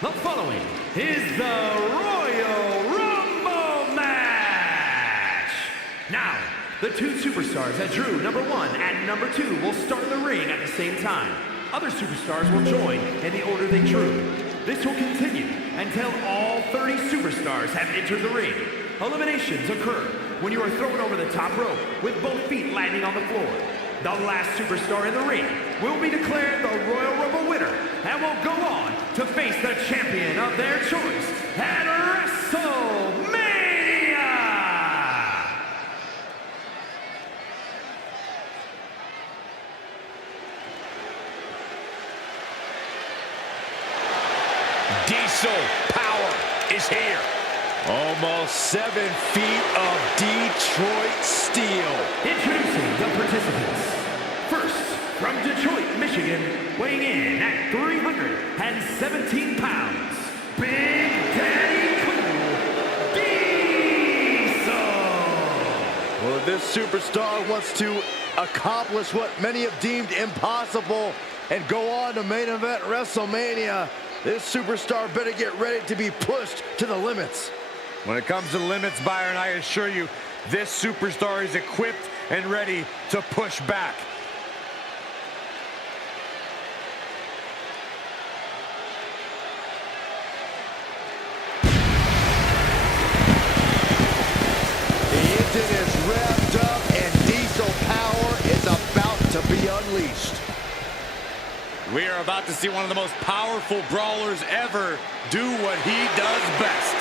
The following is the Royal Rumble match. Now, the two superstars that drew number 1 and number 2 will start in the ring at the same time. Other superstars will join in the order they drew. This will continue until all 30 superstars have entered the ring. Eliminations occur when you are thrown over the top rope with both feet landing on the floor. The last superstar in the ring will be declared the Royal Rumble winner and will go on to face the champion of their choice at WrestleMania! Diesel power is here. Almost 7 feet of Detroit steel. Introducing the participants. First, from Detroit, Michigan, weighing in at 317 pounds, Big Daddy Cool, Diesel. Well, this superstar wants to accomplish what many have deemed impossible and go on to main event WrestleMania. This superstar better get ready to be pushed to the limits. When it comes to limits, Byron, I assure you, this superstar is equipped and ready to push back. The engine is revved up and diesel power is about to be unleashed. We are about to see one of the most powerful brawlers ever do what he does best.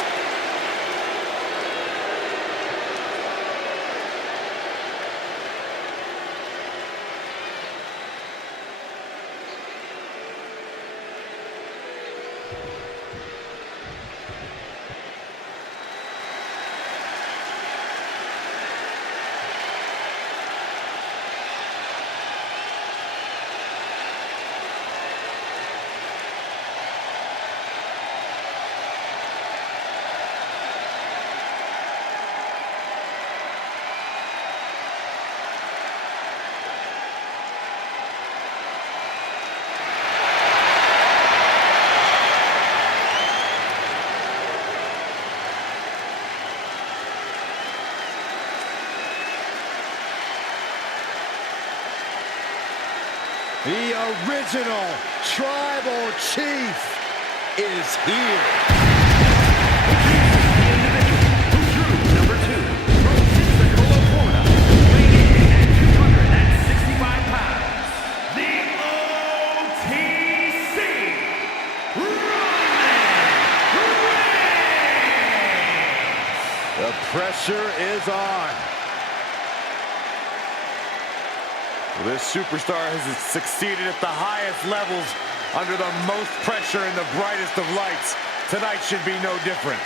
The original Tribal Chief is here. Number 2, from Pensacola, Florida, weighing in at 265 pounds, the OTC, Roman Reigns. The pressure is on. This superstar has succeeded at the highest levels under the most pressure in the brightest of lights. Tonight should be no different.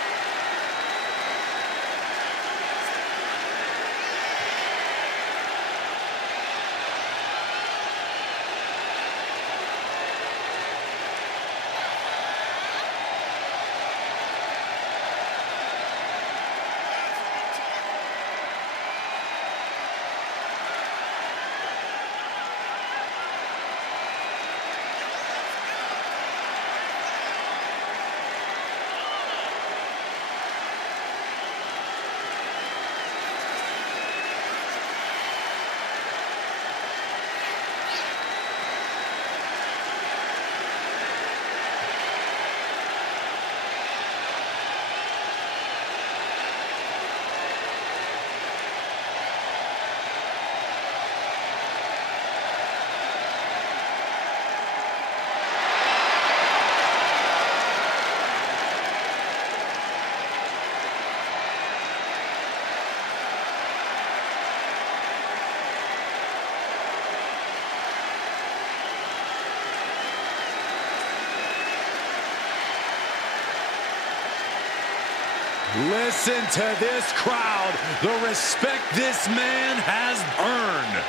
Listen to this crowd, the respect this man has earned.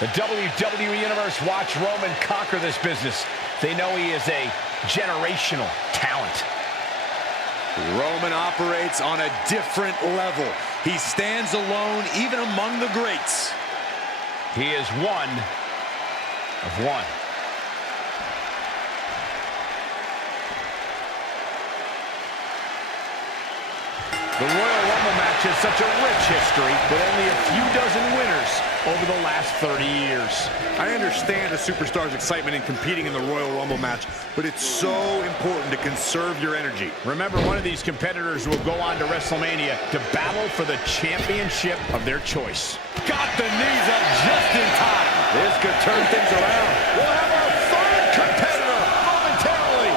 The WWE Universe watch Roman conquer this business. They know he is a generational talent. Roman operates on a different level. He stands alone even among the greats. He is one of one. The Royal Rumble match has such a rich history with only a few dozen winners over the last 30 years. I understand a superstar's excitement in competing in the Royal Rumble match, but it's so important to conserve your energy. Remember, one of these competitors will go on to WrestleMania to battle for the championship of their choice. Got the knees up just in time. This could turn things around. We'll have our third competitor momentarily.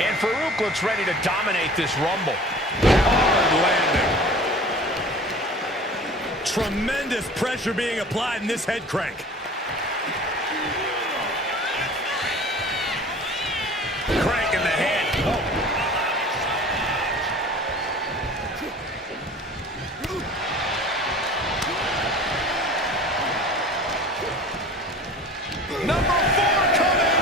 And Farouk looks ready to dominate this Rumble. Hard landing. Tremendous pressure being applied in this head crank. Crank in the head. Number 4 coming.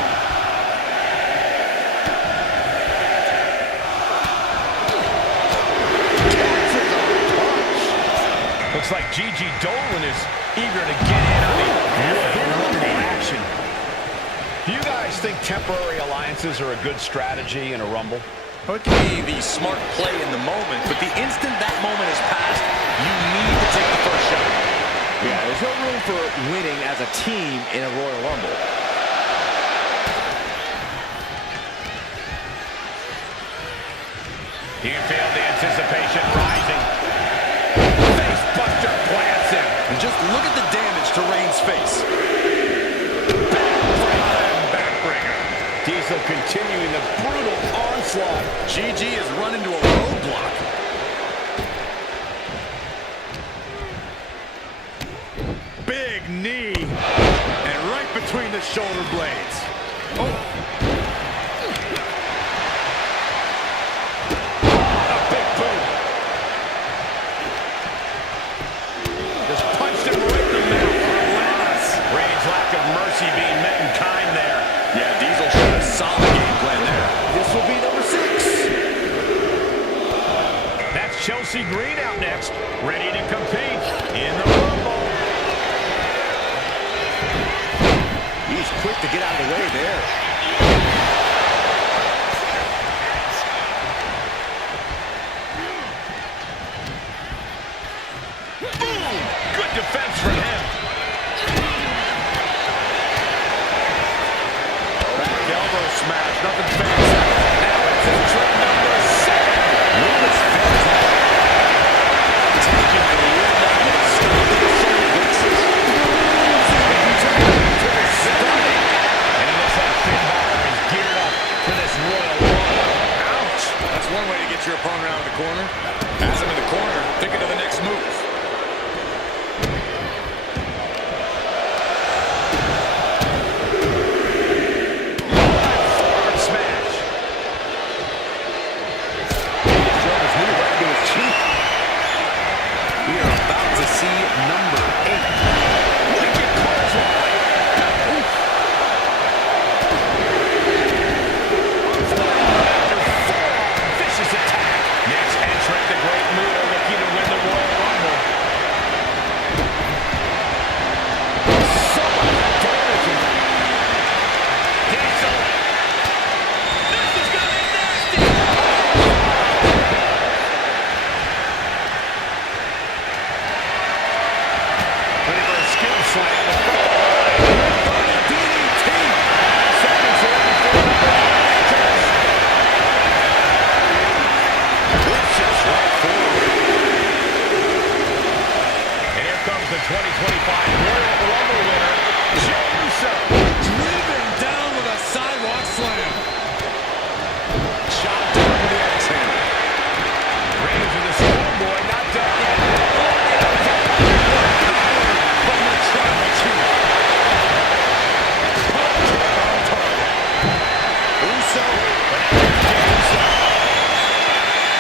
Looks like Gigi Dolan is eager to get in on the Royal Rumble action. Do you guys think temporary alliances are a good strategy in a Rumble? It can be the smart play in the moment, but the instant that moment is passed, you need to take the first shot. Yeah, there's no room for winning as a team in a Royal Rumble. You can feel the anticipation rising. Face buster plants him. And just look at the damage to Reigns' face. Backbreaker. Diesel continuing the brutal onslaught. GG has run into a roadblock. Big knee. And right between the shoulder blades. Oh. A big boot. Just punched him right in the middle. Relentless. Reigns' lack of mercy being met in kind there. Yeah, Diesel showed a solid game plan there. This will be number 6. That's Chelsea Green out next, ready to compete in the Rumble. He's quick to get out of the way there. Boom! Good defense from him. Back elbow smash, nothing fancy. Now it's entrant number 7. Loomis fans Taking the win on this. And it looks like Finn Balor is geared up for this Royal Rumble. Ouch. That's one way to get your opponent out of the corner. Pass him in the corner. Thinking of the next move. Forward smash. drove his knee right into his cheek. We are about to see number 8. Wicked clothesline. Vicious attack. Next entrant, the Great Muta, looking to win the Royal Rumble.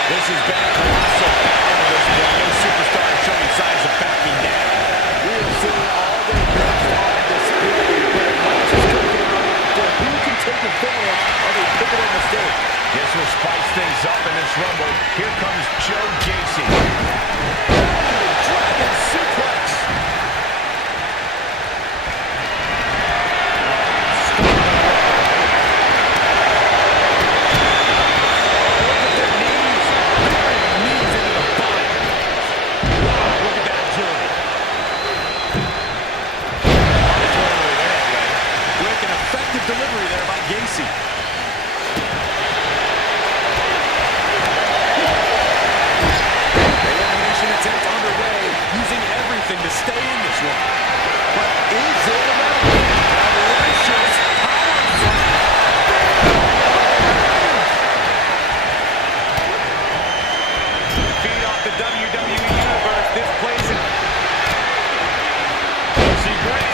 This has been a colossal battle to this point. No superstar is showing signs of backing down. We have seen all their best on display, but it might just come down to who can take advantage of a pivotal mistake. This will spice things up in this Rumble. Here comes Joe Gacy. Dragon suplex. Delivery there by Gacy. Elimination attempt underway, using everything to stay in this one. But is it enough? Delicious power slam. Feed off the WWE Universe. This plays it. Lucy Gray.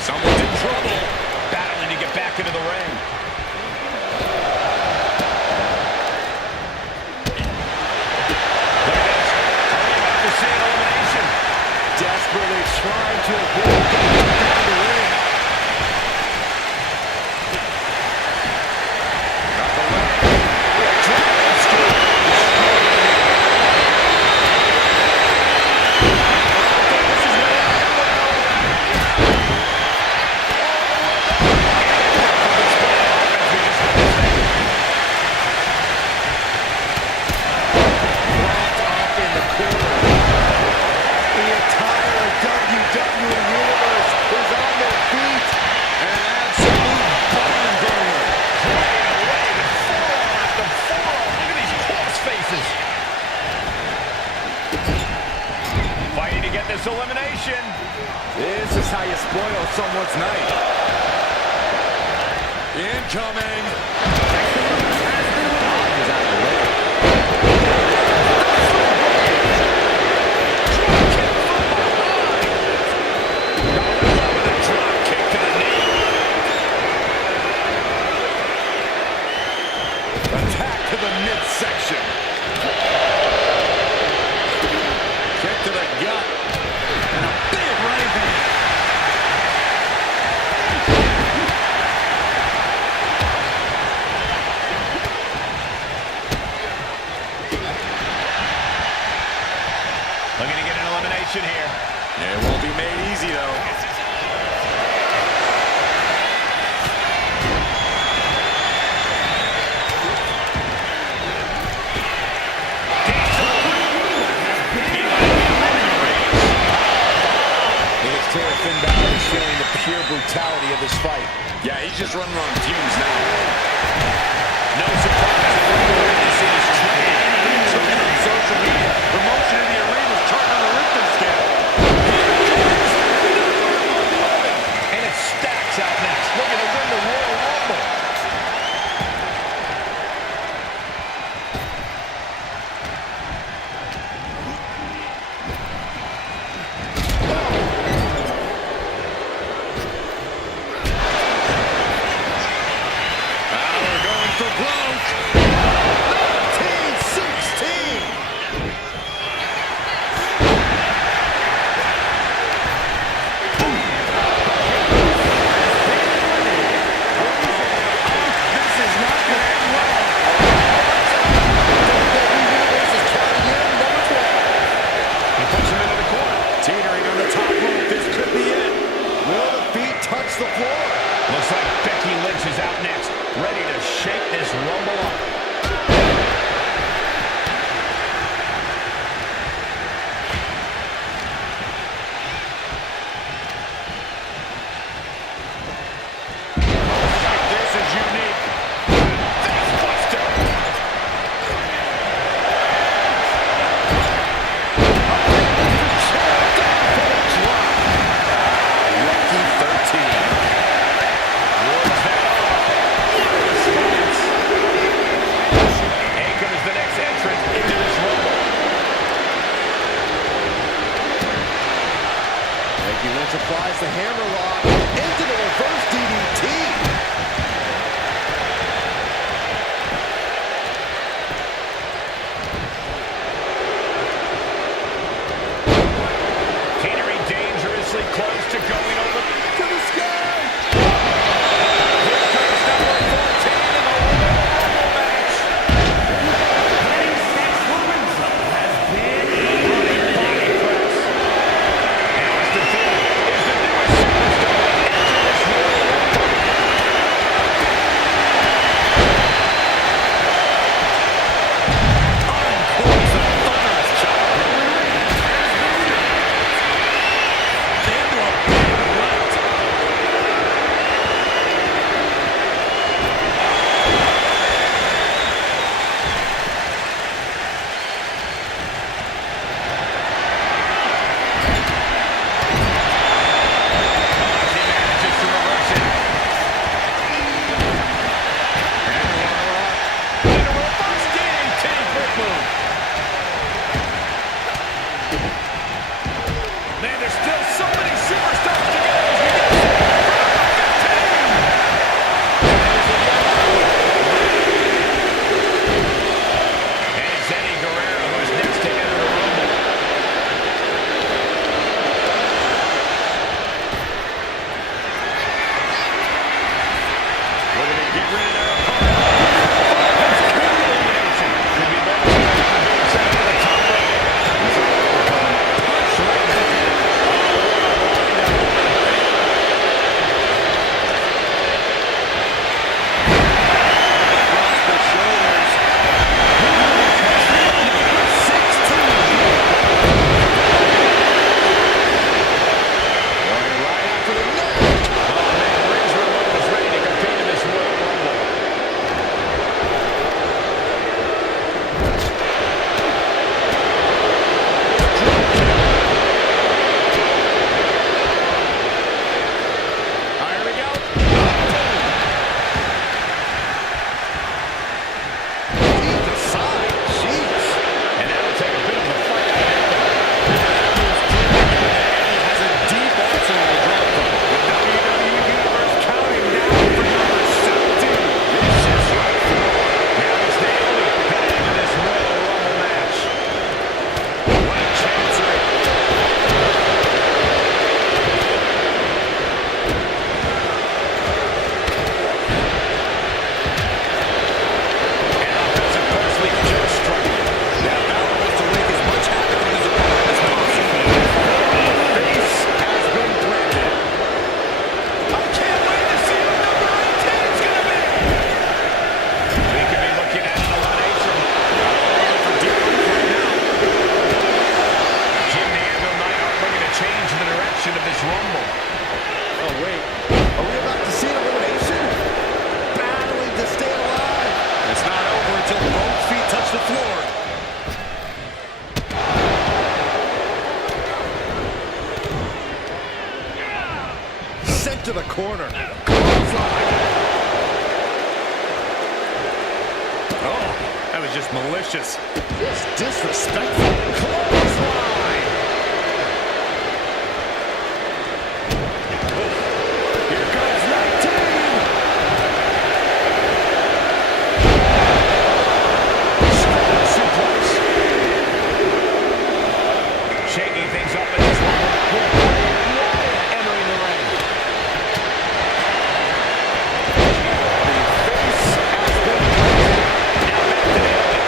Someone's in trouble, battling to get back into the ring. Look at this. Hurry up to see an elimination. Desperately trying to avoid getting kicked out of the ring. Got the leg. Dragon screw. Fighting to get this elimination. This is how you spoil someone's night. Incoming. Attack to the midsection. Kick to the gut. And a big right hand. Looking to get an elimination here. It won't be made easy, though. Finn Balor is feeling the pure brutality of this fight. Yeah, he's just running on fumes now. No surprise that we're going to see this trend. So on social media, promotion in the arena is turning on the Richter scale. And it stacks out next. Looking to win the Royal Rumble. the floor. Looks like Becky Lynch is out next, ready to shake this Rumble up. This is unique. Facebuster. Lucky 13. Wards that off. What a response. applies the hammerlock into the reverse DDT. Teetering dangerously close to going over To the sky! Here comes number 14 in the Royal Rumble match. Winning Sex Lorenzo has been Running body press. Austin Theory is the newest superstar to enter this Royal Rumble. Uncorks a thunderous chop. Big one, right. He manages to reverse it. And a reverse DDT, quick move. Man, there's still so many superstars to go as we get set for number 15. And it's Eddie Guerrero who's next to enter the Rumble. Looking to get rid of their opponent. That's a clear elimination. Could be better than that being sent to the top rope. Punch right to the head. Oh, what a windup. Across the shoulders. Number 16. Going right after the neck. Oh, man, Rings Ramon is ready to compete in this Royal Rumble. Here we go. Either side. Jeez. And that'll take a bit of a fight to happen. Eddie has a deep arsenal to draw from. WWE Universe counting down for number 17. This is right for more. Now it's Naomi heading into this Royal Rumble match. What a chancery. And offensive parsley just striking. Yeah, Balor wants to wreak as much havoc on his opponent as possible. Face has been planted. I can't wait to see what number 18 is going to be. We could be looking at an elimination. For dear life right now. Jim the Anvil Neidhart looking to change the direction of this Rumble. Oh, wait. Are we about to see an elimination? Battling to stay alive. It's not over until both feet touch the floor. Sent to the corner. Oh, that was just malicious. It's disrespectful. Clothesline. Here comes 19. Strong suplex. Shaking things up in this one. Entering the ring. The face has been planted. Now back to Naomi.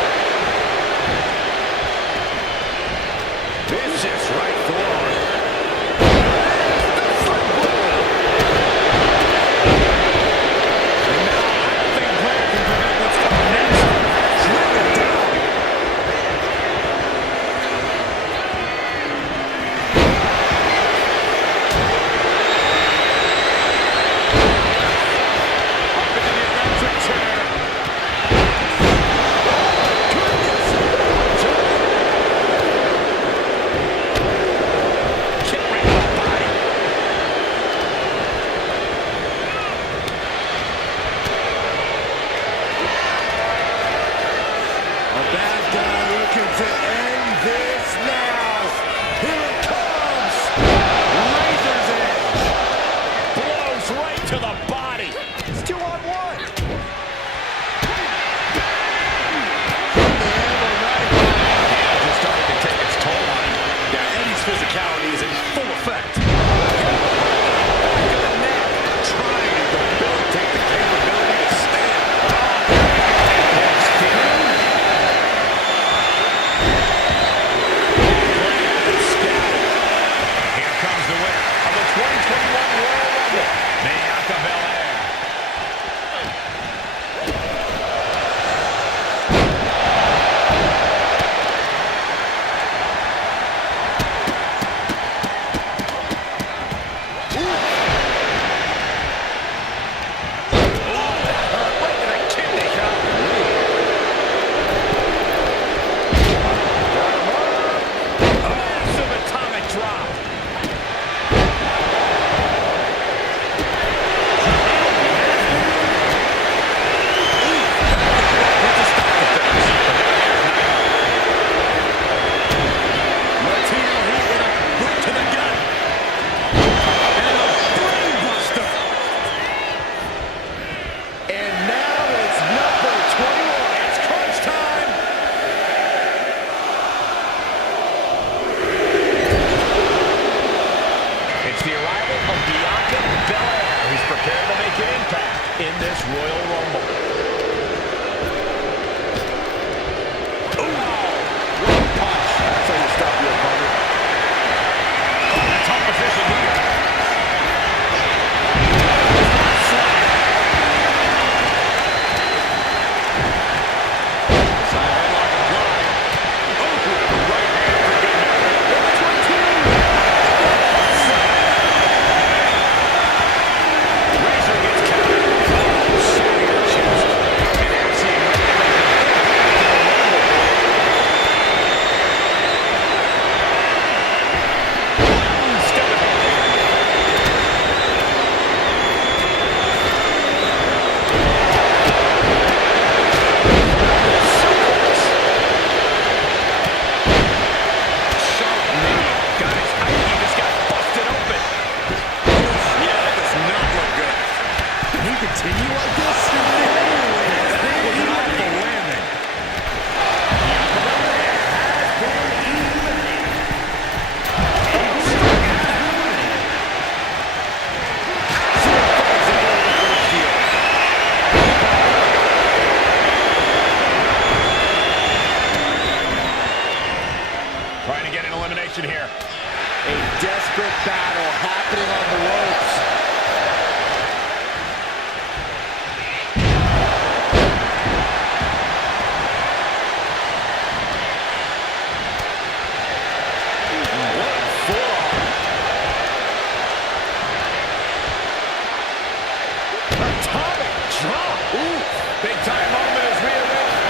the ropes. Big time moment as Rhea Ripley.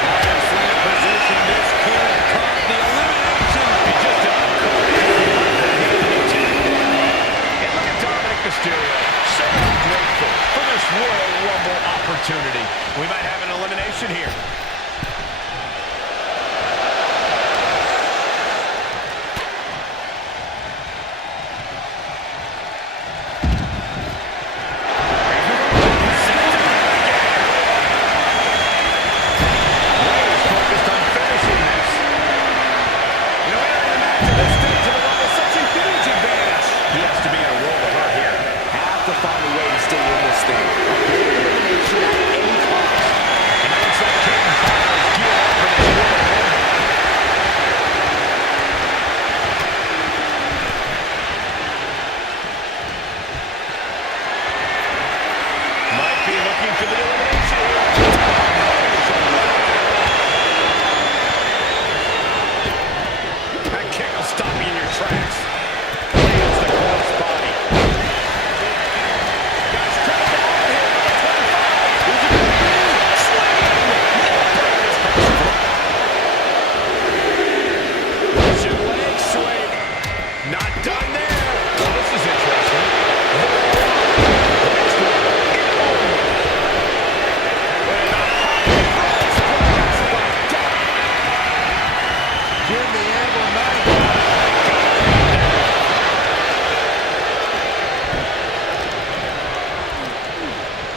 Obviously in position, this could cut the elimination. He just and look at Dominic Mysterio, so grateful for this Royal Rumble opportunity. We might have an elimination here.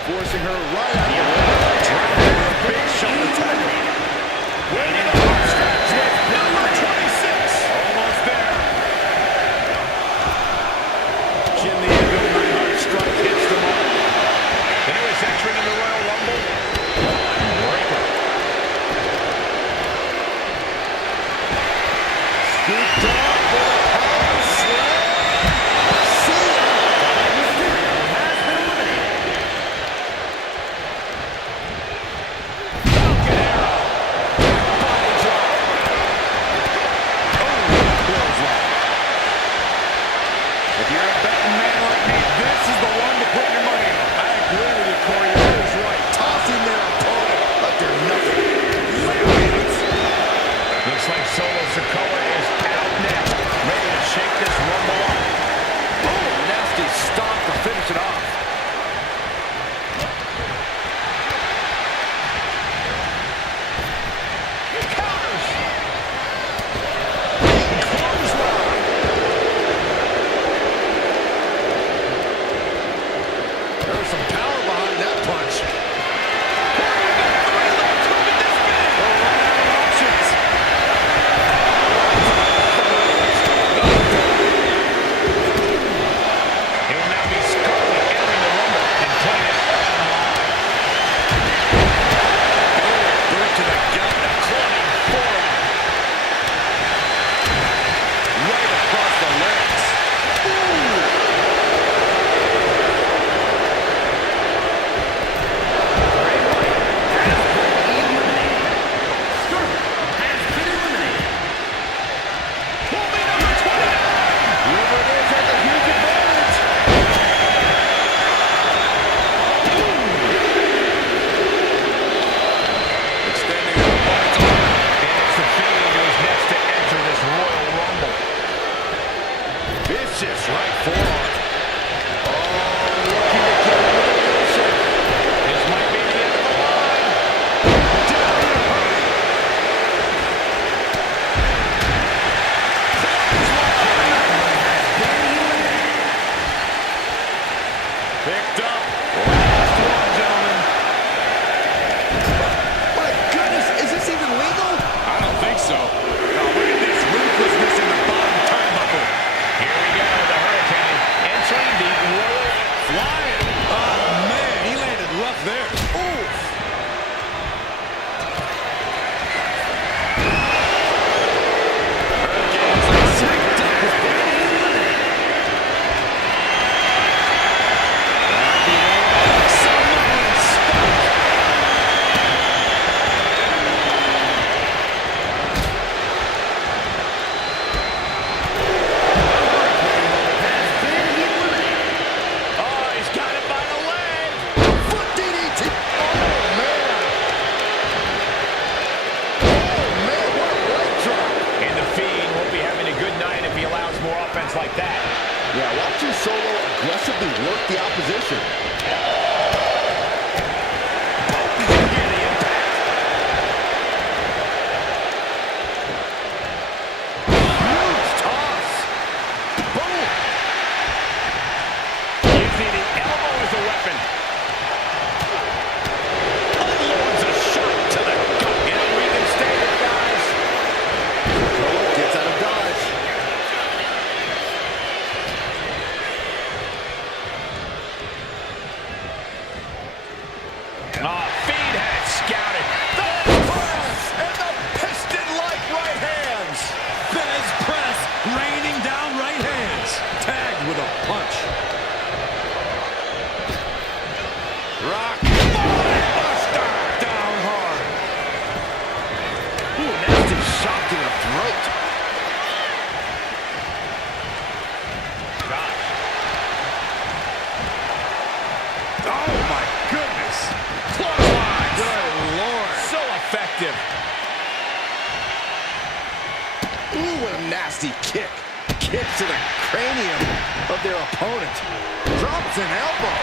Forcing her right out of the way. Big shot attack. Winning the hard stretch with number 26. Almost there. Jim the Anvil Neidhart strike hits the mark. The newest entrant in the Royal Rumble. Breaker. Scooped up for the power slam. See ya. Mysterio has been eliminated. Falcon Arrow. Body drop. Oh, clothesline. If you're a betting man like me, this is the one to put your money on. I agree with you, Corey. That is right. Tossing their opponent like they're nothing. Lariats. Looks like Solo Sikoa is out next. Ready to shake this Rumble up. Oh, nasty stomp to finish it off. Counters. Clothesline. There was some power behind that punch. It will now be Scarlett entering the Rumble and putting it all on the line. Boot to the gut. A clubbing forearm. Right across the legs. Scarlett has been eliminated. Will be number 29. Whoever it is has a huge advantage. Extending her opponent's arm. And it's the Fiend who is next to enter this Royal Rumble. Vicious right forearm. Oh, looking to get elimination. This might be the end of the line. Down in a hurry. Picked up. Last one, gentlemen. My goodness, is this even legal? I don't think so. Now look at this ruthlessness in the bottom turnbuckle. Here we go, the Hurricane entering the Royal Flying. Oh, man, he landed rough there. Oof. Hurricane's like psyched up with aggressively work the opposition. Huge toss. Boom. Using the elbow as a weapon. Unloads a shot to the gut. And we can stay there, guys. Cole gets out of dodge. Feed has scouted. The press and the piston-like right hands. Fez press, raining down right hands. Tagged with a punch. Rock. Buster. Down hard. Ooh, nasty shot to the throat. Gosh. Oh, my goodness. Clothesline. Good Lord. So effective. Ooh, what a nasty kick. Kick to the cranium of their opponent. Drops an elbow.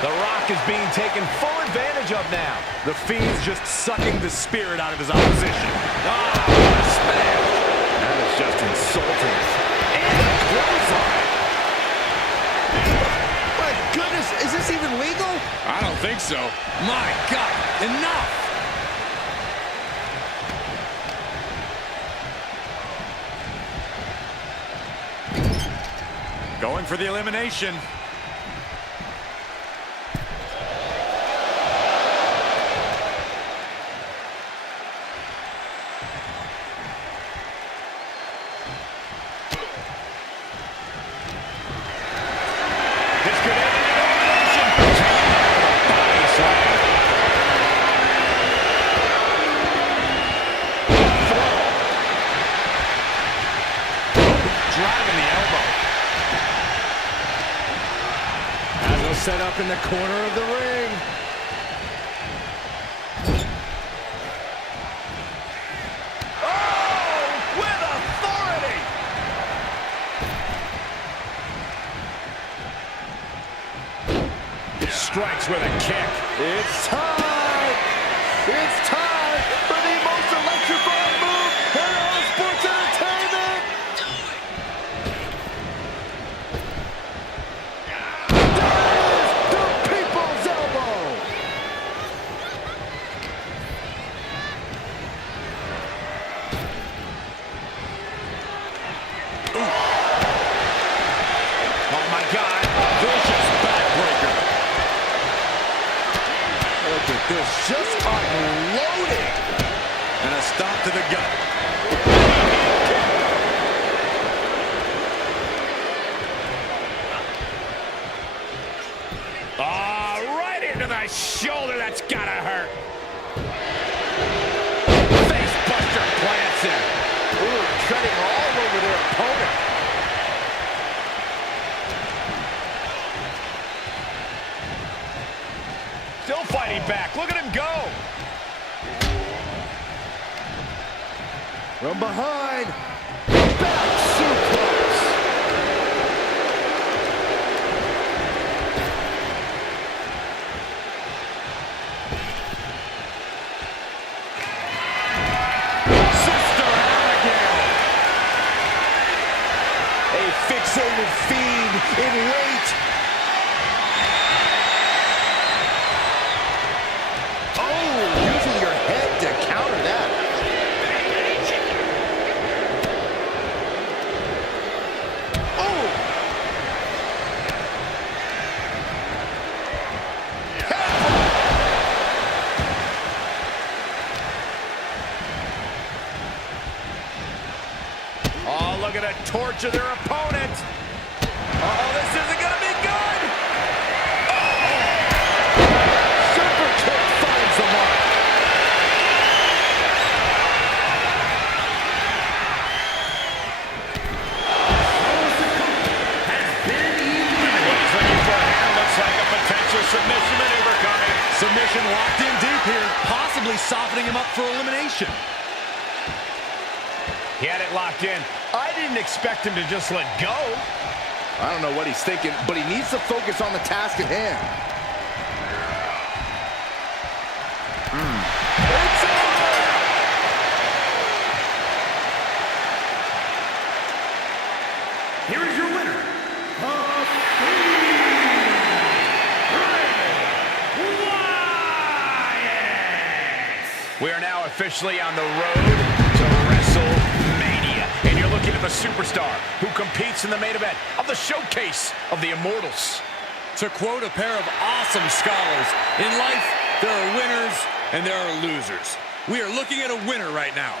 The Rock is being taken full advantage of now. The Fiend's just sucking the spirit out of his opposition. Ah, what a smash. That is just insulting. And a clothesline. My goodness, is this even legal? I don't think so. My God, enough! Going for the elimination. This could end in an elimination. Body slam. Driving the elbow. As a set up in the corner of the ring. Oh, with authority. Strikes with a kick. It's time! It's time for the most electrifying move in all sports entertainment! That is the people's elbow! Oh, my God. Vicious backbreaker. Look at this, just unloading! And a stop to the gut. Right into the shoulder. That's gotta hurt. Face buster plants him. Ooh, treading all over their opponent. Still fighting back. Look at him go. From behind, back suplex. Sister Abigail. A fixated Fiend in wait. Oh, using your head to counter that. Oh! Oh, look at it. Torture their opponent. Oh, this isn't going to be good. Super kick finds the mark. He's looking for a hand. Looks like a potential submission maneuver coming. Submission locked in deep here, possibly softening him up for elimination. He had it locked in. I didn't expect him to just let go. I don't know what he's thinking, but he needs to focus on the task at hand. It's over! Here is your winner, We are now officially on the road to WrestleMania. And you're looking at the superstar who competes in the main event of the showcase of the Immortals. To quote a pair of awesome scholars, in life, there are winners and there are losers. We are looking at a winner right now.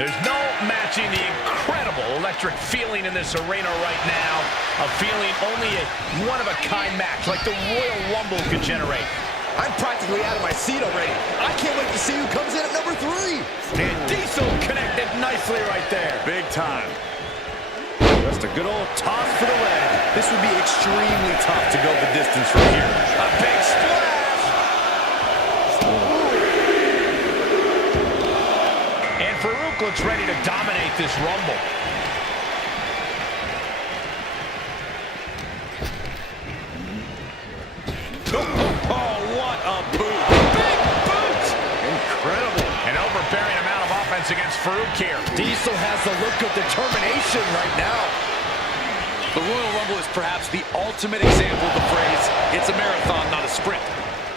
There's no matching the incredible electric feeling in this arena right now. A feeling only a one-of-a-kind match like the Royal Rumble could generate. I'm practically out of my seat already. I can't wait to see who comes in at number 3. And Diesel connected nicely right there. Big time. Just a good old toss for the leg. This would be extremely tough to go the distance from here. A big splash. And Farouk looks ready to dominate this Rumble. Oh, what a boot. Big boot. Incredible. An overbearing amount of offense against Farouk here. Diesel has the look of determination right now. The Royal Rumble is perhaps the ultimate example of the phrase, it's a marathon, not a sprint.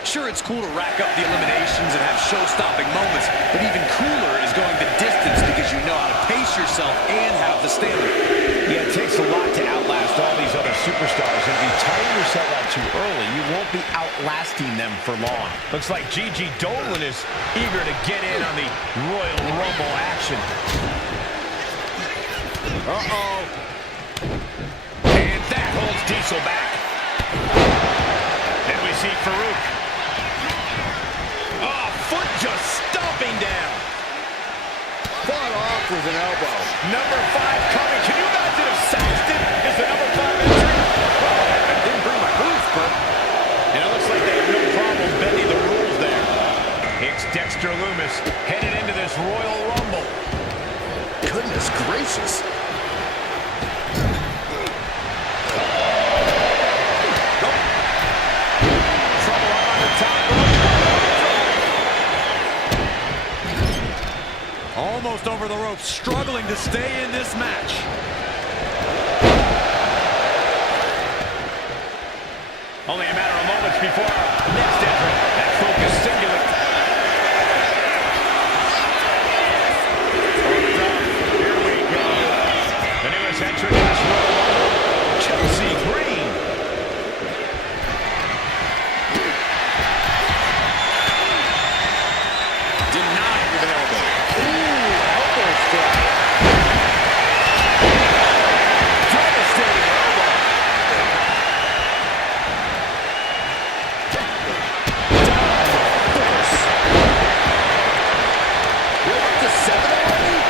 Sure, it's cool to rack up the eliminations and have show-stopping moments, but even cooler is going the distance because you know how to pace yourself and have the stamina. Yeah, it takes a lot to outlast all these other superstars, and if you tire yourself out too early, you won't be outlasting them for long. Looks like Gigi Dolan is eager to get in on the Royal Rumble action. Uh-oh. And that holds Diesel back. Then we see Farouk. Oh, foot just stomping down. Fought off with an elbow. Number 5 coming. Can you imagine if Saxton is the number 5 entry? Well, I didn't bring my boots, but and it looks like they have no problem bending the rules there. It's Dexter Lumis headed into this Royal Rumble. Goodness gracious. Trouble up on the top rope. Almost over the ropes, struggling to stay in this match. Only a matter of moments before our next entrant. That focus singular. Here we go. The newest entrant in this Royal Rumble, Chelsea Green. Denied with an elbow. Elbow strike. Devastating elbow. We're up to 7 already?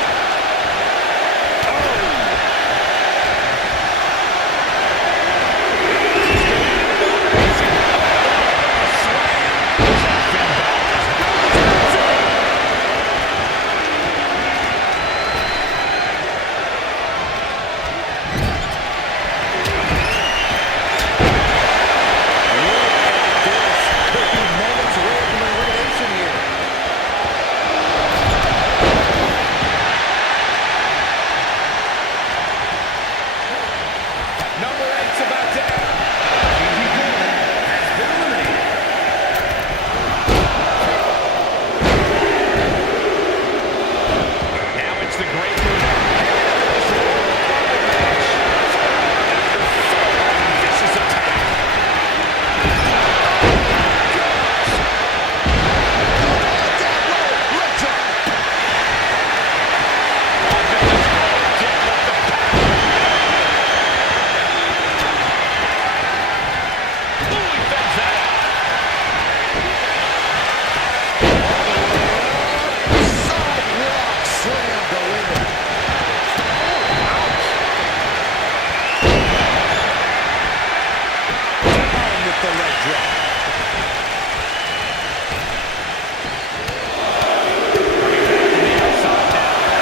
Could be moments away from elimination here. Number 8's about to enter. Gigi Dolan has been eliminated. Now it's the Great Muta. Vicious attack. Sidewalk slam delivered. Down with the leg drop.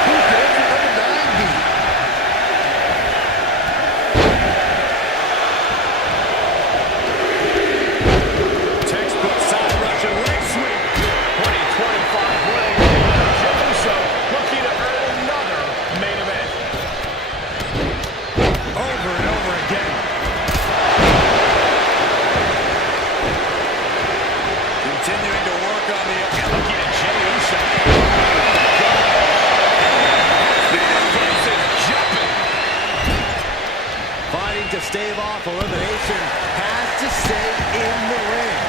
Who cares what number 9 be? Textbook side Russian leg sweep. 2025 Royal Rumble winner Jey Uso looking to earn another main event. Over and over again. Continuing to work on the... Looking at Jey Uso. This place is jumping. Fighting to stave off elimination has to stay in the ring.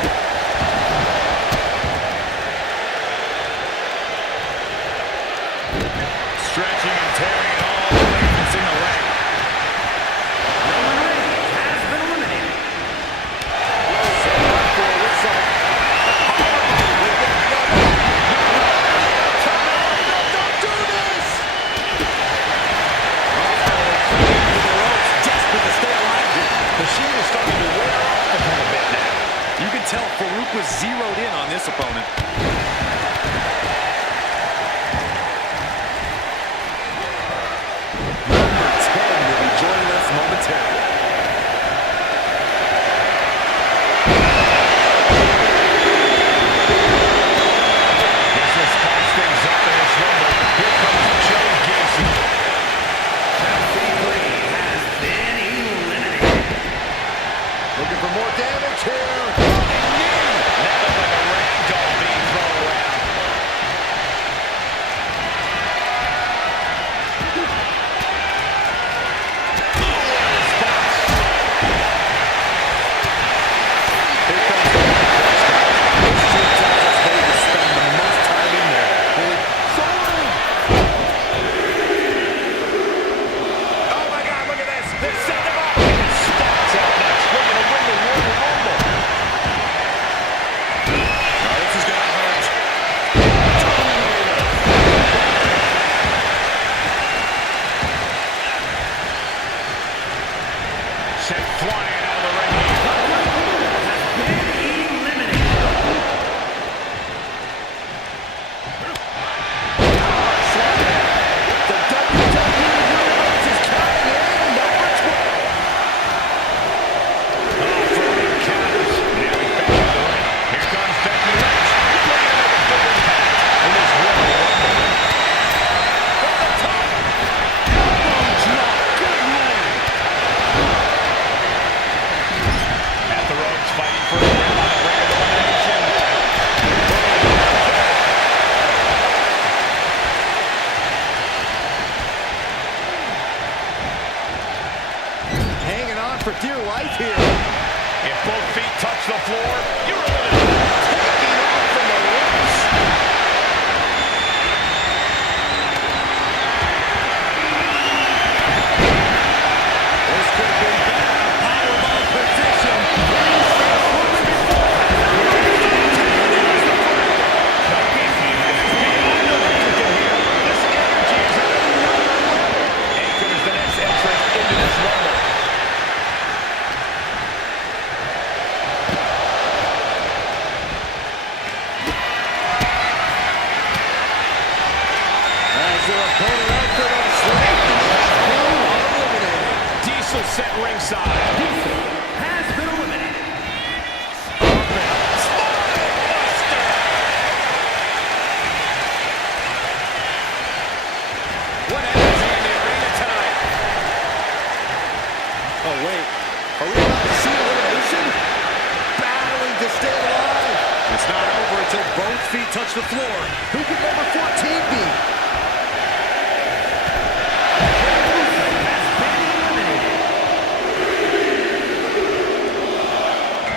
tell Farouk was zeroed in on this opponent. Number 10 will be joining us momentarily. This will spice things up in this rumble. Here comes Joe Gacy. has been eliminated. Looking for more damage here. That looked like a rag doll being thrown around. Oh my God, look at this. They're setting him up. Spots out next. We're going to win the Royal Rumble. This is going to hurt. Sent flying out of the ring. The WWE Universe is counting in number 12. Farouk counters. Now he's back in the ring. Here comes Becky Lynch. Looking to make a big impact in this Royal Rumble. From the top. Elbow drop. Good move. At the ropes, fighting for a win on the brink of elimination. Hanging on for dear life here. If both feet touch the floor, you're eliminated. Taking off from the ropes. This could have been better. Powerbomb position. This energy is at another level. And comes the next entrant into this rumble. As their opponent out for the slam. Eliminated. Diesel set ringside. Has been eliminated. What happens here in the arena tonight? Oh, wait. Are we about to see elimination? Battling to stay alive. It's not over until both feet touch the floor. Who could number 14 be?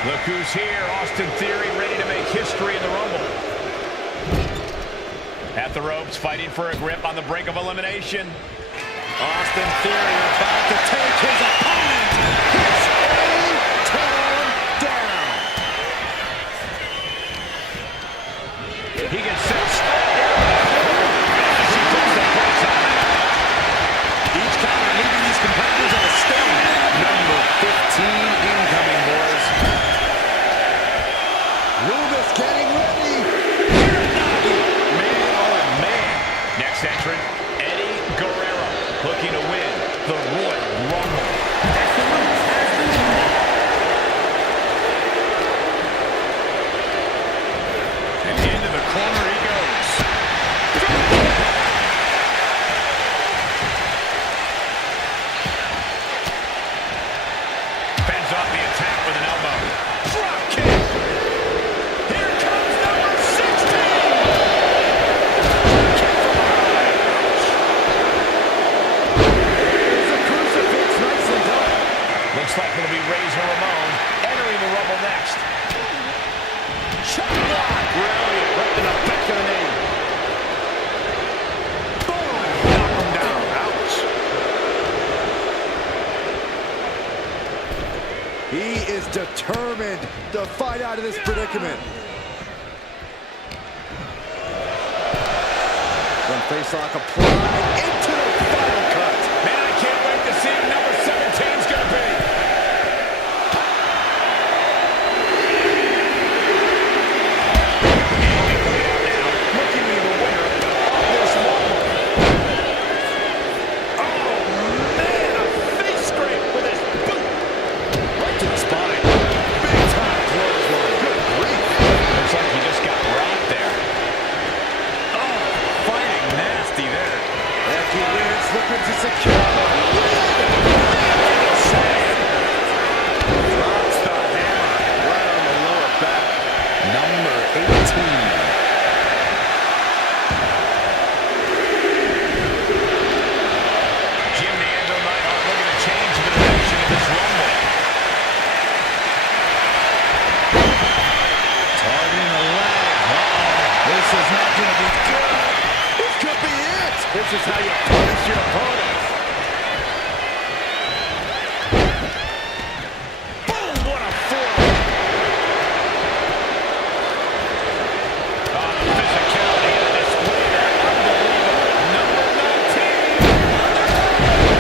Look who's here. Austin Theory ready to make history in the Rumble. At the ropes, fighting for a grip on the brink of elimination. Austin Theory about to take his opponent. It's A-Town down. He gets set straight as he puts the brakes on that. Each counter leaving these competitors at a stalemate. Number 15 incoming, boys. Lumis getting ready. Man, oh man. Next entrant, Eddie Guerrero, looking to win the Royal Rumble. And into the corner he goes. Fends off the attack with an elbow. Drop kick. Here comes number 16. Kick from behind. There's a crucifix. Nicely done. Looks like it'll be Razor Ramon entering the Rumble next. Chop block. Brilliant. Right in the back of the knee. Boom. Knock him down. Ouch. He is determined to fight out of this predicament. One face lock applied into the final cut. Man, I can't wait to see who number 17's going to be. This is how you punish your opponent. Boom, what a forearm. Oh, the physicality on display there. Unbelievable. Number 19.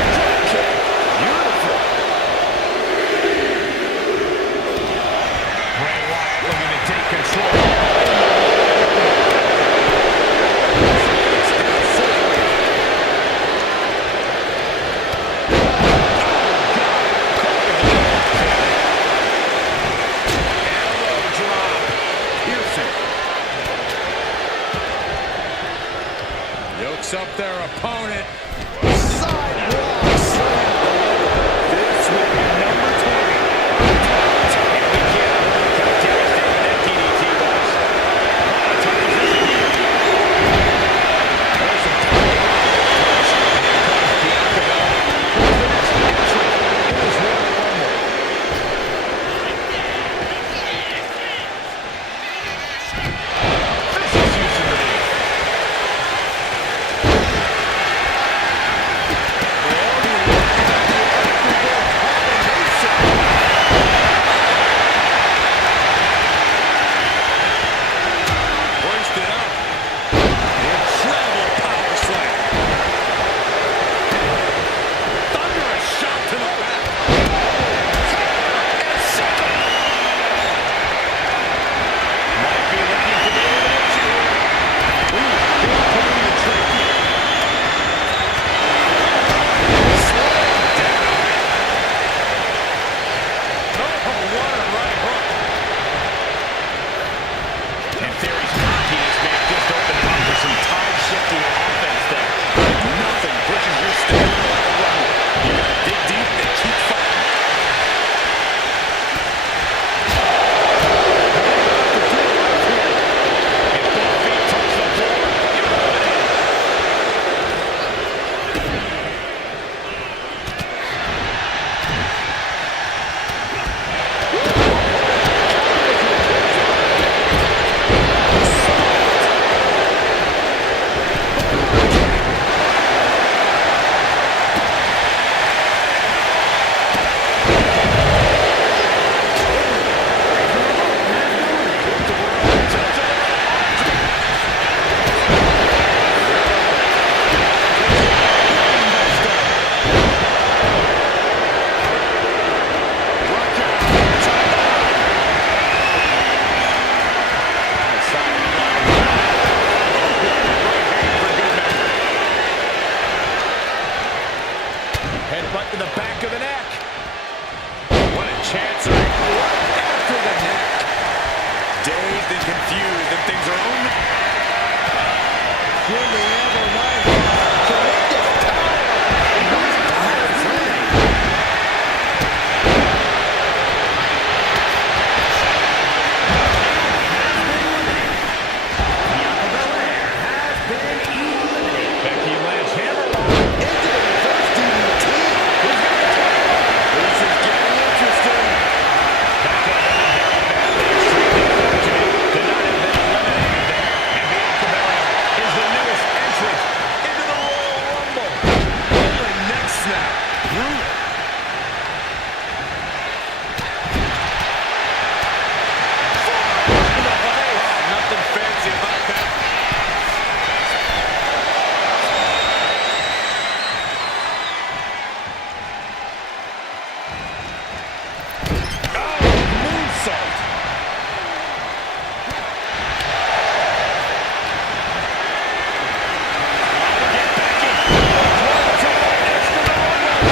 Drop kick. Beautiful. Bray Wyatt looking to take control. Yokes up their opponent. Sidewalk slam delivered. This will be number 20. And we can't overlook how devastating that DDT was. Top position here. There's some power. Here comes Bianca Belair. Who's the next entrant in this Royal Rumble? Vicious use of the knee. Hoisted up. Incredible power slam. Thunderous shot to the back. And second. Might be looking for the elimination here. Ooh, big put in the trachea. Slam down. Oh, what a right hook. And Theory's cockiness may have just opened up for some tide-shifting offense there. Nothing pushes your stamina like a runner. You gotta dig deep and keep fighting. If both feet touch the floor, you're eliminated. Headbutt to the back of the neck. What a chance right after the neck. Dazed and confused, and things are only... Bianca Belair has been eliminated. Becky Lynch hammerlock into the reverse DDT. Who's going to turn it on? This is getting interesting. Becca very badly, extremely fortunate to not have been eliminated there. And Bianca Belair is the newest entrant into the Royal Rumble. Rolling neck snap. Brutal. Forearm to the face. Oh, nothing fancy about that. Moonsault. Look at Becky. One, two, next to the Rumble.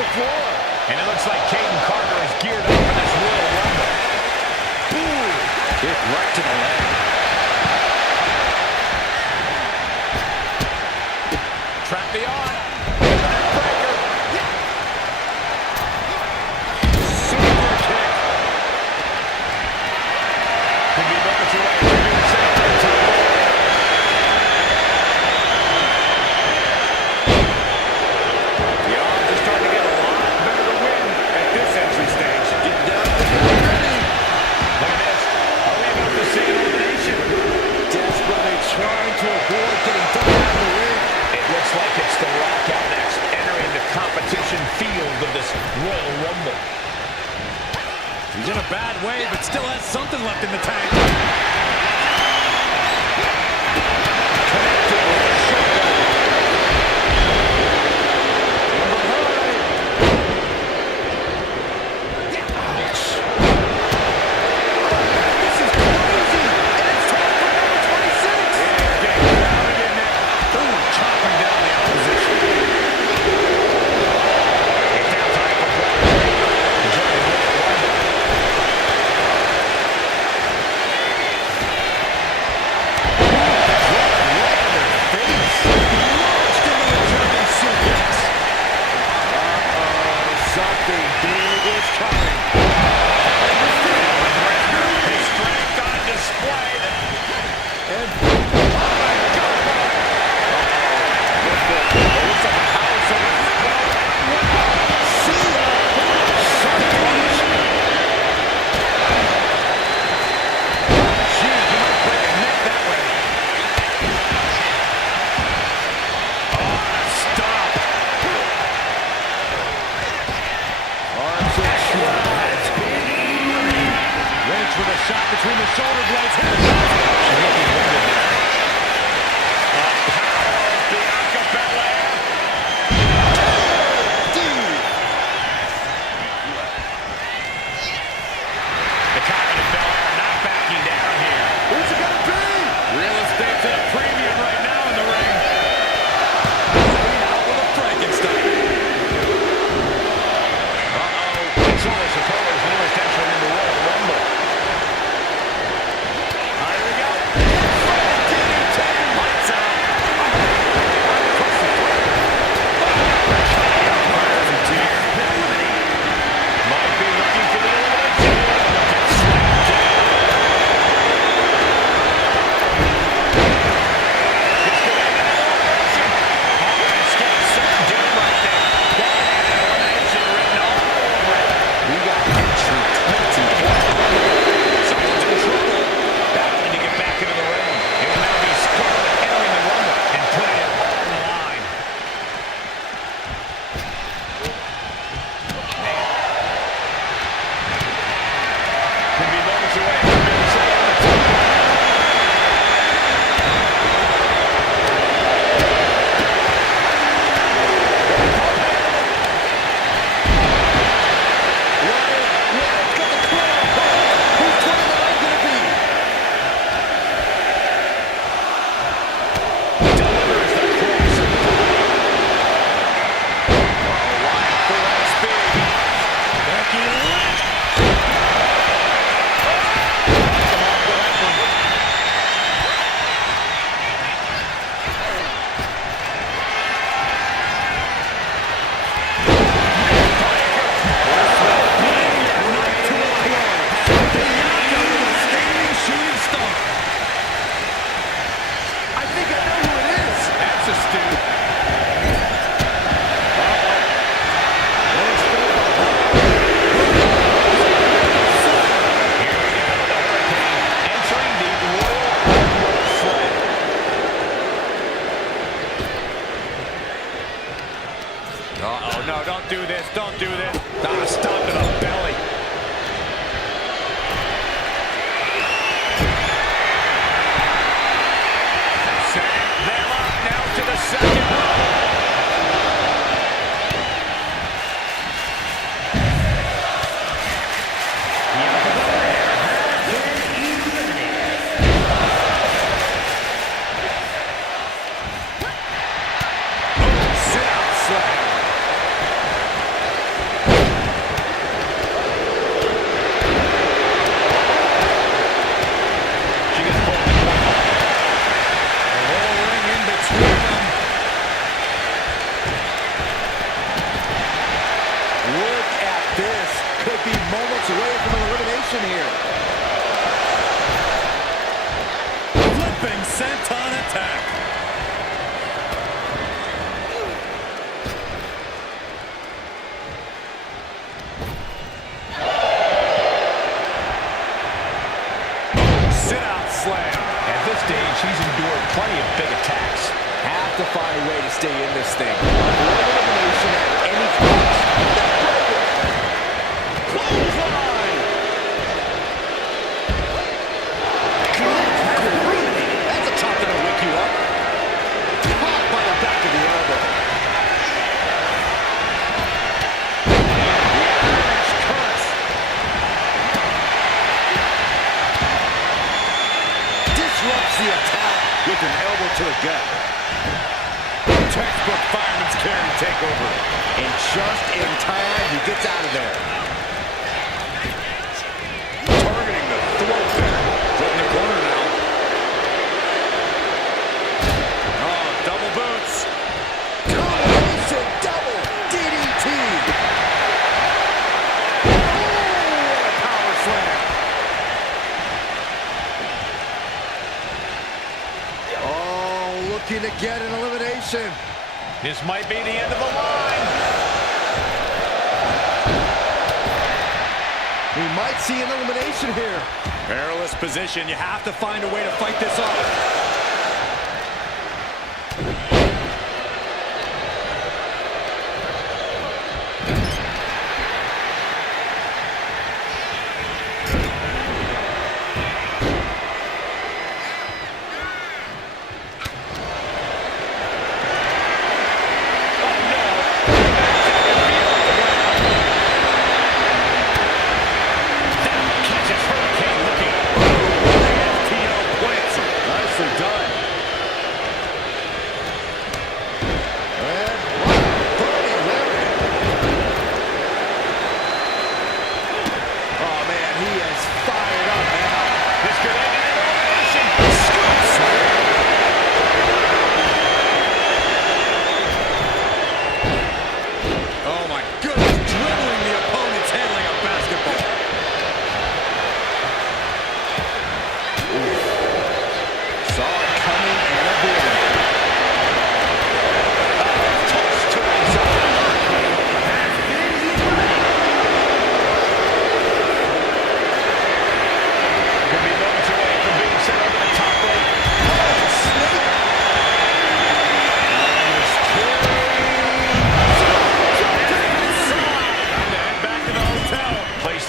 the floor. And it looks like Caden Carter is geared up for this Royal Rumble. Boom! Kick right to the leg. Trap the arm. Breaker. Super kick. Could be moments away from being sent to the top. The odds are starting to get a lot better to win at this entry stage. Get down to the ready. Look at this. Are we about to see an elimination? Desperately trying to avoid getting dumped out of the ring. It looks like it's the Rock out next, entering the competition field of this Royal Rumble. He's in a bad way, but still has something left in the tank. Connected with a shoulder. Ouch. This is crazy. And it's time for number 26. It's getting crowded in there. Ooh, chopping down the opposition. It's now time for Brock to join the Royal Rumble. Something big is coming. His strength on display. And oh my God! Looks like a power slam. See ya. Sharp punch. Gee, he might break a neck that way. Oh, stop. Arms extended. Reigns with a shot between the shoulder blades. Bianca Belair. The Confident Belair not backing down here. Who's it gonna be? Real estate's at a premium right now in the ring. Out with a Frankenstein. It's Solo Sikoa's newest entrant in the Royal Rumble. Here we go. Lights out. Might be looking for the elimination. Gets slammed down. This could end an elimination. Escape certain doom right there. Elimination written all over it. We got entry 20. Someone's in trouble. Battling to get back into the ring. It will now be Scarlett entering the Rumble and putting it all on the line. Could be moments away from being set on the top. Wyatt's got the crown. Who's 29 gonna be? Delivers the cross. Wyatt full out of speed. Becky Lynch. Come off with that one. I think I know who it is. That's a stew. Here we go, the Hurricane entering the Royal Rumble fray. Uh-oh, no, don't do this, don't do this. Ah, stop to the belly. Setting them up now to the second row. Bianca Belair has been eliminated. Sit out slam. senton attack. Sit-out slam. At this stage, he's endured plenty of big attacks. Have to find a way to stay in this thing. Avoid elimination at any cost. Clothesline! That's a chop that'll wake you up. Caught by the back of the elbow. The Irish curse. Disrupts the attack with an elbow to the gut. Textbook fireman's carry takeover. And just in time, he gets out of there. Targeting the throat there. Foot in the corner now. Oh, double boots. Combination double DDT. Oh, what a power slam. Oh, looking to get an elimination. This might be the end of the line. We might see an elimination here. Perilous position. You have to find a way to fight this off.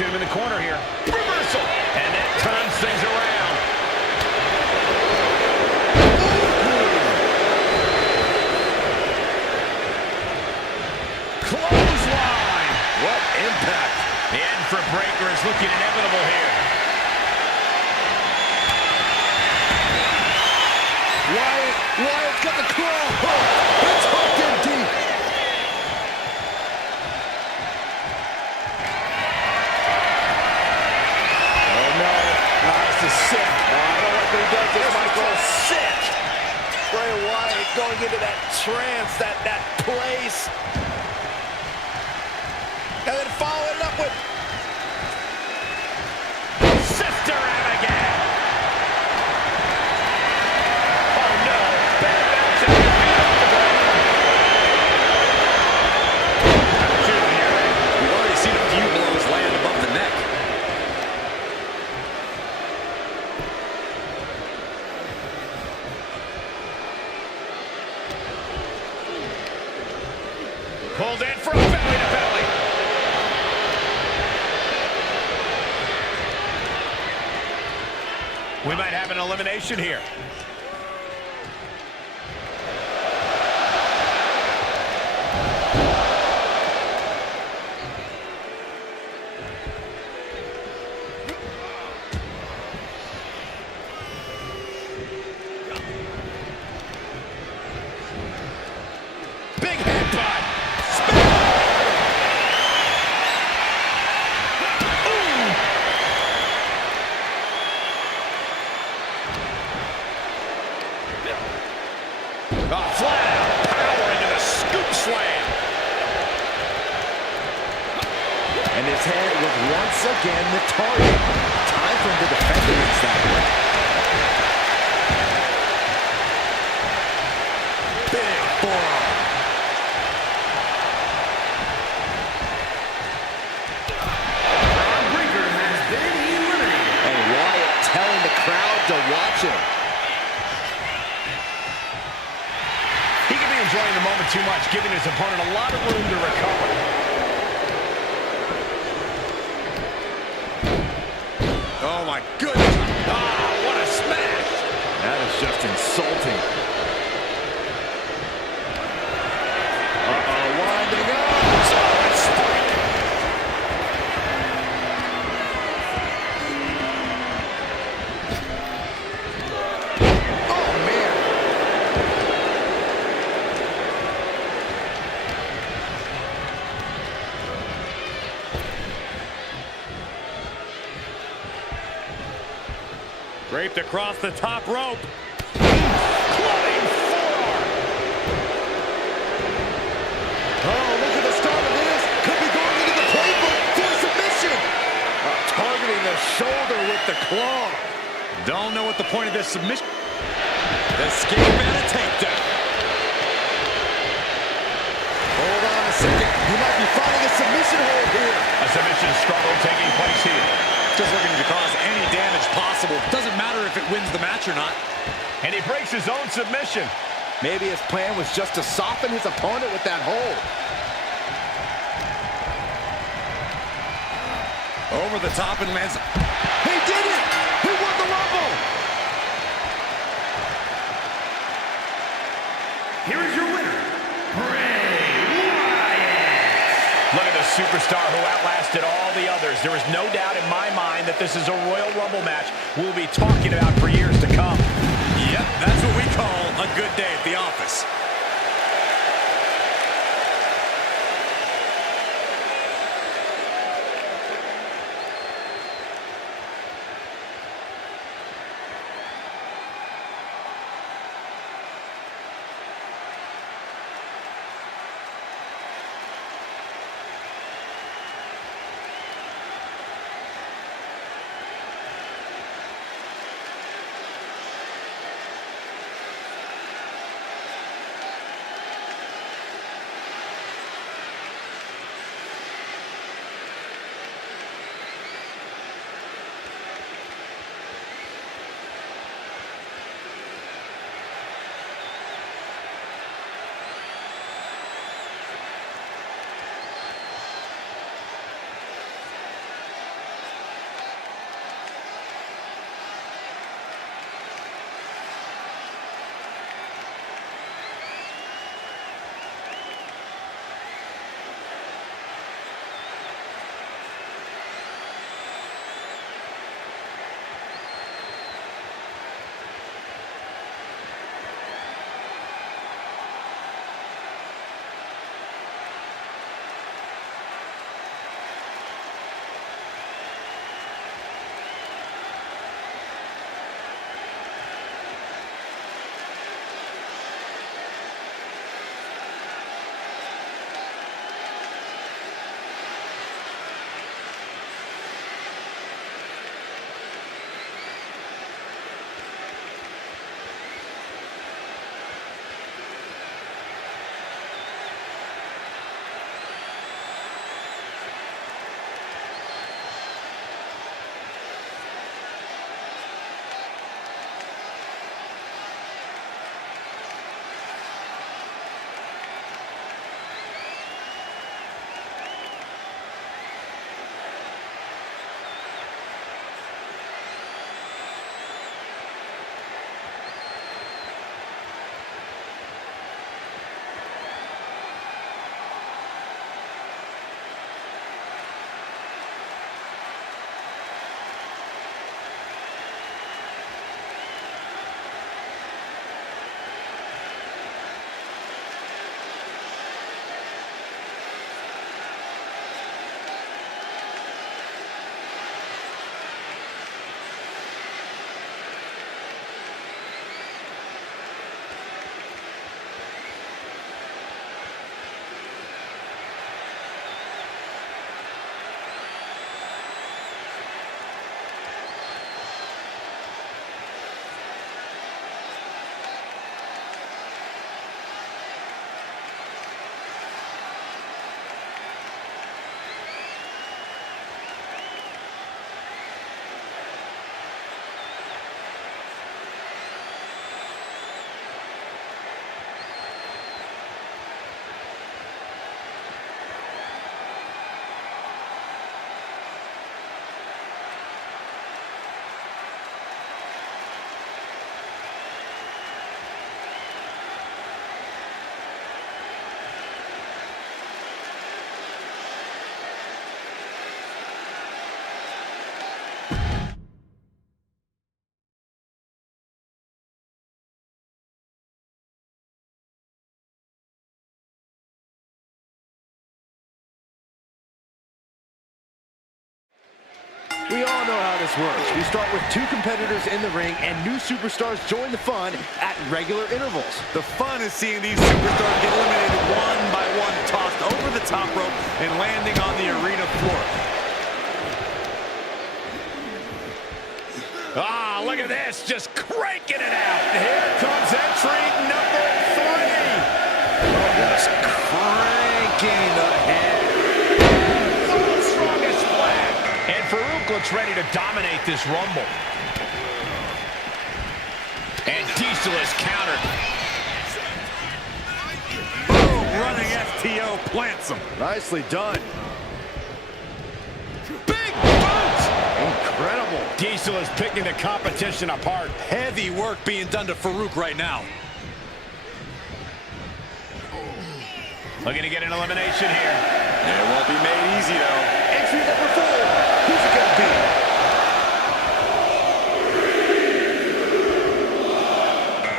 Him in the corner here. Reversal. And that turns things around. Clothesline. What impact. The end for Breakker is looking inevitable here. Wyatt's got the claw hook. It's hooked in deep. Sick. Oh, I don't like when he does this, Michael. Sick. Bray Wyatt going into that trance, that place. And then following it up with Sister Abigail. Oh no. Bad bounce out. We've already seen a few blows land above the neck. Pulled in from belly to belly. We might have an elimination here. Big headbutt. Flat out power into the scoop slam. and his head was once again the target. Time for him to defend against that one. enjoying the moment too much, giving his opponent a lot of room to recover. Oh, my goodness. Ah, what a smash. That is just insulting. Winding up. Solid spike. Oh, man. Draped across the top rope. Clubbing forearm. Oh, look at the start of this. Could be going into the playbook for a submission. Targeting the shoulder with the claw. Don't know what the point of this submission. Escape and a takedown. Hold on a second. He might be finding a submission hold here. A submission struggle taking place here. Just looking to cause any damage possible. Doesn't matter if it wins the match or not. And he breaks his own submission. Maybe his plan was just to soften his opponent with that hold. Over the top and lands. He did it! He won the Rumble! Here is your winner, Bray Wyatt. Look at the superstar who outlasted all the others. There is no doubt in my mind that this is a Royal Rumble match we'll be talking about for years to come. Yep, that's what we call a good day at the office. We all know how this works. We start with 2 competitors in the ring, and new superstars join the fun at regular intervals. The fun is seeing these superstars get eliminated one by one, tossed over the top rope and landing on the arena floor. Ah, look at this, just cranking it out. Here comes entry number 3. Just cranking ahead. World's strongest flag. And Farouk looks ready to dominate this Rumble. And Diesel is countered. Boom, running STO plants him. Nicely done. Big boot. Incredible. Diesel is picking the competition apart. Heavy work being done to Farouk right now. Looking to get an elimination here. It won't be made easy, though. Entry number 4. Who's it gonna be?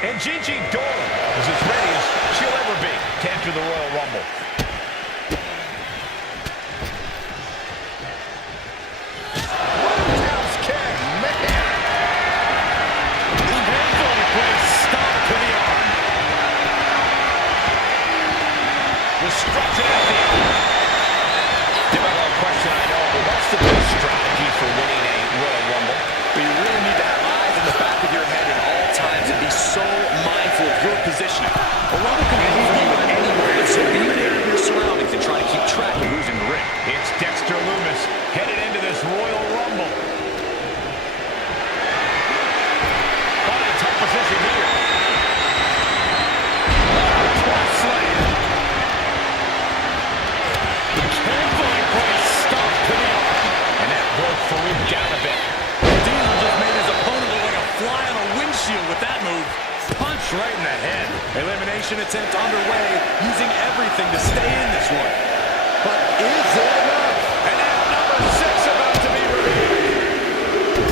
And Gigi Dolan is as ready as she'll ever be to enter the Royal Rumble. Roundhouse kick. Man. Handful place stop to the arm. Was stretching out the arm. Difficult question, I know, but what's the best strategy for winning a Royal Rumble? But you really need to have eyes in the back of your head at all times and be so mindful of your positioning. A Rumble can move you anywhere, and so be aware of your surroundings and try to keep track of who's in the ring. It's Dexter Lumis headed into this Royal Rumble. Caught in a tough position here. Twice slam. Carefully placed stop to the arm. And that broke Farouk down a bit. Diesel just made his opponent look like a fly on a windshield with that move. Punch right in the head. Elimination attempt underway, using everything to stay in this one. But is it enough? And now number 6 about to be revealed.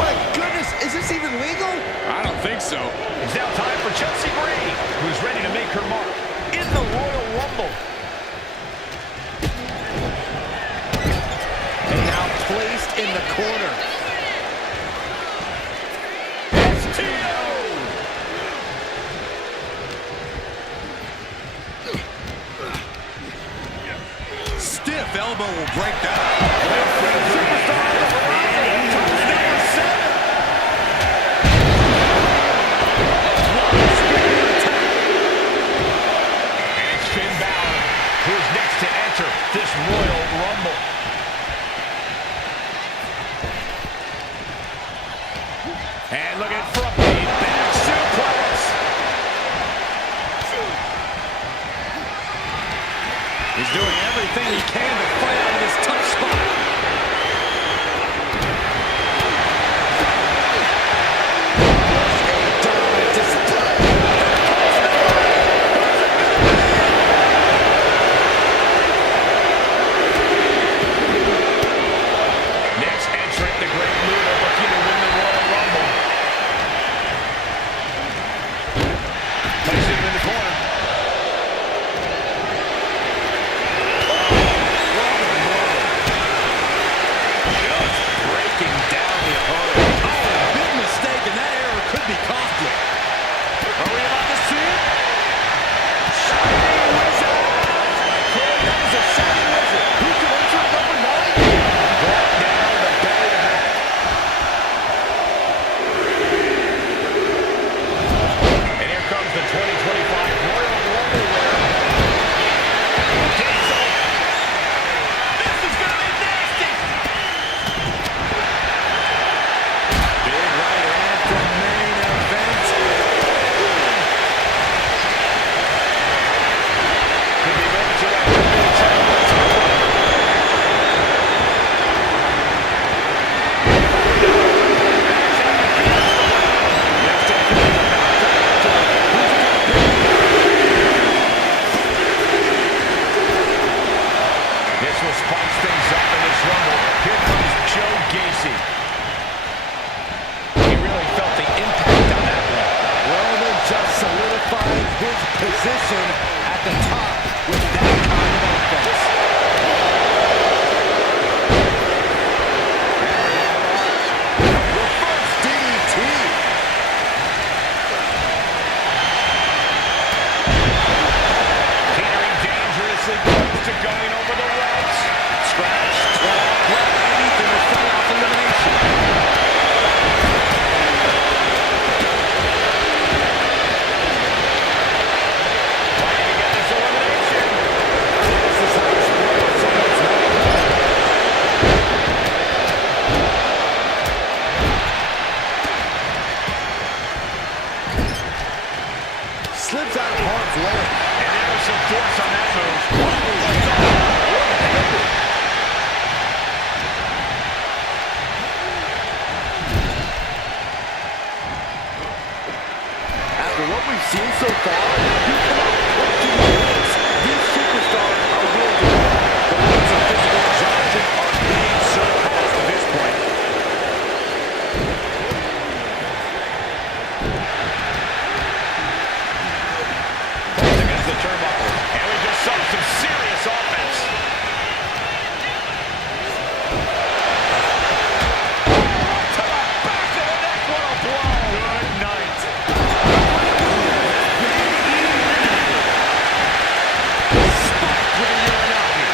My goodness, is this even legal? I don't think so. It's now time for Chelsea Green, who's ready to make her mark in the Royal Rumble. And now placed in the corner. STO! Stiff elbow will break that. And it's Finn Balor, who is next to enter this Royal Rumble. And looking for a paid back suplex. He's doing everything he can to fight out of this tough spot. Next entrant, the Great Muta, looking to win the Royal Rumble. Placing him in the corner. Just breaking down the opponent. Oh, big mistake, and that error could be costly. Are we about to see it? Shining Wizard! Corey, that is a Shining Wizard. Who's the entrant number 9? Brought down the belly to back. And here comes the 2025 Royal Rumble winner. Diesel. This is going to be nasty. Big right hand from main event. Could be going to that WWE title at some point. This will spice things up in this Rumble. Here comes Joe Gacy. He really felt the impact on that one. Roman just solidifying his position at the top with that kind of offense. slips out of harm's way. And there was some force on that move. Oh, what's that? After what we've seen so far, you cannot question the limits these superstars are willing to go. The limits of physical exhaustion are being surpassed at this point. Pulls against the turnbuckle. And we just saw some serious offense. To the back of the neck, what a blow. Good night. Spiked with a Uranagi.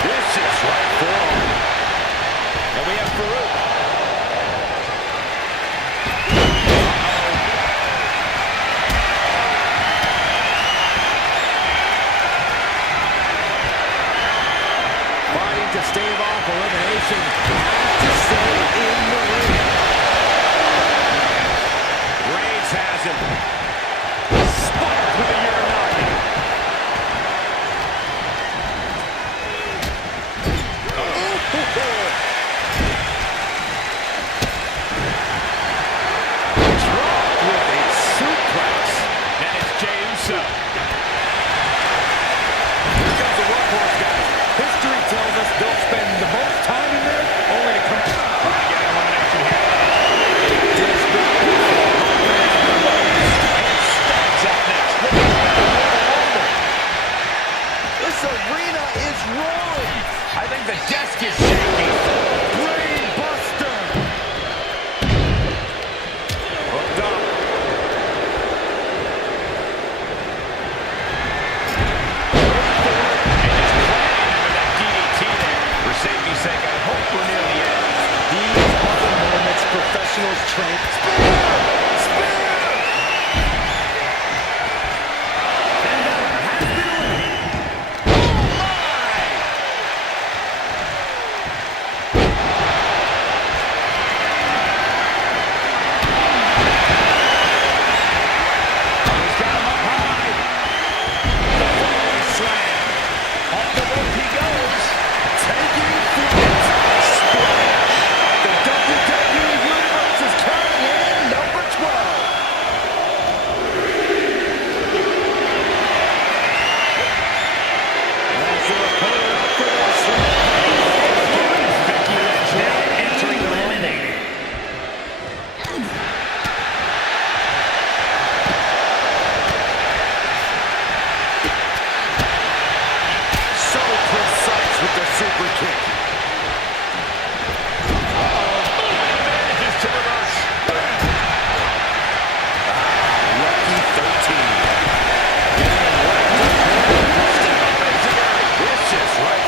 Vicious right forearm. And we have Farouk. Fighting to stave off elimination, has to stay in the ring. Reigns has him. Spiked with a Uranagi. Dropped with a suplex. And it's Jey Uso. Here comes the workhorse, guys. History tells us they'll spend the most time in there only to come try to get an elimination here. And Starks up next. Looking like the Royal Rumble. This arena is roaring. I think the desk is shaking. Brain buster. Hooked up. For safety's sake, I hope we're near the end. These are the moments professionals train. Spear! Spear! He's got him up high. The flying slam. Off the rope he goes. Taking flight. Splash. The WWE Universe is counting in number 12. That's the opponent up for the slam. Becky Lynch now entering the Rumble. So precise with the super kick. Manages to reverse. Lucky 13. Vicious right.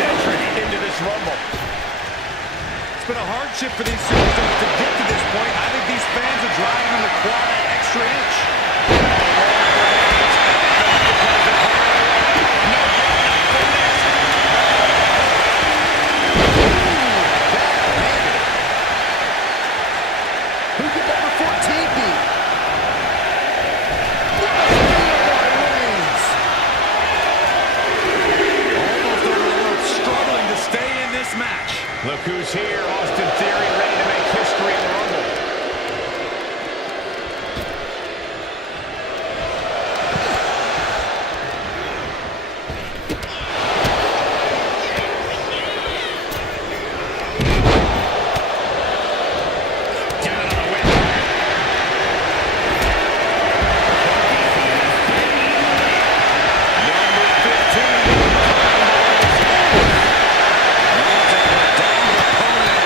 Entry into this Rumble. It's been a hardship for these superstars to get to this point. I think these fans are driving them to claw that extra inch. Who could number 14 be? What a steal by Reigns. Almost over the rope, struggling to stay in this match. Look who's here. Austin Theory ready to make history in the Rumble. Down on the win. Number 15. Down the opponent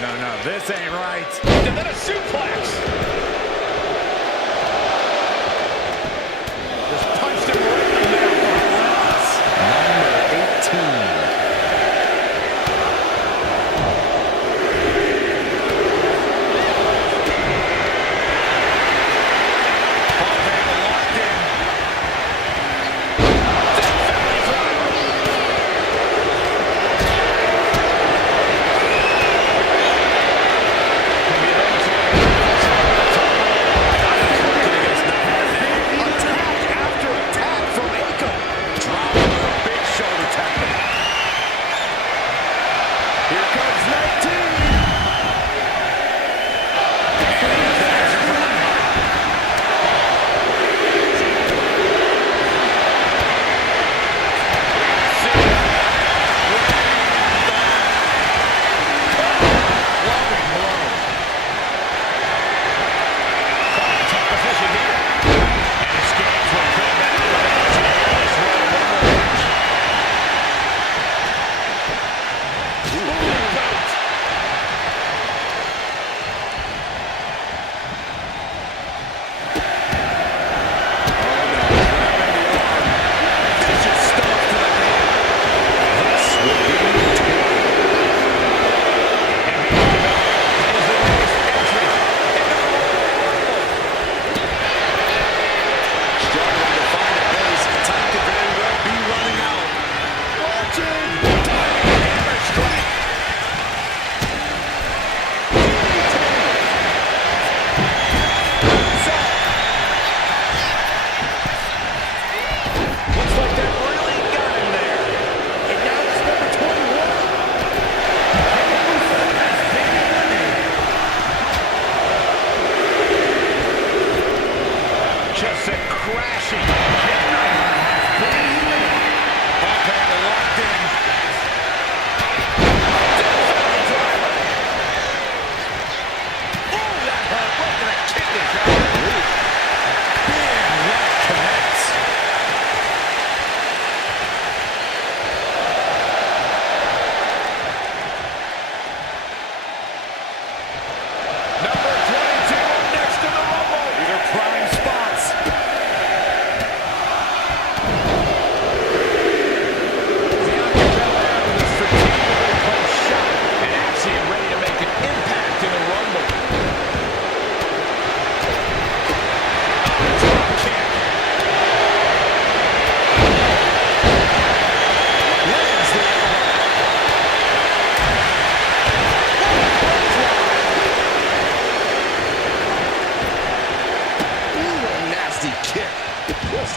no, this ain't right. And then a suplex. Just punched him right in the middle. Number 18.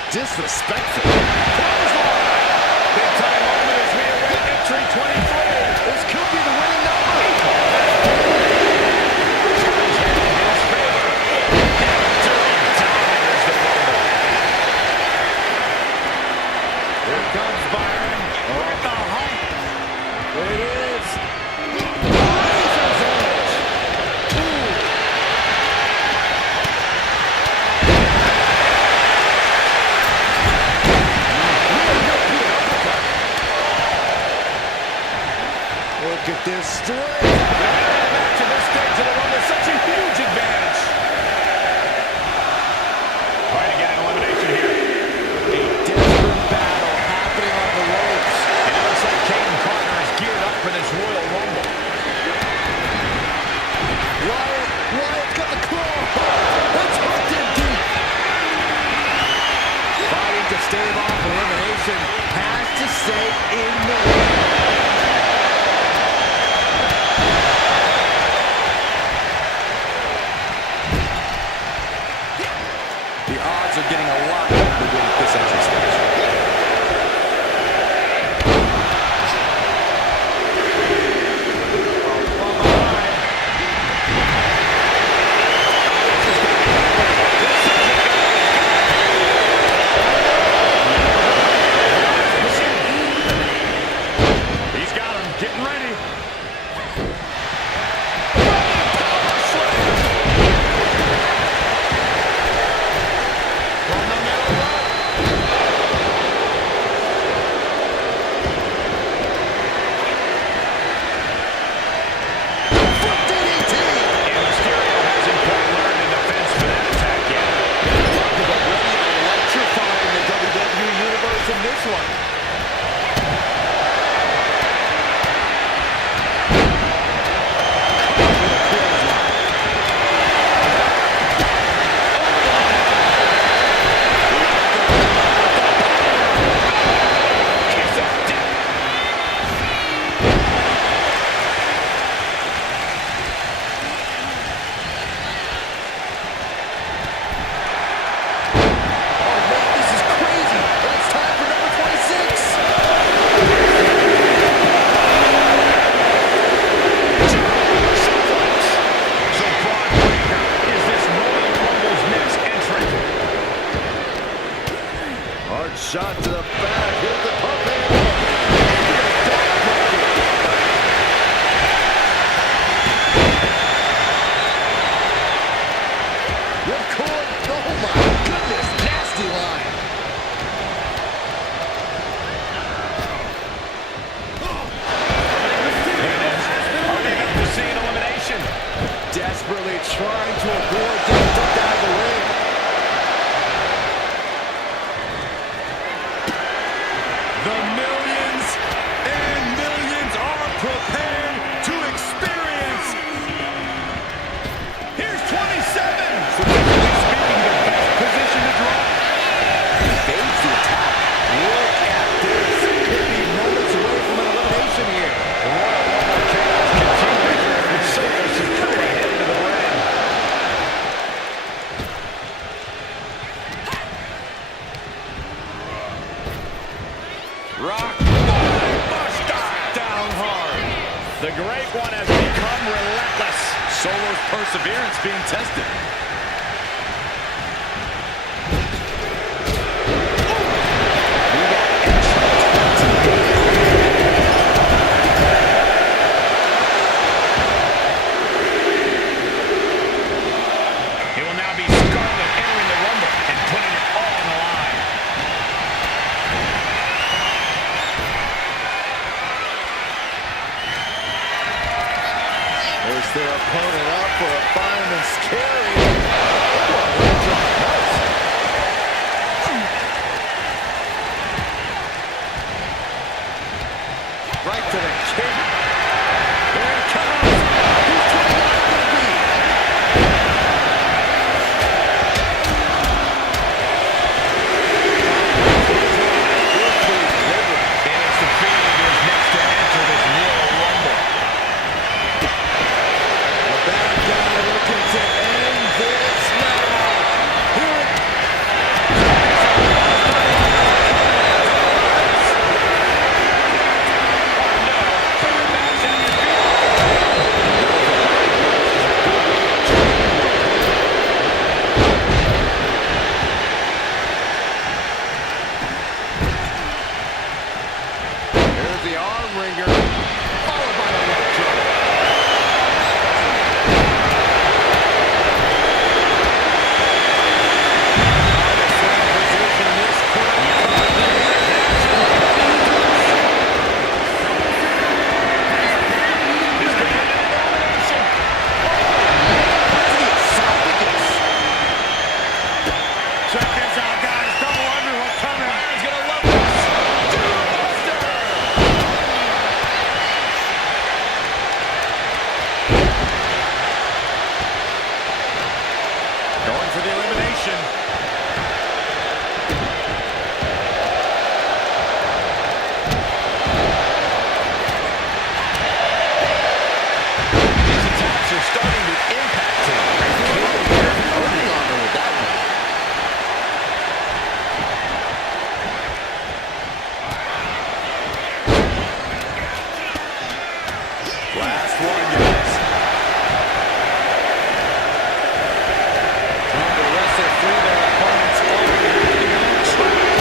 Disrespectful. Big time moment as we await entry 23. This could be the winning number. Here comes Byron. Look at the height. It is. Look at this strength. Back to this stage of the Rumble, such a huge advantage. Trying to get an elimination here. A desperate battle happening on the ropes. And it looks like Caden Carter is geared up for this Royal Rumble. Wyatt's got the claw. That's hooked in deep. Fighting to stave off elimination has to stay in the ring. The odds are getting a lot better to win at this entry stage. relentless. Solo's perseverance being tested. It will now be Scarlett entering the Rumble and putting it all on the line. There's their opponent up for a fireman's carry. Right to the kidney. Here it comes. Who's turning out to be? And it's the feeling he is next to enter this Royal Rumble. The bad guy looking to end this now. Here it Here's the arm wringer, followed by the leg drop. Check this out, guys. Double underhook coming. Byron's gonna love this. Going for the elimination. These attacks are starting to impact him. hurting on her with that one. Last one, guys. Trying to wrestle through their opponents already acting on track.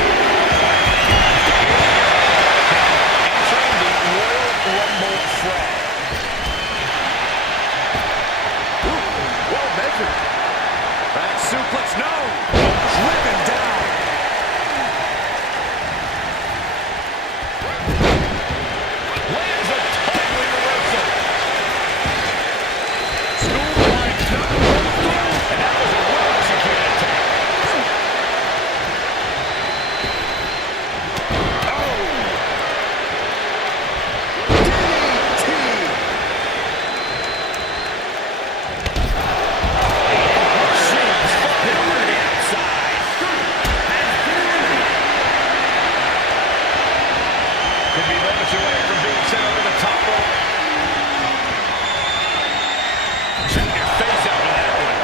Entering the Royal Rumble fray. Well measured. Back suplex, no! Driven down. Lands a timely reversal. Schoolboy, And that was a well-executed attack. Could be moments away from being sent over the top rope. Check your face out with that one.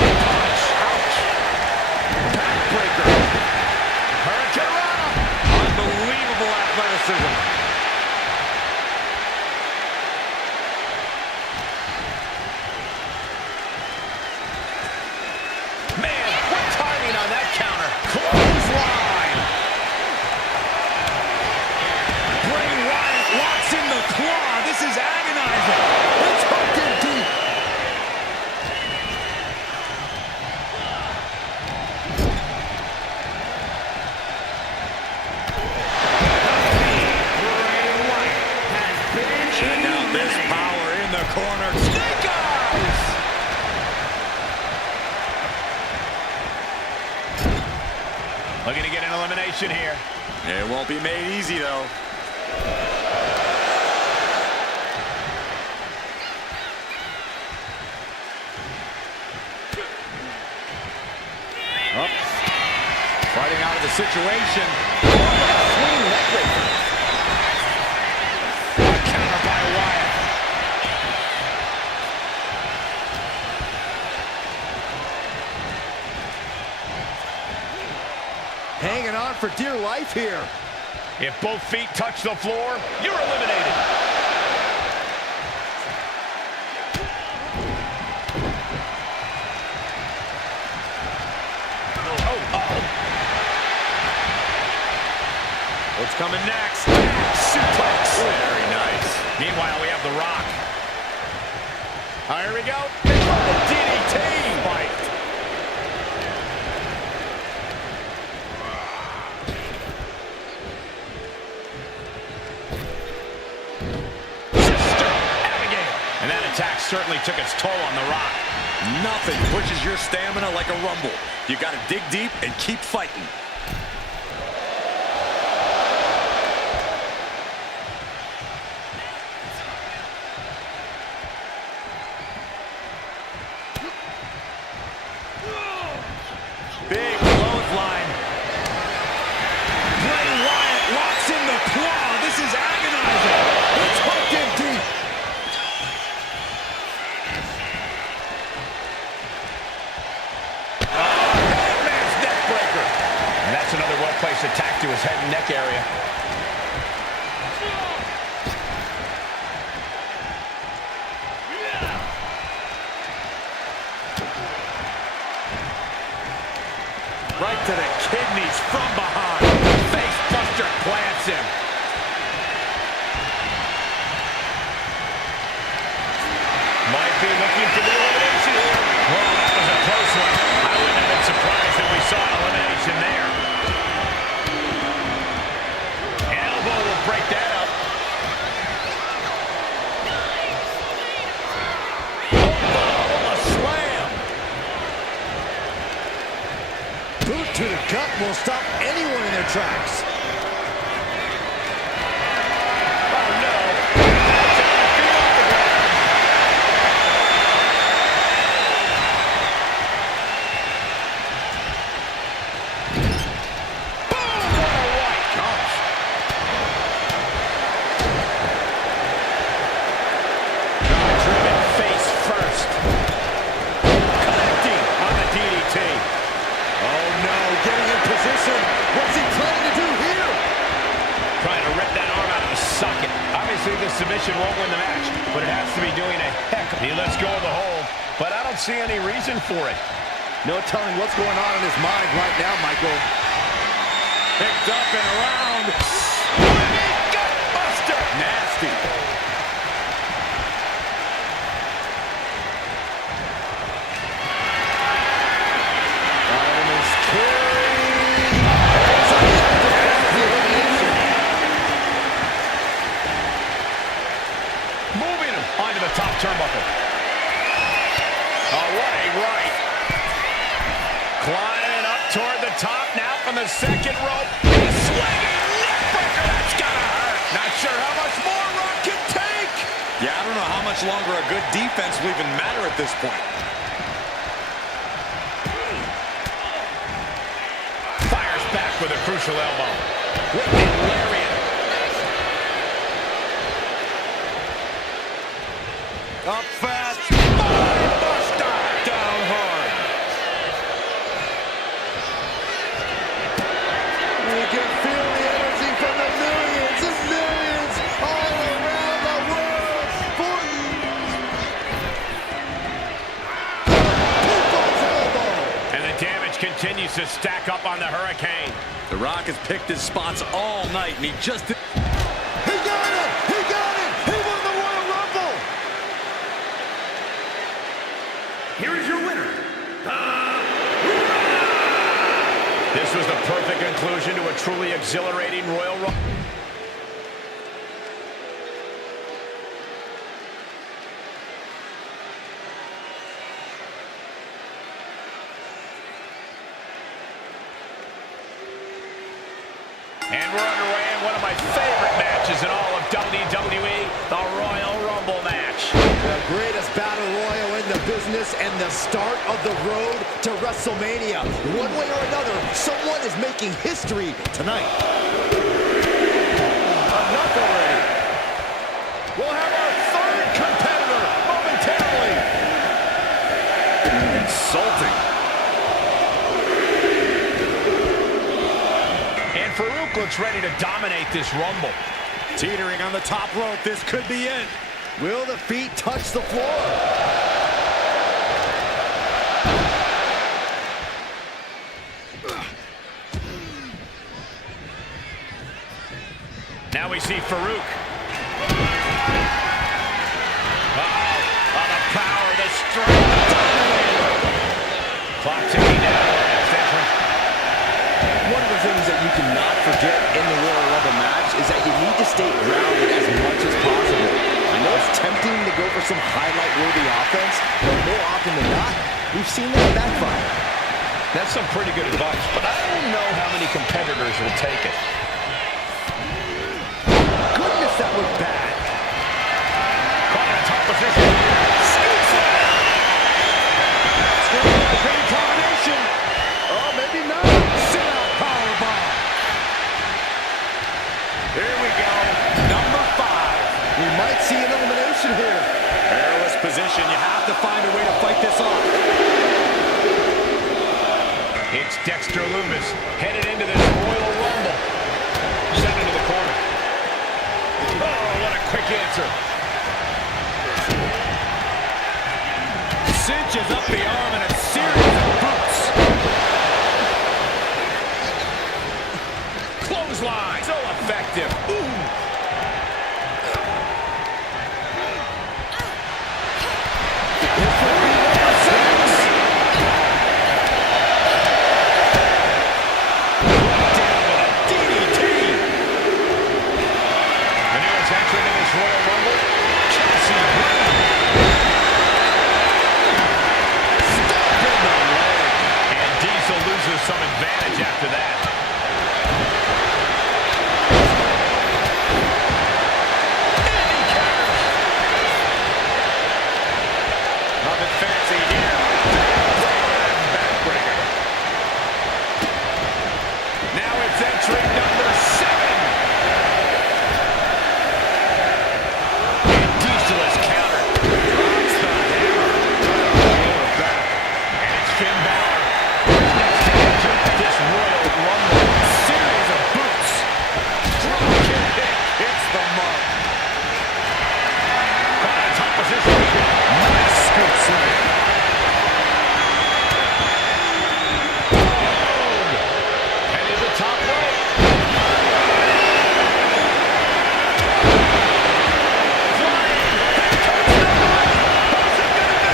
Big punch. Ouch. Backbreaker. Hurricanrana. unbelievable athleticism. Man, what timing on that counter. Clothesline. Bray Wyatt locks in the claw. This is agonizing. It's hooked in deep. Check out this power in the corner. Snake eyes. Looking to get an elimination here. It won't be made easy, though. Fighting out of the situation. Swinging leg breaker. Counter by Wyatt. Hanging on for dear life here. If both feet touch the floor, you're eliminated. What's coming next? Suplex. Very nice. Meanwhile, we have The Rock. Here we go. DDT. Spiked. Sister Abigail. And that attack certainly took its toll on The Rock. Nothing pushes your stamina like a rumble. You got to dig deep and keep fighting. Big clothesline. Bray Wyatt locks in the claw. This is agonizing. It's hooked in deep. Man's neck breaker. And that's another well-placed attack to his head and neck area. Right to the kidneys from behind. Face buster plants him. Might be looking for the elimination here. Well, that was a close one. I wouldn't have been surprised if we saw an elimination there. An elbow will break that up. Oh, a slam. Boot to the gut will stop anyone in their tracks. Oh, no. Submission won't win the match, but it has to be doing a heck. He lets go of the hold, but I don't see any reason for it. No telling what's going on in his mind right now, Michael. Picked up and around. Gutbuster! Nasty. Almost carried. Moving him onto the top turnbuckle. Oh, what a right. Climbing up toward the top now from the second rope. Swinging neckbreaker, that's gotta hurt. Not sure how much more Rock can take. Yeah, I don't know how much longer a good defense will even matter at this point. Fires back with a crucial elbow. Whipping lariat. Up fast. Buster down hard. You can feel the energy from the millions and millions all around the world. People's elbow. And the damage continues to stack up on the Hurricane. The Rock has picked his spots all night, and he just... He got it! He got it! He won the Royal Rumble! Here is your winner, This was the perfect conclusion to a truly exhilarating Royal Rumble. And we're underway in one of my favorite matches in all of WWE, the Royal Rumble match. The greatest battle royal in the business and the start of the road to WrestleMania. One way or another, someone is making history tonight. Enough already. We'll have our third competitor momentarily. Insulting. And Farouk looks ready to dominate this Rumble. Teetering on the top rope. This could be it. Will the feet touch the floor? Now we see Farouk. The power, the strength. Clock ticking down. Next entrant. One of the things that you cannot forget in the Royal Rumble match is that you need to stay grounded as much as possible. I know it's tempting to go for some highlight-worthy offense, but more often than not, we've seen that backfire. That's some pretty good advice, but I don't know how many competitors will take it. Goodness, that was bad. Caught in a top position. Scoops it. Scoring the great combination. Oh, maybe not. Sit-out powerbomb. Here we go. Number 5. We might see an elimination here. Perilous position. You have to find a way to fight this off. It's Dexter Lumis headed into this Royal Rumble. Sent into the corner. Oh, what a quick answer. Cinches up the arm in a series of boots. Clothesline. So effective. Ooh. Some advantage after that. Nothing fancy here. Backbreaker. Now it's entry number 7. And Diesel is countered. Drops the hammer. Lower back. And it's Finn Balor. This Royal Rumble series of boots. Drop kick. Hits the mark. Caught in top position. Nice scoop slam. And into top rope. Flying. Here comes the one. Who's it gonna be?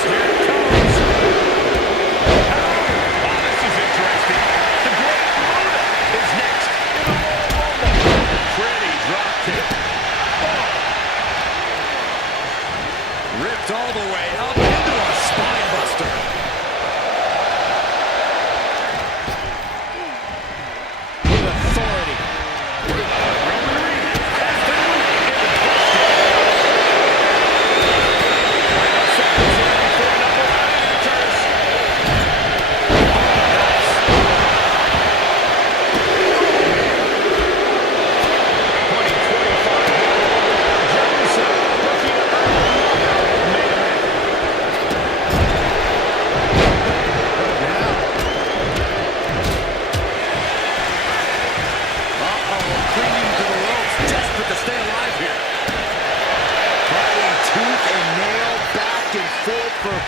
Here it comes. Oh, this is interesting. The Great Muta is next in the Royal Rumble. Pretty drop kick. Oh. Ripped all the way up into a spine buster. With authority. Roman Reigns has been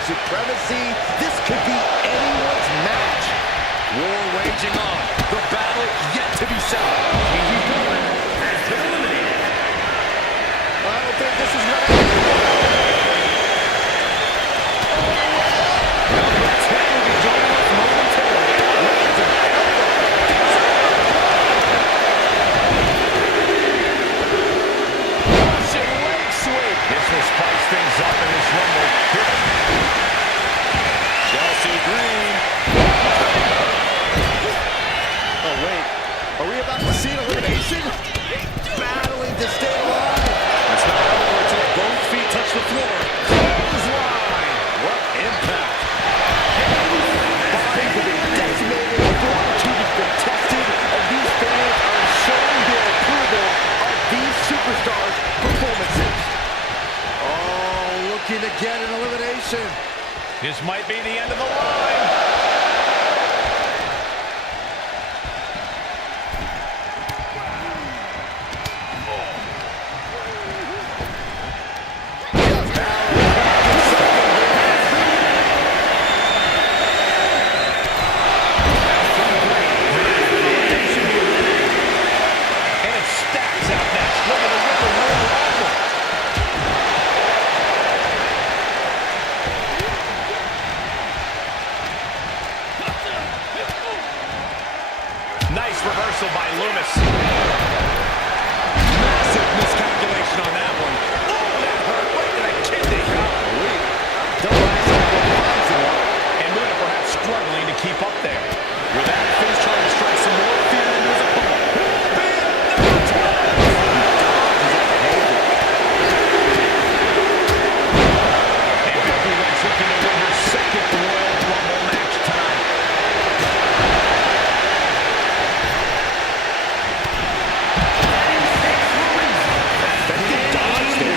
supremacy. This could be anyone's match. War waging on. The battle yet to be settled. Easy Dolan has been eliminated. I don't think this is ready. Number 10 will be joining us momentarily. Lands an elbow. Russian leg sweep. This will spice things up in this Rumble. Chelsea Green. Oh, wait. Are we about to see an elimination? Battling to stay alive. It's not over until both feet touch the floor. Clothesline. What impact. Bodies have been decimated. Fortitude has been tested. And these fans are showing their approval of these superstars' performances. Oh, looking to get an elimination. This might be the end of the line. reversal by Loomis. Massive miscalculation on that one. Oh, that hurt right to the kidney. And Luna perhaps struggling to keep up there. With that, Finn's trying to strike some more fear into his opponent. And Becky Lynch looking to win her second Royal Rumble match tonight. Becky dodged it.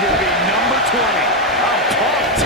will be number 20. I'm pumped.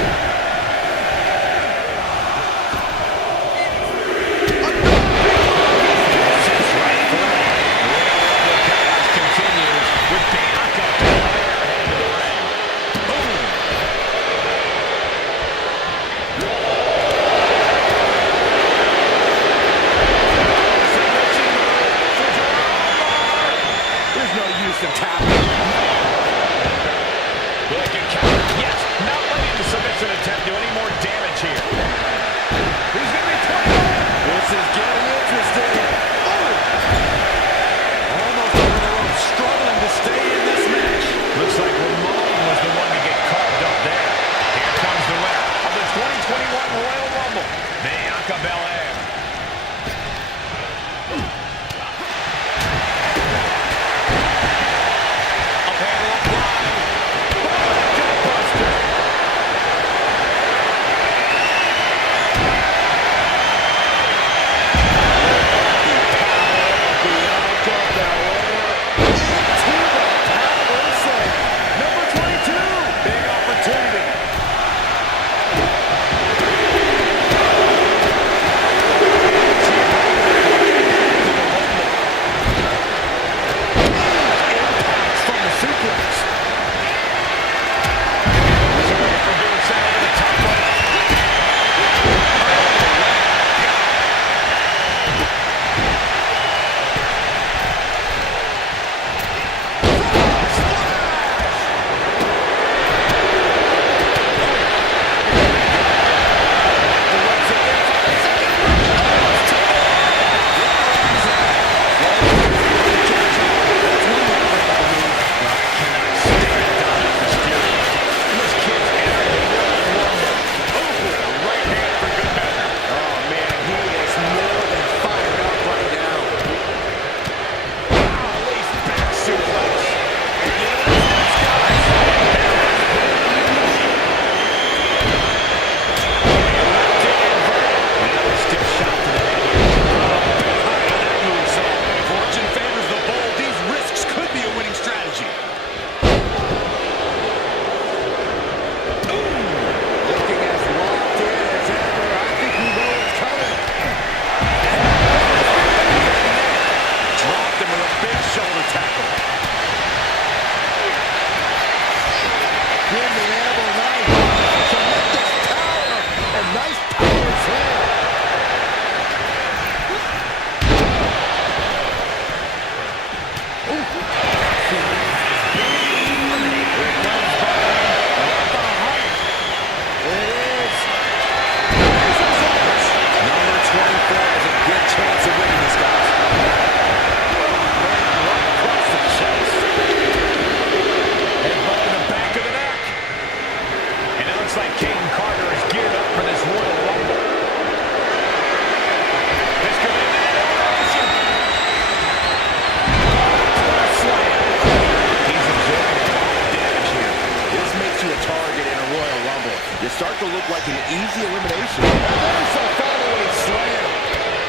Start to look like an easy elimination. There's a follow-away slam.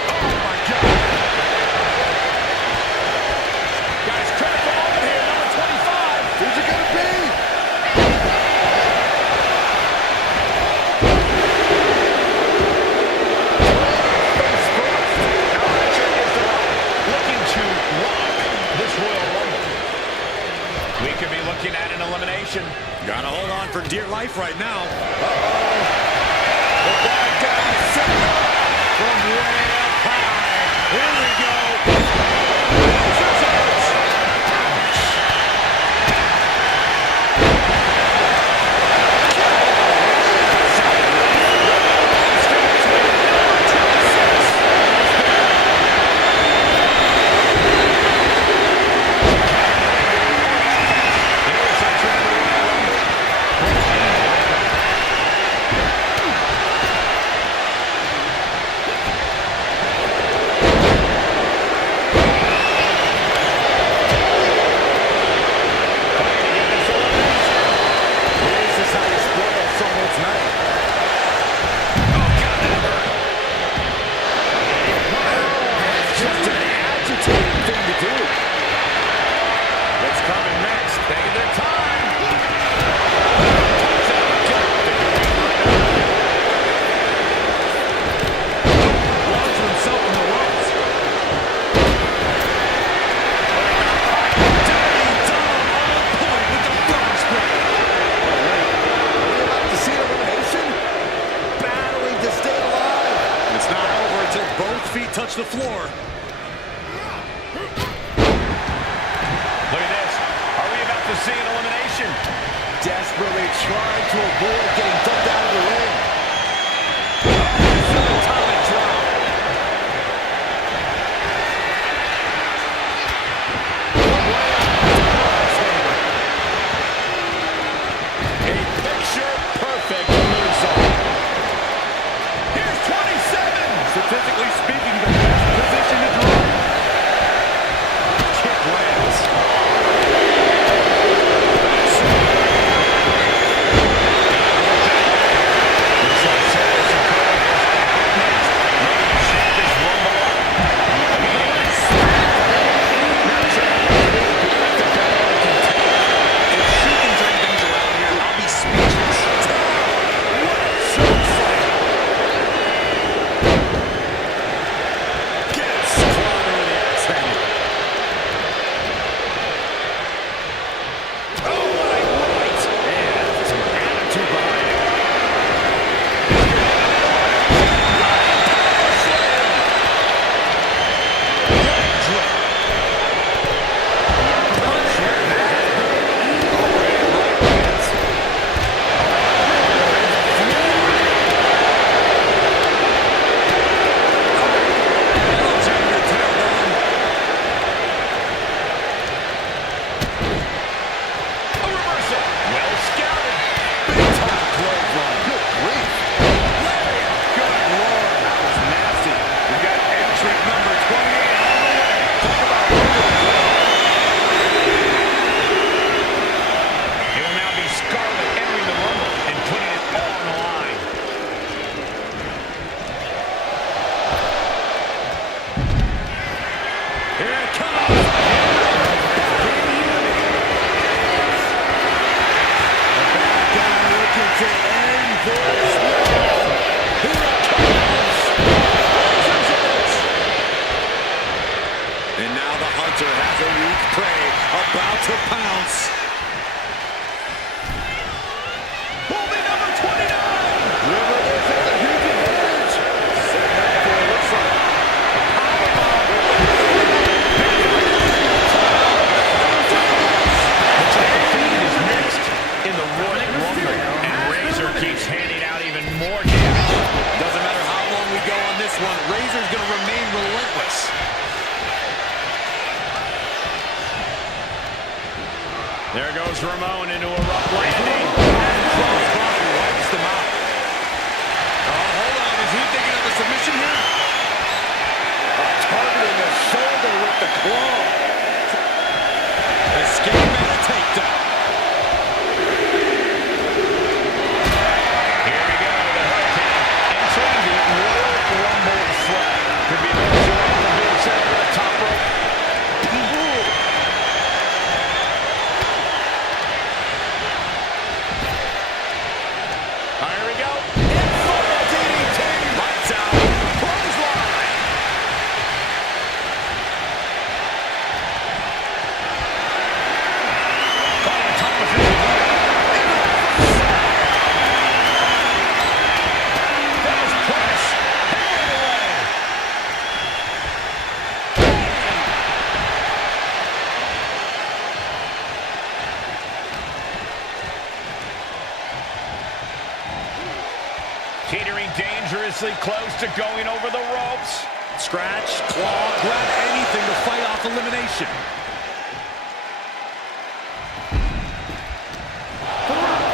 Oh, my God. Guys, critical moment here, number 25. Who's it gonna be? Looking to lock this Royal Rumble. We could be looking at an elimination. Gotta hold on for dear life right now. The bad guy set up from way up high. Here we go. touch the floor. Look at this. Are we about to see an elimination? Desperately trying to avoid getting dumped out of the ring. Atomic drop. A picture-perfect moonsault. Here's 27. Statistically speaking, the best position to drop. Kick lands. And now the hunter has a weak prey about to pounce. Holding number 29. River is at a huge advantage. Setting up for what looks like a powerbomb. Looks like the Fiend is next in the Royal Rumble. And Razor keeps handing out even more damage. Doesn't matter how long we go on this one, Razor's going to remain relentless. There goes Ramon into a rough landing. Crossbody wipes them out. Oh, hold on. Is he thinking of a submission here? Targeting the shoulder with the claw. Escape and a takedown. Here we go, the Hurricane entering the Royal Rumble flag. Could be the Royal Rumble center at the top rope. Here we go. Inferno DDT. Lights out. Clothesline. Oh, Thomas is There's press. Hammered away. Teetering dangerously close to going over the ropes. Scratch, claw, grab anything to fight off elimination.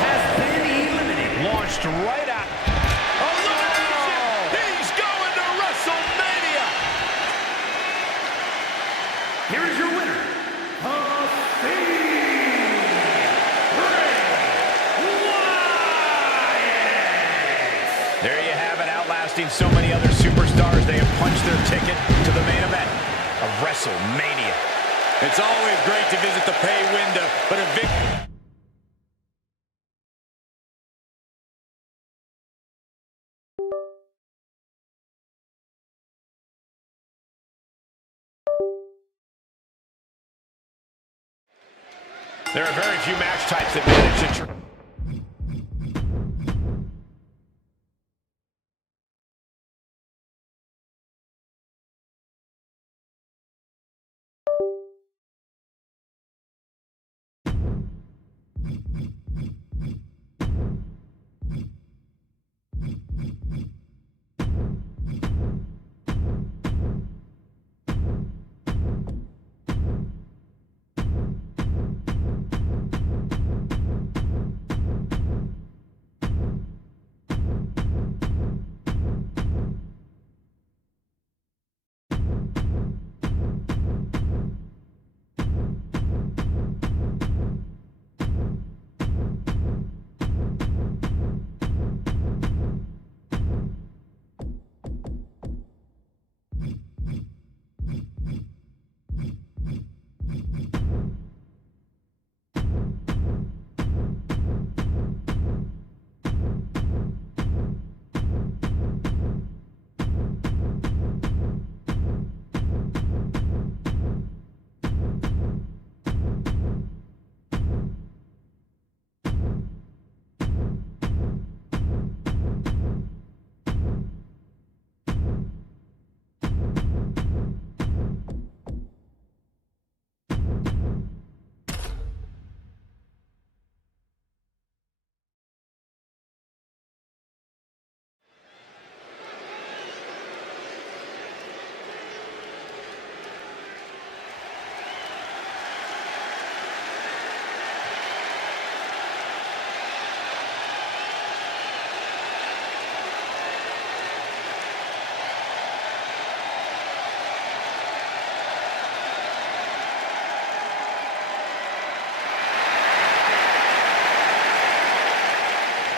Has been eliminated. Launched right at. Elimination. He's going to WrestleMania. Here is your winner, the Fiend, There you have it, outlasting so many other superstars. They have punched their ticket to the main event of WrestleMania. It's always great to visit the pay window, but a victory. There are very few match types that manage to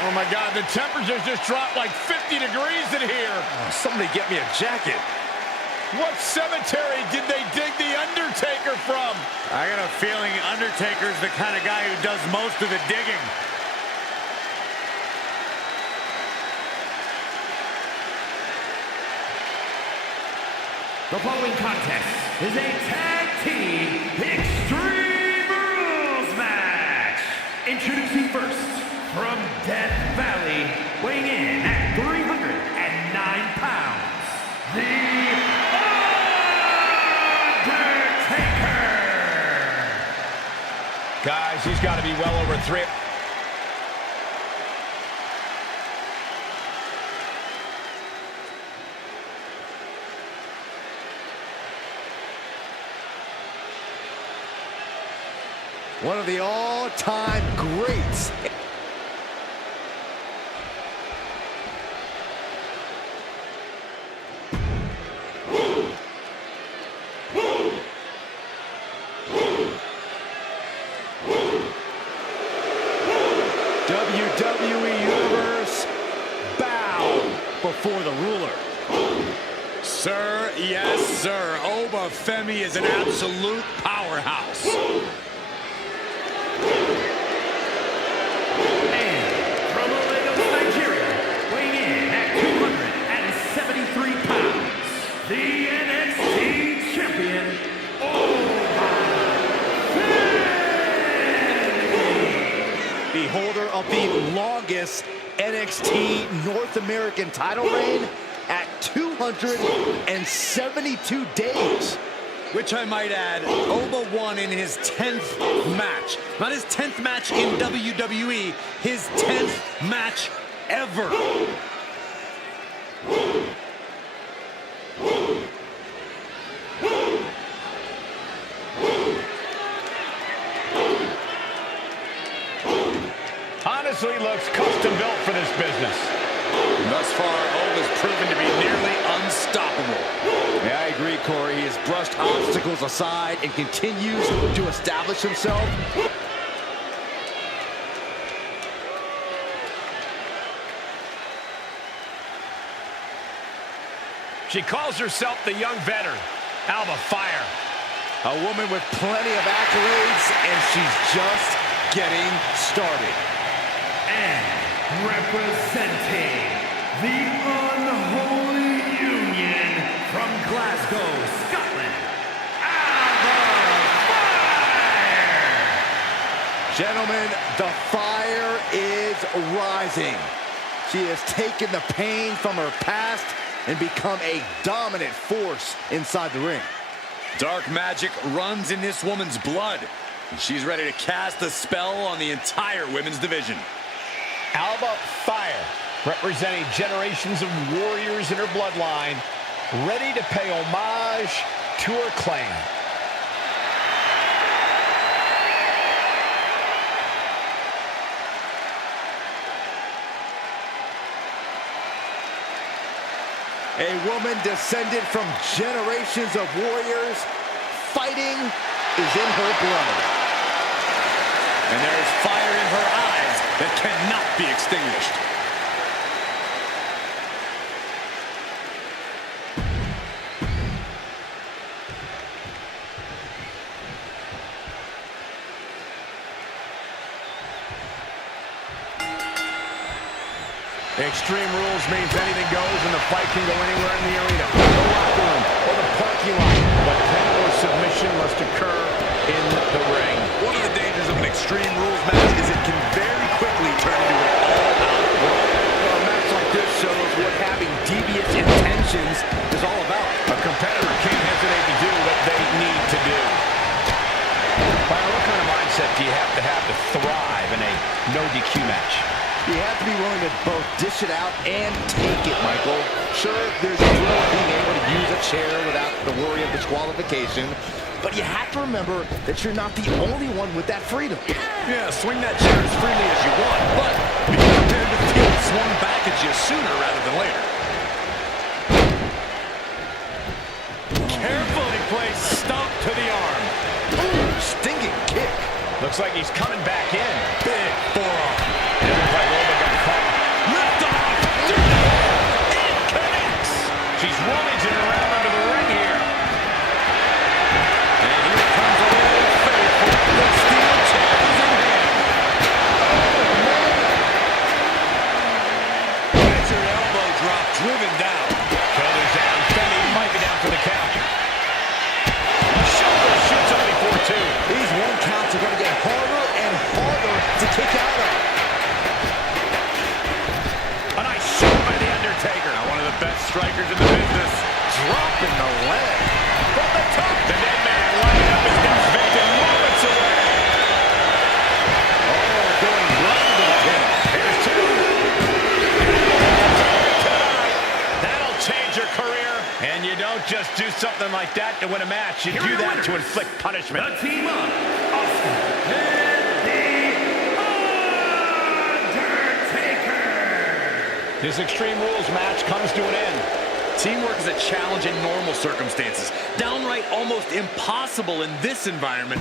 Oh my God, the temperature's just dropped like 50 degrees in here. Oh, somebody get me a jacket. What cemetery did they dig the Undertaker from? I got a feeling Undertaker's the kind of guy who does most of the digging. The following contest is a tag team Extreme Rules match. Introducing first, from Death Valley, weighing in at 309 pounds, the Undertaker! Guys, he's got to be well over 3. One of the all-time greats. WWE Universe, bow before the ruler. Sir, yes, sir. Oba Femi is an absolute powerhouse. And from Lagos, Nigeria, weighing in at 273 pounds, the NXT champion, Oba Femi! The holder of the longest NXT North American title reign at 272 days. Which I might add, Oba won in his 10th match. Not his 10th match in WWE, his 10th match ever. Honestly, looks custom built for this business. Thus far, Oba's proven to be nearly unstoppable. Yeah, I agree, Corey. He has brushed obstacles aside and continues to establish himself. She calls herself the young veteran, Alba Fire. A woman with plenty of accolades, and she's just getting started. And representing the Unholy Union from Glasgow, Scotland, Alba Fire! Gentlemen, the fire is rising. She has taken the pain from her past and become a dominant force inside the ring. Dark magic runs in this woman's blood, and she's ready to cast a spell on the entire women's division. Alba Fire, representing generations of warriors in her bloodline, ready to pay homage to her clan. A woman descended from generations of warriors. Fighting is in her blood. And there is fire in her eyes that cannot be extinguished. Extreme Rules means anything goes, and the fight can go anywhere in the arena, the locker room, or the parking lot. But pin or submission must occur in the ring. One of the dangers of an Extreme Rules match is it can very quickly turn into an all-out brawl. A match like this shows what having devious intentions is all about. A competitor can't hesitate to do what they need to do. Byron, what kind of mindset do you have to thrive in a no DQ match? You have to be willing to both dish it out and take it, Michael. Sure, there's a thrill of being able to use a chair without the worry of disqualification, but you have to remember that you're not the only one with that freedom. Yeah, swing that chair as freely as you want, but be prepared to feel it swung back at you sooner rather than later. Carefully placed stomp to the arm. Ooh, stinging kick. Looks like he's coming back in. Big forearm. It looks like Oba got caught out on. A nice shot by The Undertaker. Now one of the best strikers in the business. Dropping the leg. From the top. The dead man lining up his next victim moments away. Oh, going right into the pin. Here's two. Tonight. That'll change your career. And you don't just do something like that to win a match. You Here do are the that to winners. inflict punishment. The team of Austin and The Undertaker. This Extreme Rules match comes to an end. Teamwork is a challenge in normal circumstances. Downright almost impossible in this environment.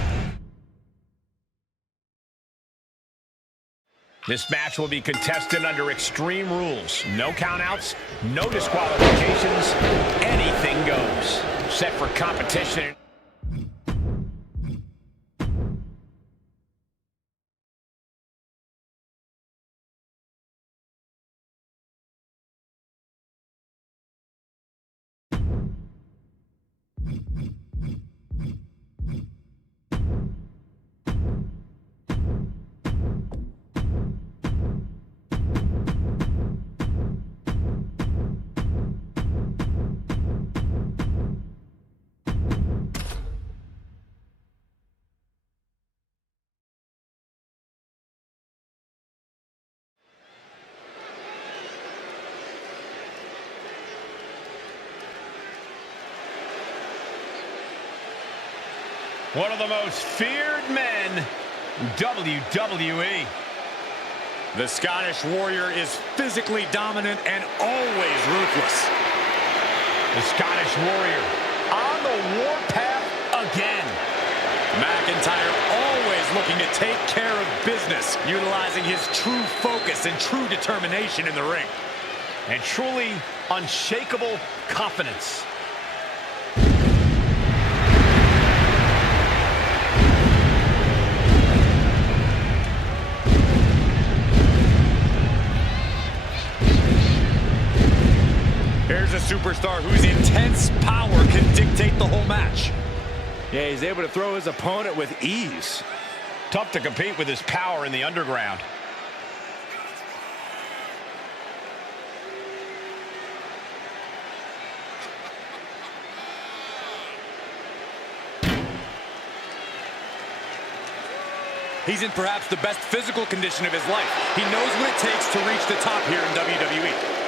This match will be contested under Extreme Rules. No countouts, no disqualifications, anything goes. Set for competition. One of the most feared men in WWE. The Scottish Warrior is physically dominant and always ruthless. The Scottish Warrior on the warpath again. McIntyre always looking to take care of business, utilizing his true focus and true determination in the ring. And truly unshakable confidence. Here's a superstar whose intense power can dictate the whole match. Yeah, he's able to throw his opponent with ease. Tough to compete with his power in the underground. He's in perhaps the best physical condition of his life. He knows what it takes to reach the top here in WWE.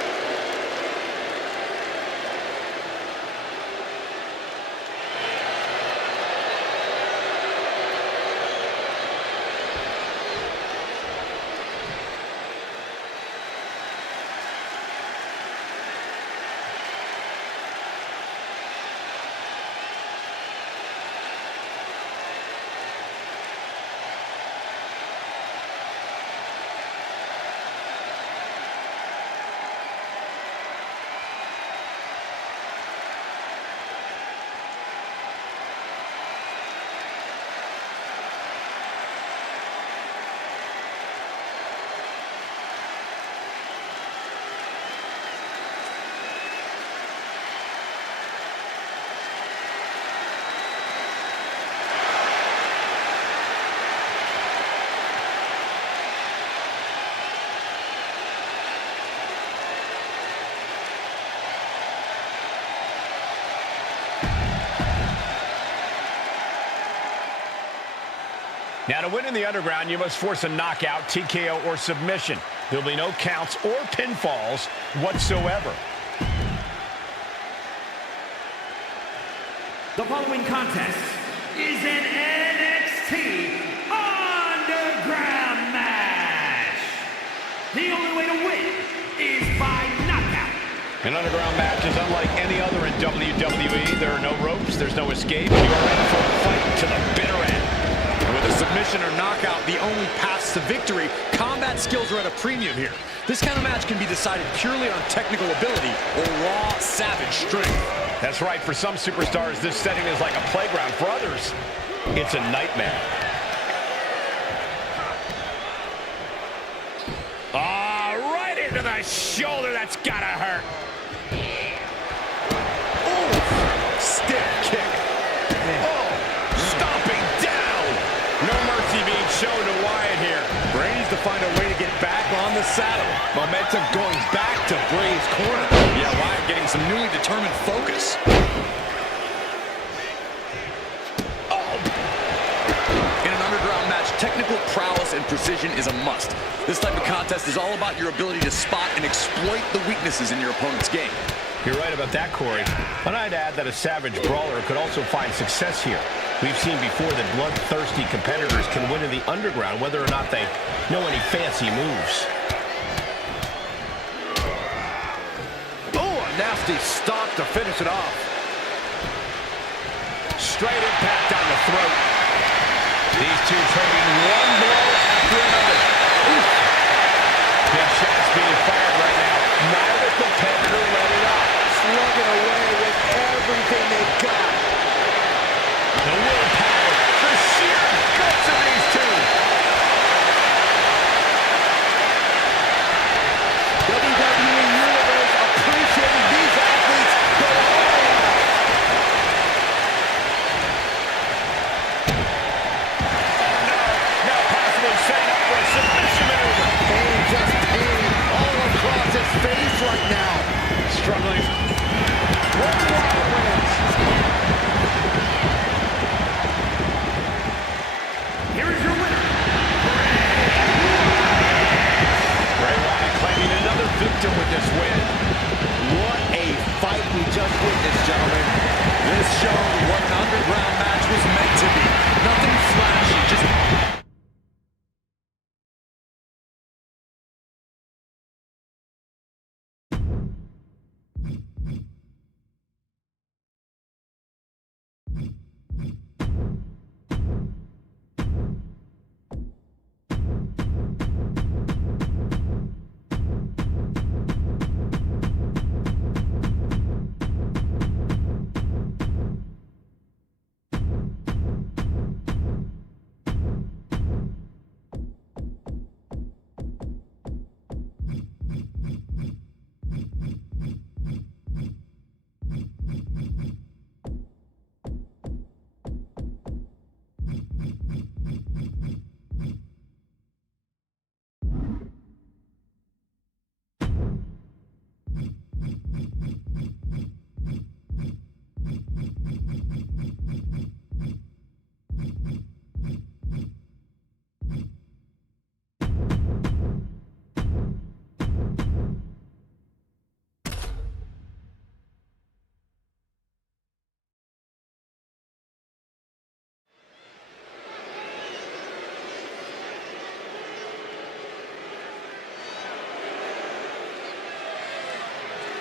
Now, to win in the underground, you must force a knockout, TKO, or submission. There'll be no counts or pinfalls whatsoever. The following contest is an NXT Underground match. The only way to win is by knockout. An underground match is unlike any other in WWE. There are no ropes, there's no escape. You are in for a fight to the bitter end. With a submission or knockout, the only paths to victory, combat skills are at a premium here. This kind of match can be decided purely on technical ability or raw, savage strength. That's right. For some superstars, this setting is like a playground. For others, it's a nightmare. Right into the shoulder. That's gotta hurt. Ooh, stiff kick. Stomping down. No mercy being shown to Wyatt here. Brady's the find a way to get back on the saddle. Momentum going back to Bray's corner. Yeah, Wyatt getting some newly determined focus. In an underground match, technical prowess and precision is a must. This type of contest is all about your ability to spot and exploit the weaknesses in your opponent's game. You're right about that, Corey. But I'd add that a savage brawler could also find success here. We've seen before that bloodthirsty competitors can win in the underground whether or not they know any fancy moves. Oh, a nasty stop to finish it off. Straight impact on the throat. These two trading one blow after another. Oof. Big shots being fired right now. Neither competitor let it up. Slugging away with everything they've got. The willpower, the sheer guts of these two. WWE Universe appreciating these athletes go all out. Now possibly setting up for a submission maneuver. Pain, just pain all across his face right now. Struggling. Worldwide wins. Here is your winner, Bray Wyatt claiming another victim with this win. What a fight we just witnessed, gentlemen. This showed what an underground match was meant to be. Nothing flashy, just...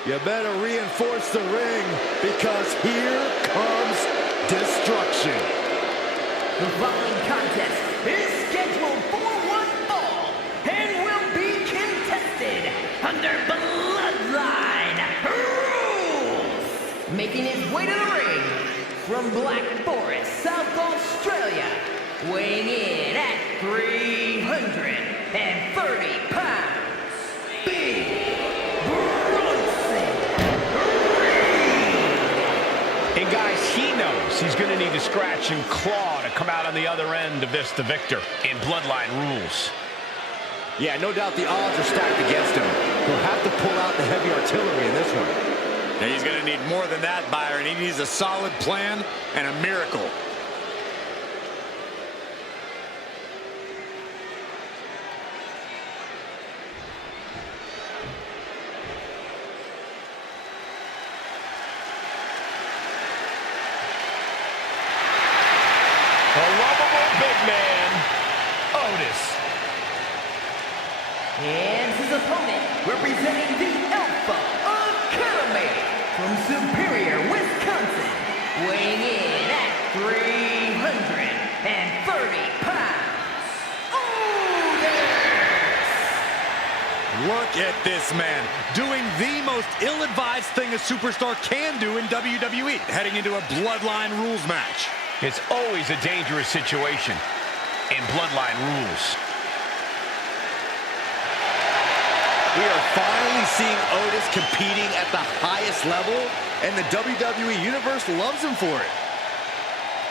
You better reinforce the ring because here comes destruction. The following contest is scheduled for one fall and will be contested under Bloodline rules. Making his way to the ring from Black Forest, South Australia, weighing in at 330 pounds, Big And guys, he knows he's going to need to scratch and claw to come out on the other end of this the victor in Bloodline rules. Yeah, no doubt the odds are stacked against him. He'll have to pull out the heavy artillery in this one. And he's going to need more than that, Byron. He needs a solid plan and a miracle. The lovable big man, Otis. And his opponent, representing the Alpha Academy from Superior, Wisconsin, weighing in at 330 pounds, Otis! Look at this man doing the most ill-advised thing a superstar can do in WWE, heading into a Bloodline rules match. It's always a dangerous situation in Bloodline rules. We are finally seeing Otis competing at the highest level, and the WWE Universe loves him for it.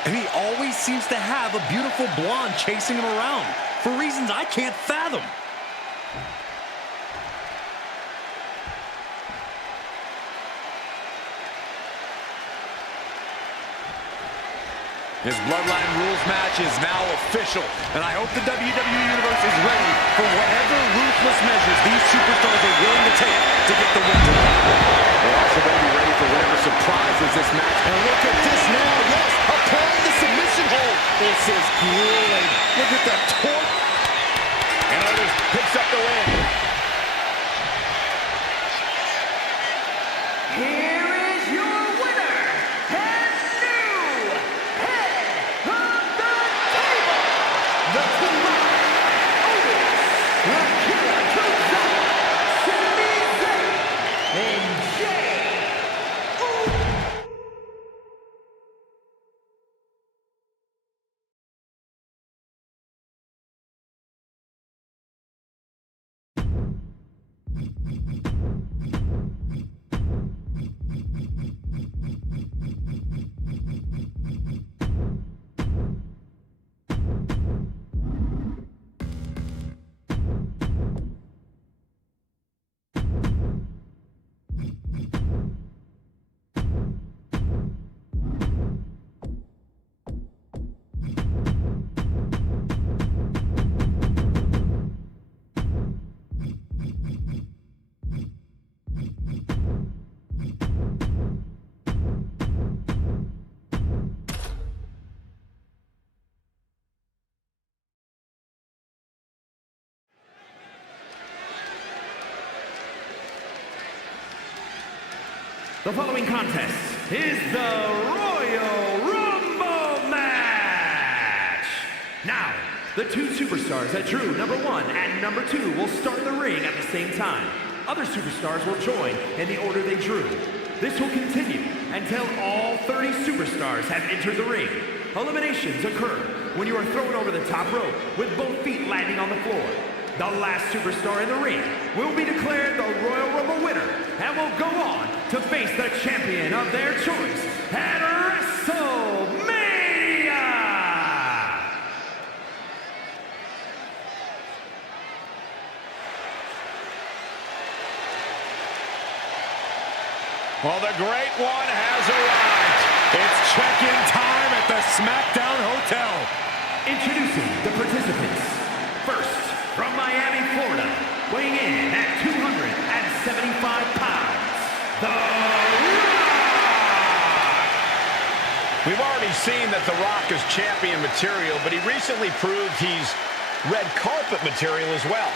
And he always seems to have a beautiful blonde chasing him around for reasons I can't fathom. This Bloodline Rules match is now official, and I hope the WWE Universe is ready for whatever ruthless measures these superstars are willing to take to get the win tonight. They're also going to be ready for whatever surprises this match. And look at this now, yes, applying the submission hold. This is grueling. Look at that torque. And others picks up the win. Here is your winner, and new head of the table, the Team Otis, Akira Tozawa, Sami Zayn, and Jay Uso. The following contest is the Royal Rumble match. Now, the two superstars that drew number 1 and number 2 will start the ring at the same time. Other superstars will join in the order they drew. This will continue until all 30 superstars have entered the ring. Eliminations occur when you are thrown over the top rope with both feet landing on the floor. The last superstar in the ring will be declared the Royal Rumble winner and will go on to face the champion of their choice at WrestleMania! Well, the Great One has arrived. It's check-in time at the SmackDown Hotel. Introducing the participants. First, from Miami, Florida, weighing in at 275 pounds, The Rock! We've already seen that The Rock is champion material, but he recently proved he's red carpet material as well.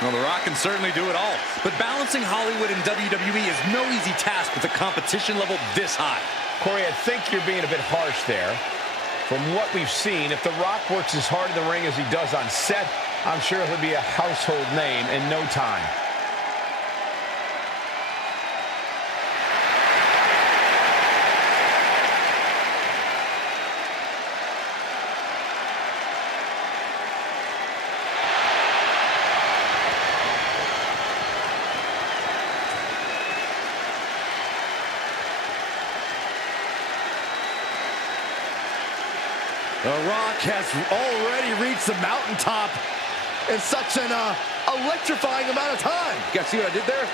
Well, The Rock can certainly do it all, but balancing Hollywood and WWE is no easy task with a competition level this high. Corey, I think you're being a bit harsh there. From what we've seen, if The Rock works as hard in the ring as he does on set, I'm sure he'll be a household name in no time. The Rock has already reached the mountaintop in such an electrifying amount of time. You guys see what I did there?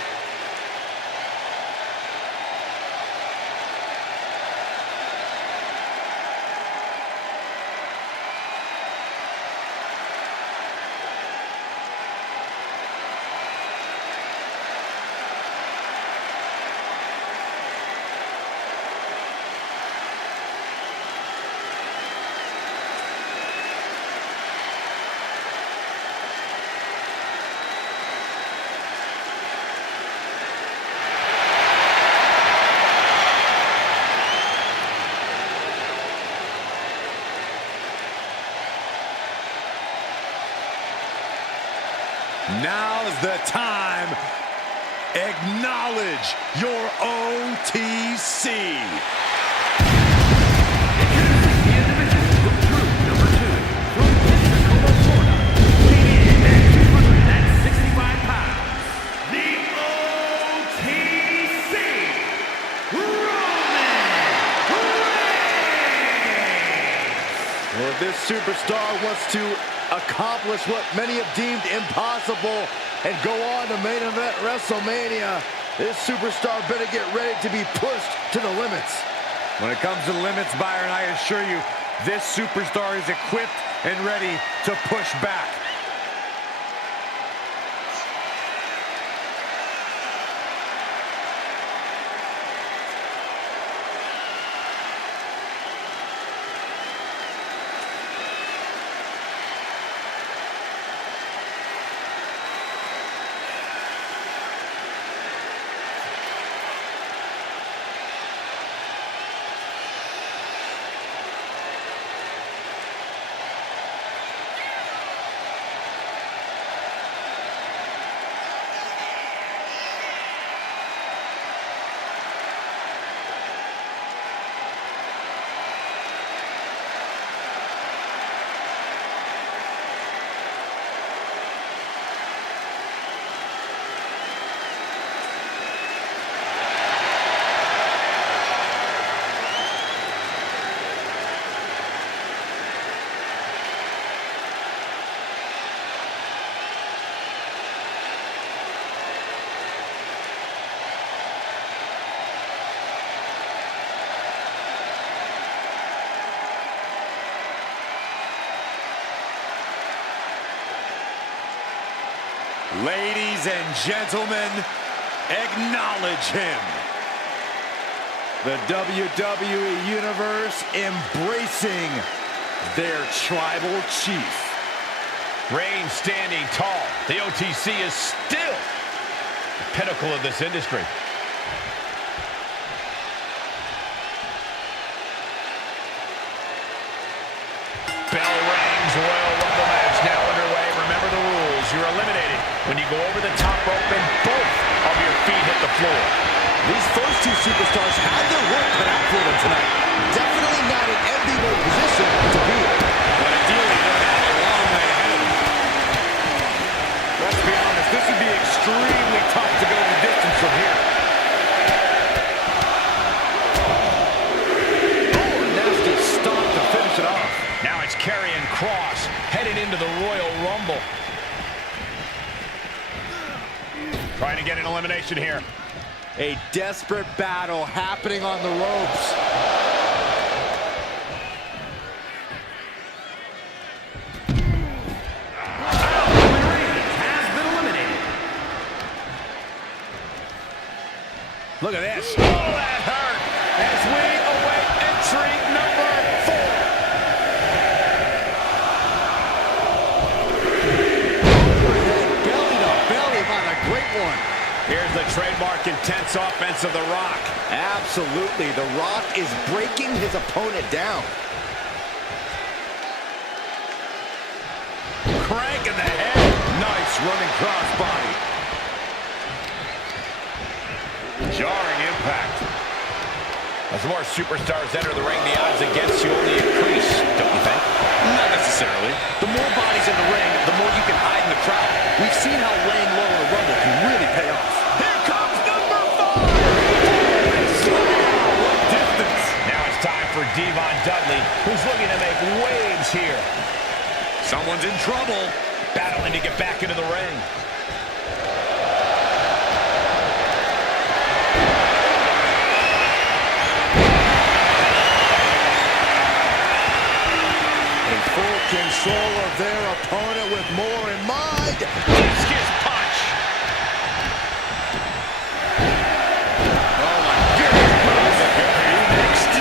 Now's the time. Acknowledge your OTC. The individual who drew number 2 from Pensacola, Florida, weighing in at 265 pounds, the OTC, Roman Reigns! Well, if this superstar wants to accomplish what many have deemed impossible and go on to main event WrestleMania, this superstar better get ready to be pushed to the limits. When it comes to limits, Byron, I assure you, This superstar is equipped and ready to push back. Ladies and gentlemen, acknowledge him. The WWE Universe embracing their tribal chief. Reigns standing tall. The OTC is still the pinnacle of this industry. Bell rings, Royal Rumble match now underway. Remember the rules. You're eliminated when you go over the top rope and both of your feet hit the floor. These first two superstars had their work cut out for them tonight. Definitely not an enviable position to be in. But ideally, they're not a long way ahead of them. Let's be honest, this would be extremely tough to go the distance from here. Oh, a nasty stomp to finish it off. Now it's Karrion Kross headed into the Royal Rumble. Trying to get an elimination here. A desperate battle happening on the ropes. Reigns has been eliminated. Look at this. Oh, that hurt. As we await entry number 4. Belly to belly by the Great One. Here's the trademark intense offense of The Rock. Absolutely. The Rock is breaking his opponent down. Crank in the head. Nice running crossbody. Jarring impact. As more superstars enter the ring, the odds against you only increase, don't you think? Not necessarily. The more bodies in the ring, the more you can hide in the crowd. We've seen how laying low in a Rumble can really pay off. Here comes number 5! What distance. Now it's time for Devon Dudley, who's looking to make waves here. Someone's in trouble. Battling to get back into the ring. In full control of their opponent with more in mind. Discus punch. Oh my goodness. Next.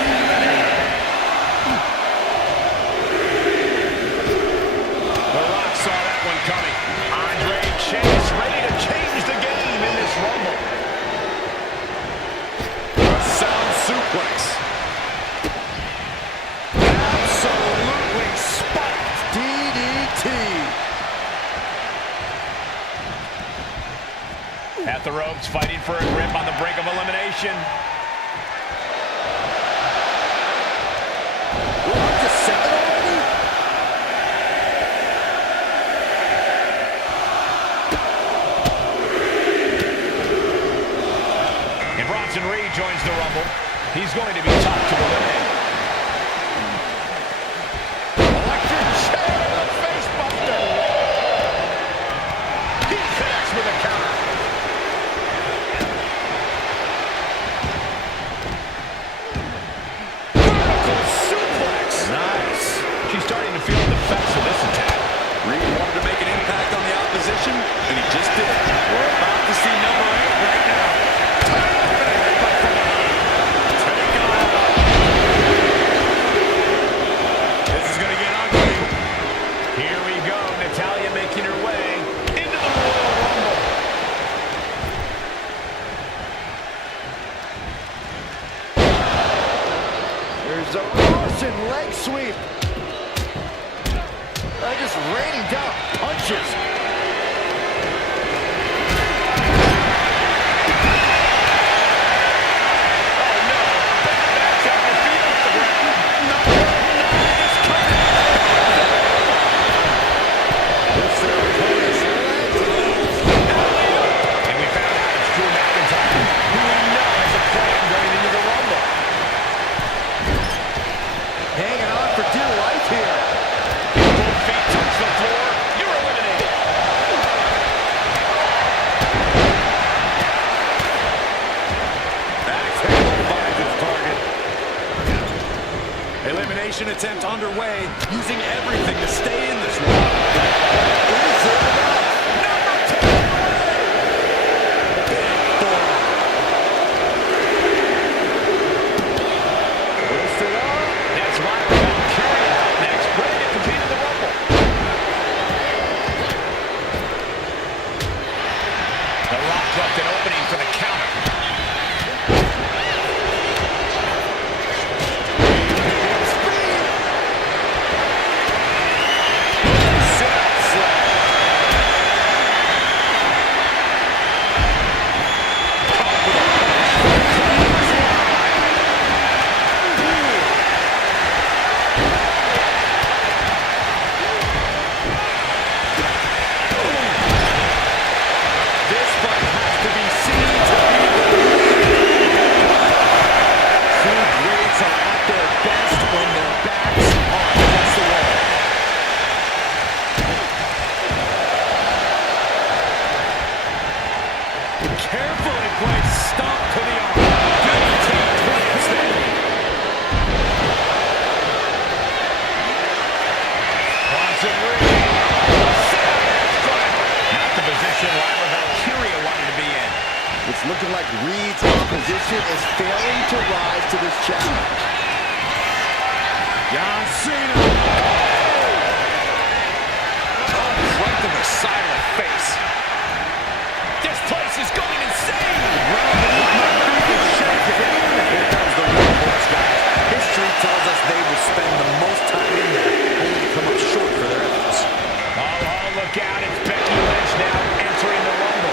The Rock saw that one coming. Andre Chase ready to change the game in this Rumble. A sound suplex. Absolutely spiked. DDT. At the ropes, fighting for a grip on the brink of elimination. We're up to 7 already? And Bronson Reed joins the Rumble. He's going to be tough to eliminate. Electric chair, the face buster. He connects with a counter. Vertical suplex. Nice. sweep. Just raining down punches. Elimination attempt underway, using everything to stay in this one. Is it enough? Number 10! Lifted up. That's right. Carry out next. Ready to compete in the Rumble. The Rock left an opening for the counter. Carefully placed stomp to the arm. Guillotine plants there. Bronson Reed. Not the position Lila Valkyria wanted to be in. It's looking like Reed's opposition is failing to rise to this challenge. John Cena. Oh, right to the side of the face. This place is going insane! Here comes the War Horse, guys. History tells us they will spend the most time in there, only to come up short for their efforts. Oh, look out. It's Becky Lynch now entering the Rumble.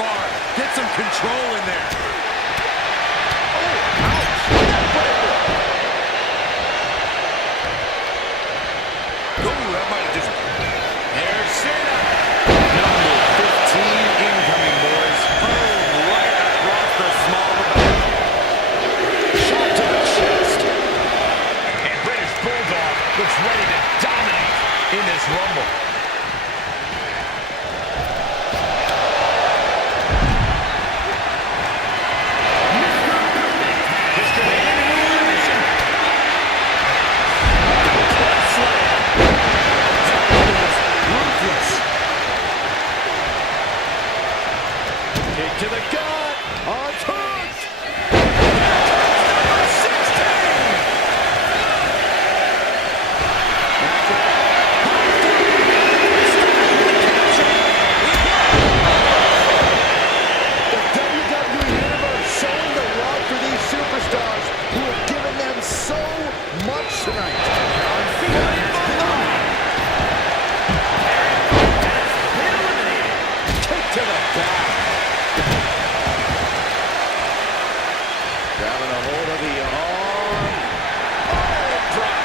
far. Get some control in there. There's Cena. Number 15 incoming, boys. Oh, right across the small of the back. Shot to the chest. And British Bulldog looks ready to dominate in this Rumble. To the gut. On top. WWE Universe showing the love for these superstars who have given them so much tonight. Kick to the back. Grabbing a hold of the arm. Oh, drop.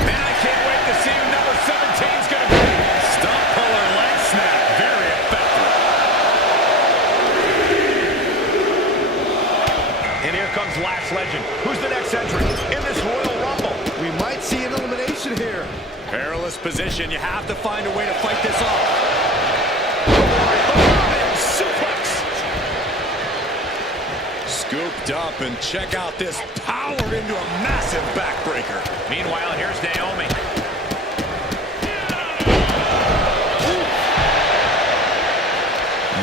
Man, I can't wait to see who number 17's going to be. Stump puller leg snap. Very effective. And here comes Last Legend. Who's the next entrant in this Royal Rumble? We might see an elimination here. Perilous position. You have to find a way to fight this off. Suplex. Scooped up, and check out this power into a massive backbreaker. Meanwhile, here's Naomi.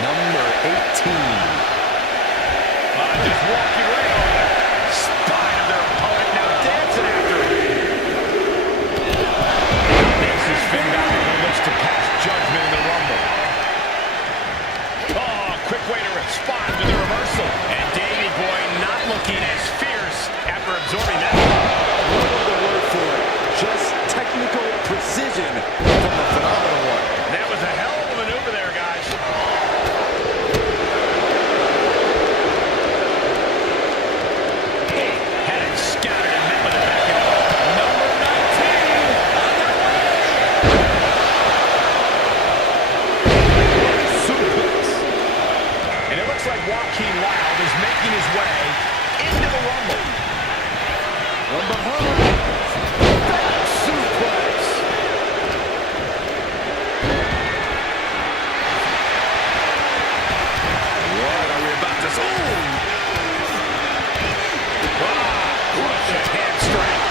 Number 18. Just walking right over the spine of their opponent, now dancing after him. Makes his Finn Balor who looks to pass judgment in the Rumble. Oh, quick way to respond with the reversal. And Davey Boy not looking as fierce after absorbing that. What was the word for it? Just technical precision from the phenomenal one. That was a hell of a maneuver there, guys. Had it scattered and met with a back end. Number 19 on their way. Suplex. And it looks like Joaquin Wilde is making his way into the Rumble. From behind. Back suplex. What are we about to see? Crushing hamstring.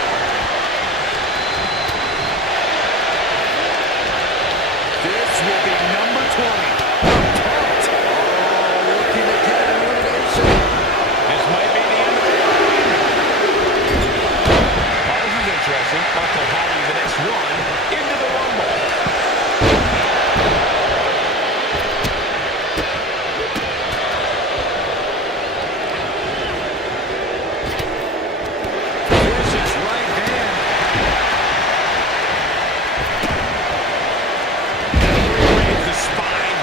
This will be number 20. Pumped. Oh, looking to get an elimination. This might be the end of the line. Oh, this is interesting. Uncle Howdy, the next one, into the Rumble. Vicious right hand. Raise the spine.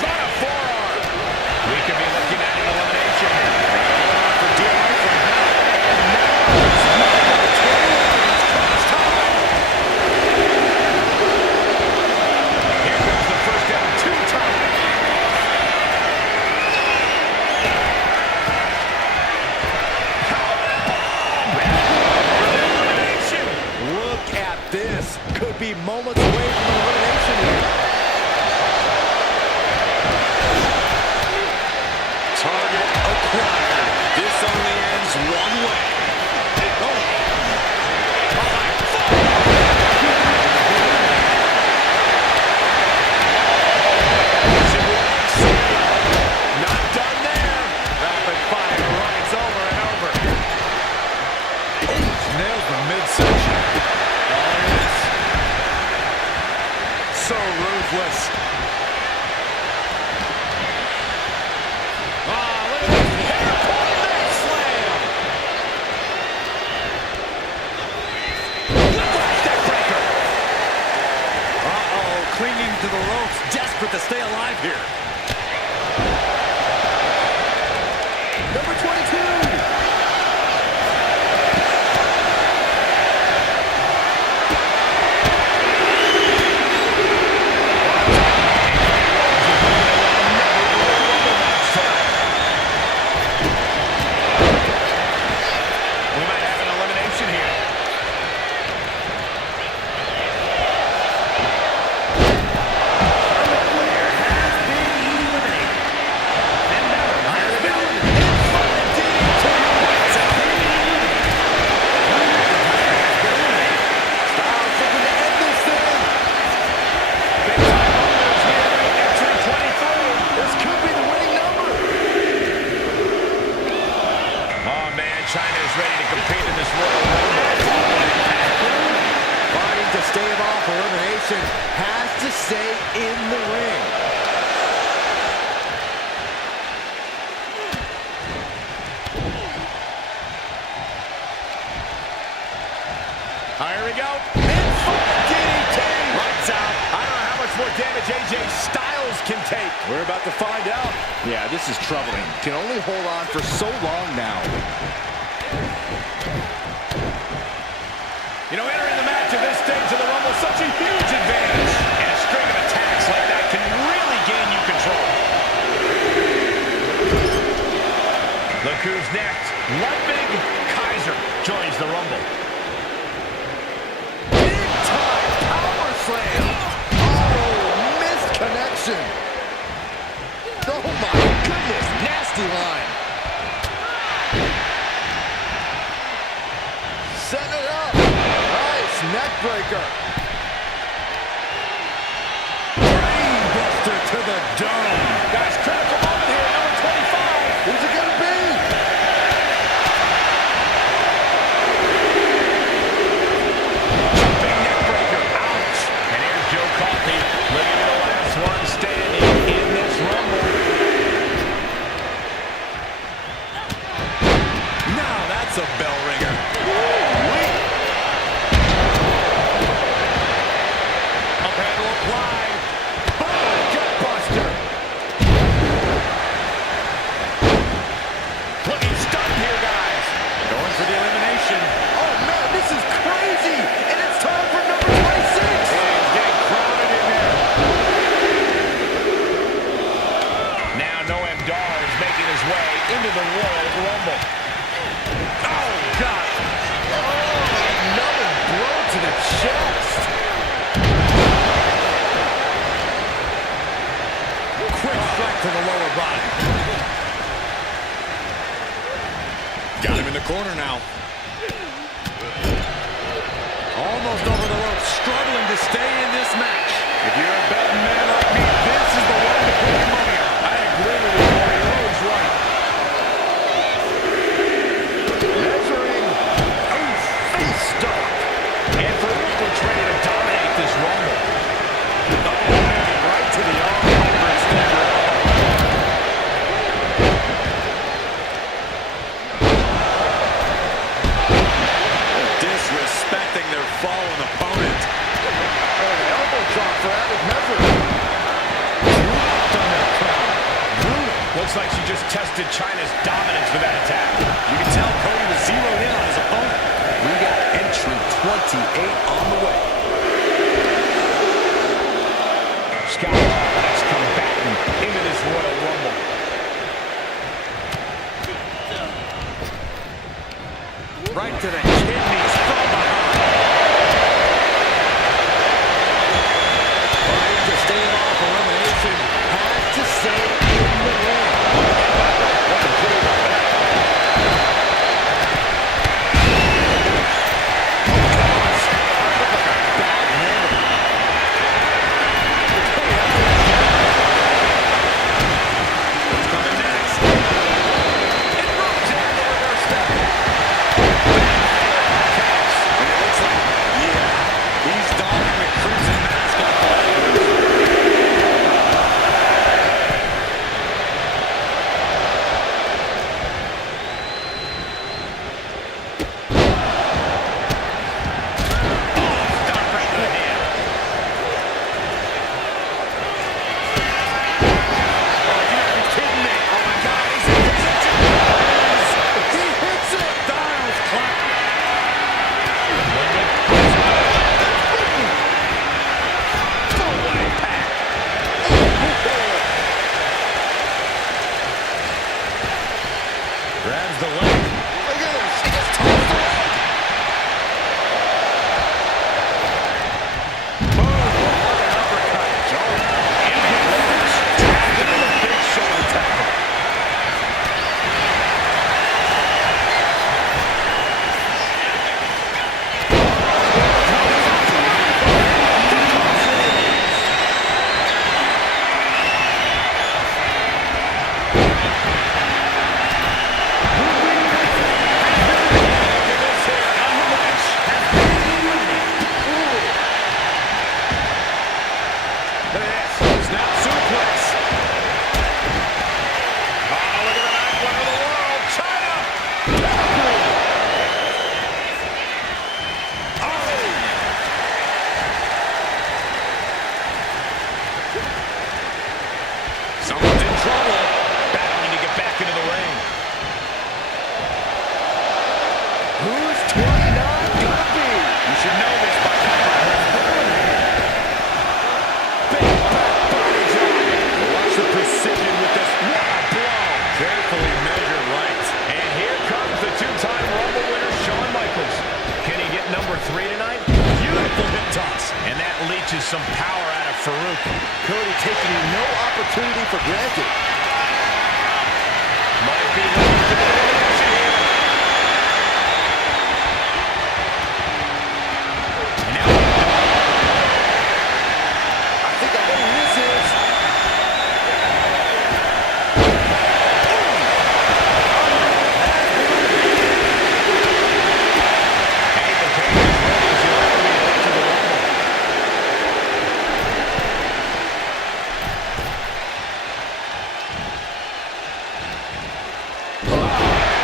Got a forearm. We could be looking at an elimination. For dear life right now. And now it's number 21. It's crunch time. Here comes the first down 2 time. Powerbomb. For the elimination. Look at this. Could be moments away from elimination here. Target acquired. This only ends one way. Not done there. Rapid fire runs over and over. Nails the midsection. Oh, yes. So ruthless. Oh, look at this hair-pulled neck slam. Whiplash neck breaker. Uh-oh, clinging to the ropes. Desperate desperate to stay alive here. Number 22. We might have an elimination here. China is ready to compete in this Royal Rumble. Fighting to stave off elimination, has to stay in the ring. Here we go. DDT. Lights out. I don't know how much more damage AJ Styles can take. We're about to find out. Yeah, this is troubling. Can only hold on for so long now. You know, entering the match at this stage of the Rumble is such a huge advantage. And a string of attacks like that can really gain you control. Look who's next. Ludwig Kaiser joins the Rumble. Big time power slam. Oh, missed connection. Oh my goodness, nasty line. Setting it up. Nice neck breaker. Brainbuster to the dome. Guys, critical moment here, number 25. Who's it gonna be? Jumping neck breaker. Ouch. And here's Joe Coffey, looking at the last one standing in this Rumble. Now that's a bell ringer. Handle applied. Oh, gutbuster. Looking stunned here, guys. Going for the elimination. Oh man, this is crazy. And it's time for number 26. It is getting crowded in here. Now Noam Dar is making his way into the Royal Rumble. Oh, God. Oh, another blow to the chest. Quick strike to the lower body. Got him in the corner now. Almost over the rope, struggling to stay in this match. If you're a betting man like me, this is the one to put your money on. I agree with you, Corey. You're always right. Measuring. Oh, face stop. And for Reigns ready to dominate this Rumble. Oh, man, right to the arm. Overextender. Disrespecting their fallen opponent. Oh, elbow drop for added measure. Dropped on that crown. Brutal. Looks like she just tested China's dominance with that attack. You can tell Cody was zeroed in on his opponent. We got entrant 28 on the way. Scott, next combatant into this Royal Rumble. Right to the kidneys from behind. Fighting to stave off elimination, has to stay in the ring. Nothing pretty about that. Oh, come on, Scott. Look like a bad hammer. What's coming next? And Roseanne the reverse step. toss. And that leeches some power out of Farouk. Cody taking no opportunity for granted. Might be looking for the elimination here. And now I think I know who this is. hey, the page is ready as you'll ever be late to the Rumble.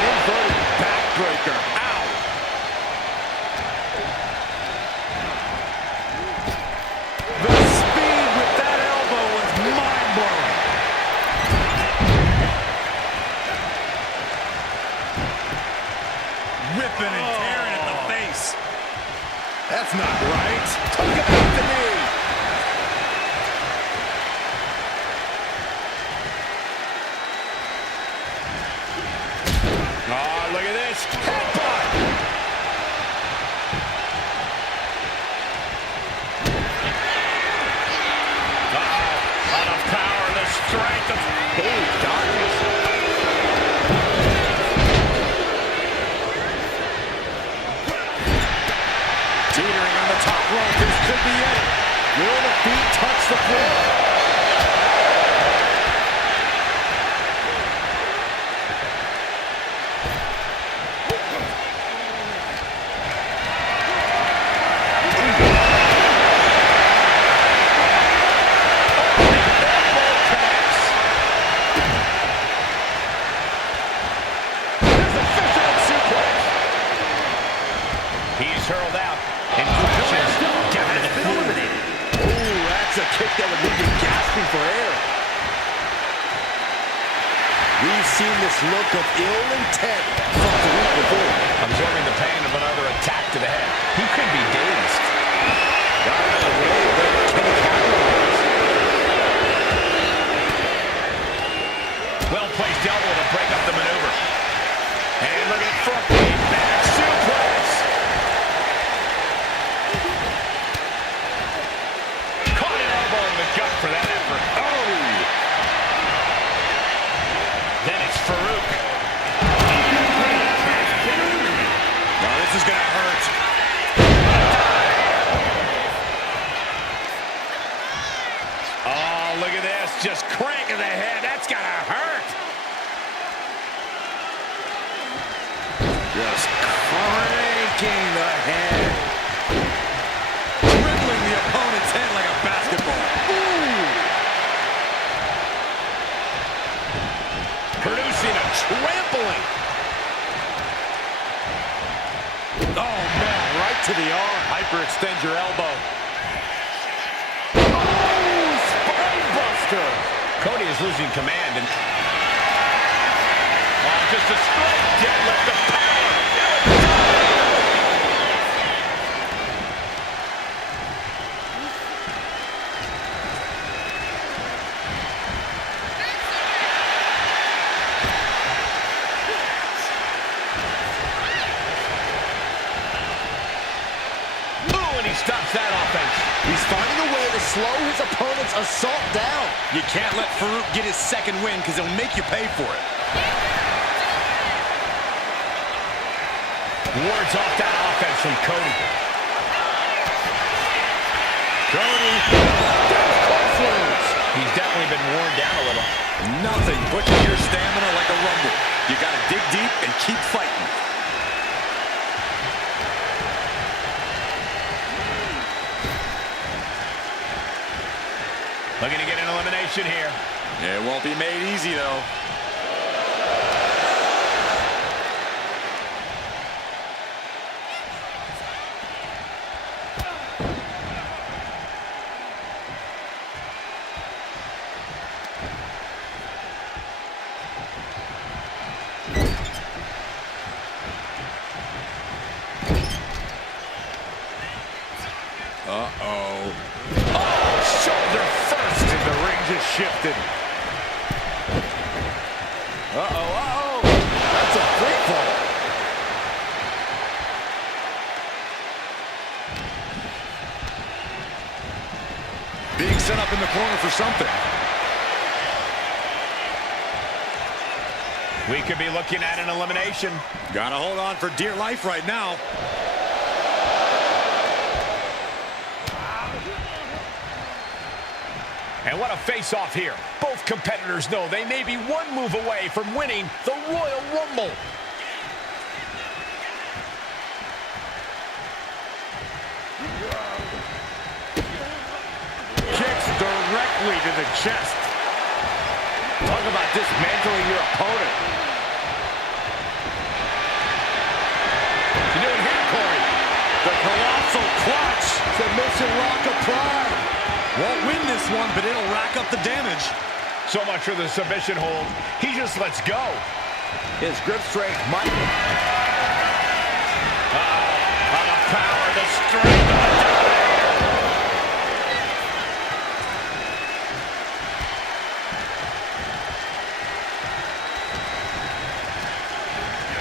Inverted backbreaker. Ow! The speed with that elbow was mind-blowing. Ripping and tearing at the face. That's not right. Took him out the knee. Oh, look at this. Headbutt! Uh-oh. On the power and the strength of... Hey, darkness. Teetering on the top rope. This could be it. Will the feet touch the floor? He's hurled out. And crashes down to the floor. Ooh, that's a kick that would leave you gasping for air. We've seen this look of ill intent from the week before. Absorbing the pain of another attack to the head. He could be dazed. Got out of the way, but can he capitalize? Well-placed elbow to break up the maneuver. And look at front knee back suplex. Caught an elbow in the gut for that effort. Oh! Then it's Farouk. Now this is gonna hurt. Oh, look at this. Just cranking the head. That's gotta hurt. Just cranking the head. Dribbling the opponent's head like a basketball. Ooh! Producing a trampling. Oh, man, right to the arm. Hyperextend your elbow. Oh, spine buster. Cody is losing command. And oh, just a straight deadlift of power. And he stops that offense. He's finding a way to slow his opponent's assault down. You can't let Farouk get his second win because it'll make you pay for it. Wards off that offense from Cody. Cody, close ones. He's definitely been worn down a little. Nothing pushes your stamina like a rumble. You got to dig deep and keep fighting. Looking to get an elimination here. It won't be made easy, though. Uh-oh. Oh, shoulder first, and the ring just shifted. Uh-oh. That's a free fall. Being set up in the corner for something. We could be looking at an elimination. Gotta hold on for dear life right now. And what a face-off here. Both competitors know they may be one move away from winning the Royal Rumble. Kicks directly to the chest. Talk about dismantling your opponent. What's he doing here, Corey? The colossal clutch. Submission lock applied. Won't win this one, but it'll rack up the damage. So much for the submission hold. He just lets go. His grip strength might... On the power, the strength of the Dominator.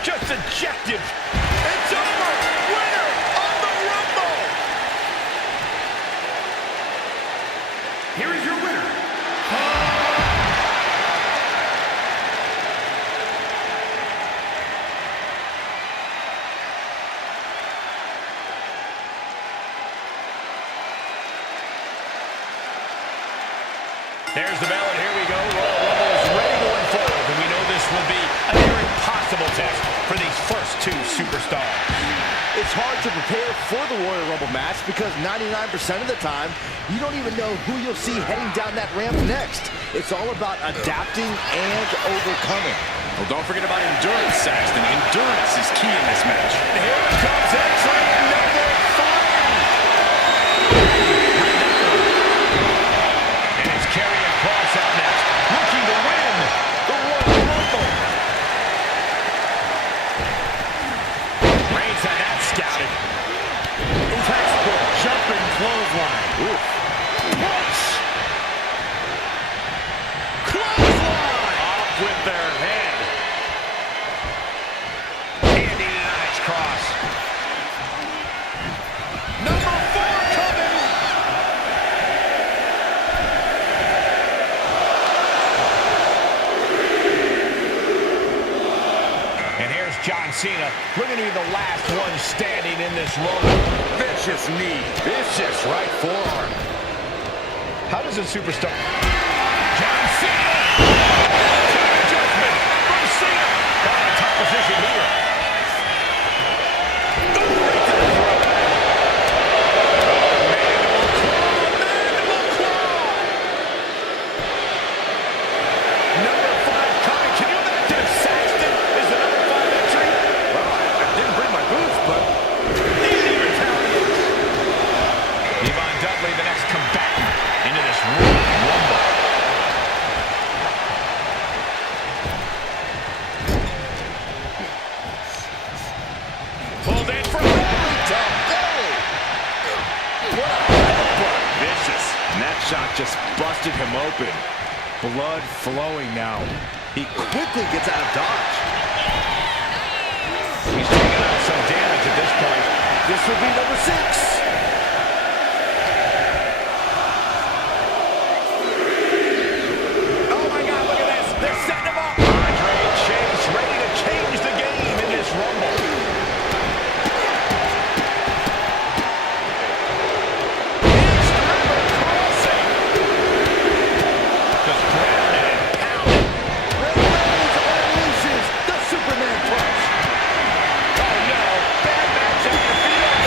Just ejected. It's over. Winner of the Rumble. Here is your winner. There's the bell, and here we go. Royal Rumble is ready going forward, and we know this will be a near impossible test for these first two superstars. It's hard to prepare for the Royal Rumble match because 99% of the time, you don't even know who you'll see heading down that ramp next. It's all about adapting and overcoming. Well, don't forget about endurance, Saxton. Endurance is key in this match. Here comes entry number 3. And it's Karrion Kross out next, looking to win the Royal Rumble. Reigns had that scouted. Textbook jumping clothesline. Oof. Punch. Clothesline. Off with their head. Andy nice cross. Number 4 coming. And here's John Cena, looking to be the last one standing in this Rumble. Vicious knee. Vicious right forearm. How does a superstar... John Cena! Time adjustment from Cena. Got in a tough position here. Right to the throat. Mandible claw, mandible claw. Number 5 coming. Can you imagine if Saxton is the number 5 entry? Well, I didn't bring my boots, but Easy retaliates. Yvonne Dudley, the next combatant into this Royal Rumble. Pulled in for belly to belly. What a headbutt. vicious. And that shot just busted him open. Blood flowing now. He quickly gets out of dodge. He's taking out some damage at this point. This will be number 6. Oh my God, look at this. They're setting him up. Andre Chase ready to change the game in this Rumble. It's River crossing. Just grounded and pounded. Reigns unleashes the Superman punch. Oh no, bad match at the field.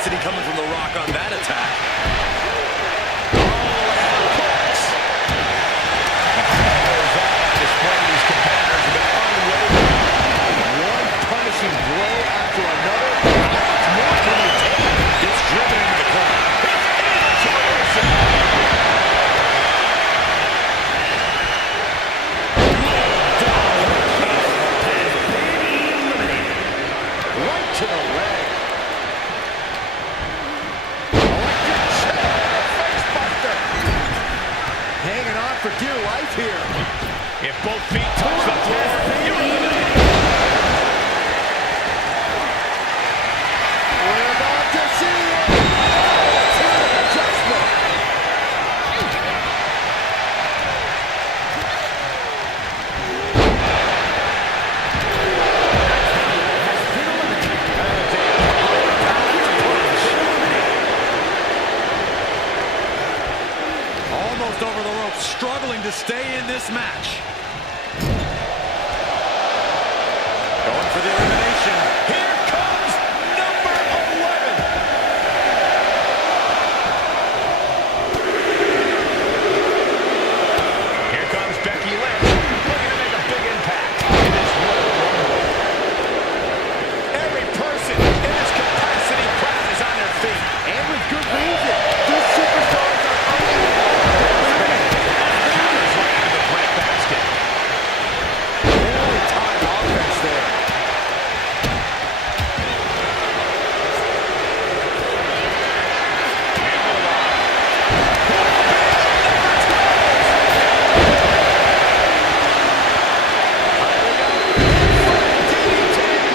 intensity coming from The Rock on that attack. These competitors have been unwavering. One punishing blow after another. How much more can they take? Gets driven into the corner. He's able to reverse it. Right to the leg. Electric chair. Face buster. Hanging on for dear life here. If both feet touch the floor, you eliminate. We're about to see it. Oh, an adjustment. Almost over the ropes, struggling to stay in this match. Going for the elimination. Here comes number 11. Here comes Becky Lynch, looking to make a big impact in this Royal Rumble. Every person in this capacity crowd is on their feet. And with good reason. These superstars are Counters right into the breadbasket. only time offense there.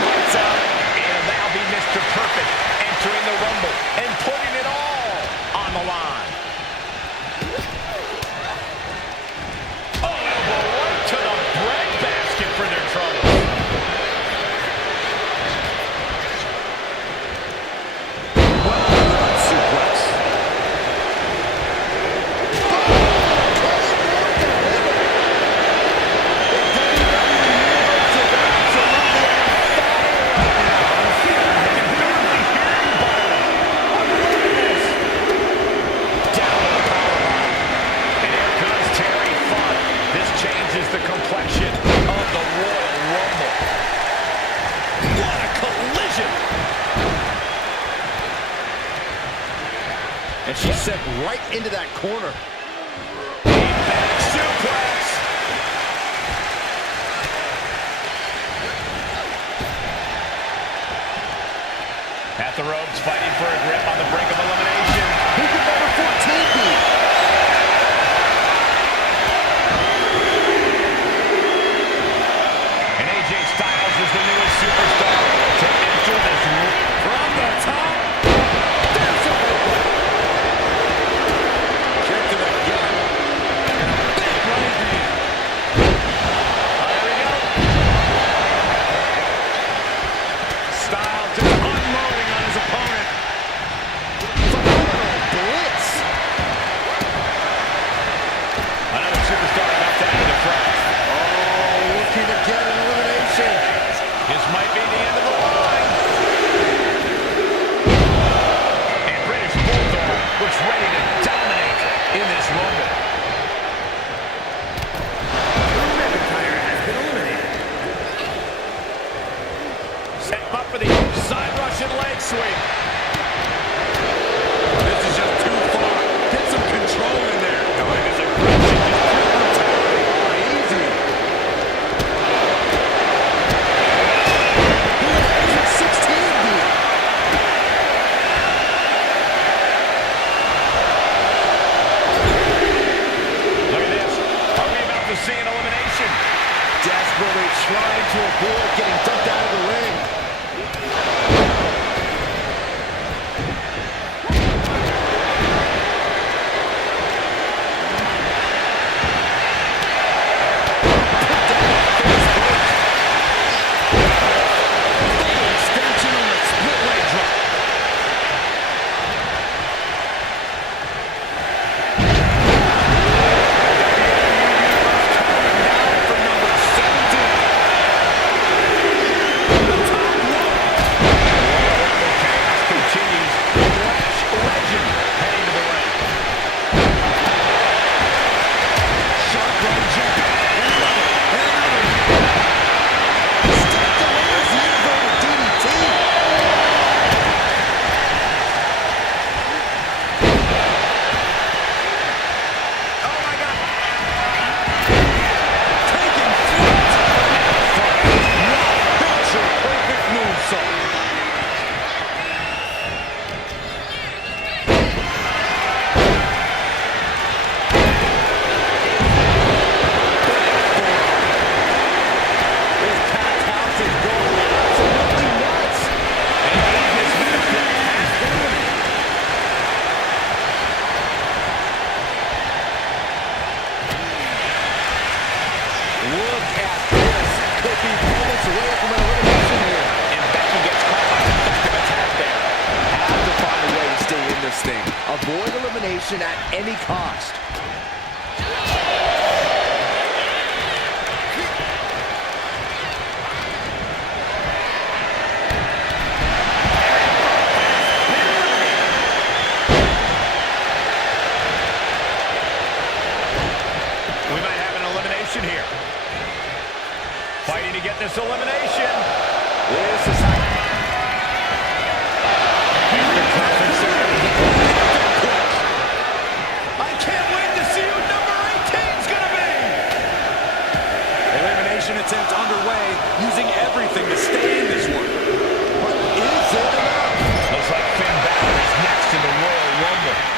Lights out, and that'll be Mr. Perfect entering the Rumble and putting it all on the line. Oh, elbow right to the breadbasket for their trouble. Suplex. And here comes Terry Funk. This changes the complexion of the Royal Rumble. What a collision! And she's sent right into that corner. Back suplex. At the ropes, fighting for a grip on the brink of elimination. Who could number 14 be? And AJ Styles is the newest superstar to enter this from the top. There's a rope. Kick to the gut. And a big right hand. There we go. Styles just unloading on his opponent. Phenomenal blitz. Another superstar about to enter the fray. Oh, looking to get an elimination. This might be the end of the line. And British Bulldog looks ready to dominate in this Rumble. Drew McIntyre has been eliminated. Set him up for the side Russian leg sweep. This is just too far. Get some control in there. No, it is aggression, just pure brutality. Oh, easy. Who would 16 be? Look at this. Are we about to see an elimination? Desperately trying to avoid getting dumped out of the ring. Extension on the split leg drop. From number 17. The top rope. elimination at any cost. We might have an elimination here. Fighting to get this elimination. This is how... I can't wait to see who number 18's gonna be. Elimination attempt underway, using everything to stay in this one. But is it enough? Looks like Finn Balor is next in the Royal Rumble.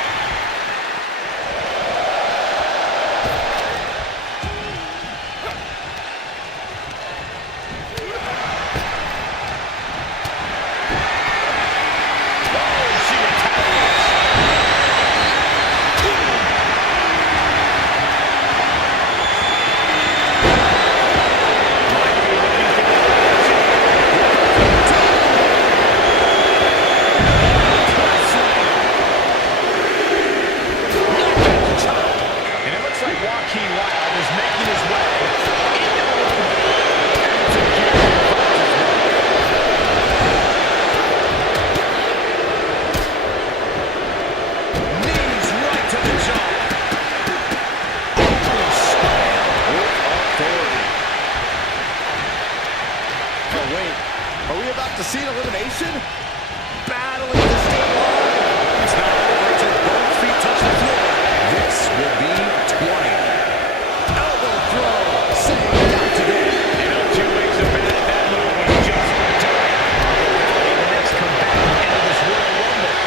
To see an elimination? Battling to stay alive. It's not over until both feet touch the floor. This will be 20. Elbow throw. Saying not today. You know, 2 weeks of bad, that move was just done. The next combatant into this Royal Rumble.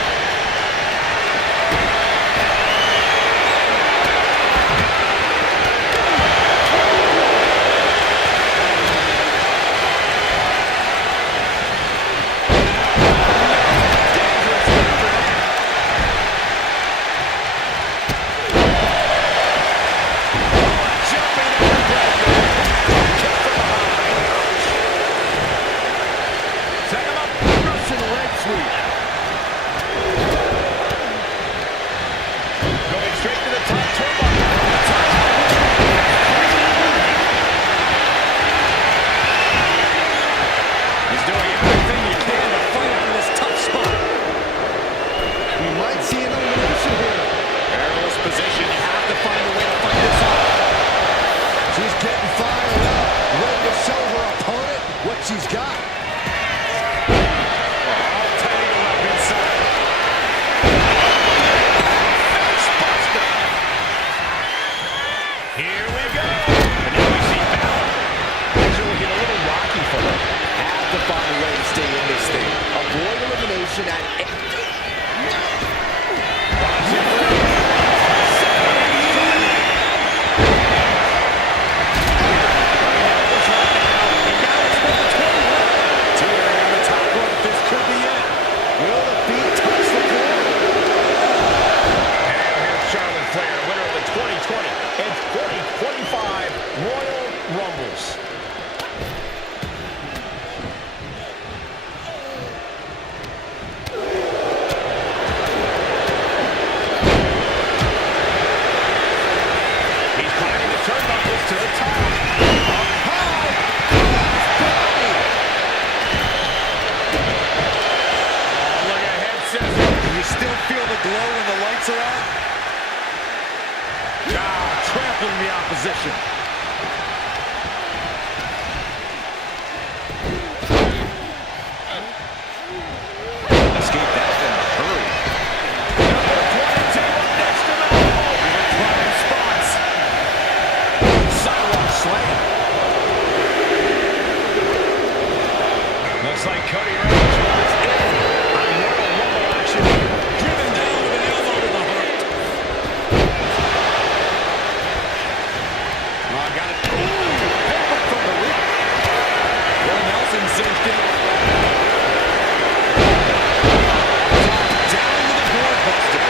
She's got. I'll tell you up inside. Facebuster. Here we go. And now we see Balor. Things are looking a little rocky for her. Have to find a way to stay in this thing. Avoid elimination at any... Trampling the opposition. Escape that in a hurry. Number 22 up next to Malcolm. Prime spots. Sidewalk slam. Looks like Cody Rhodes wants in on Royal Rumble action. Driven down with an elbow to the heart. Got it. Ooh, from the ring. Well, Nelson cinched it. Down to the doorbuster.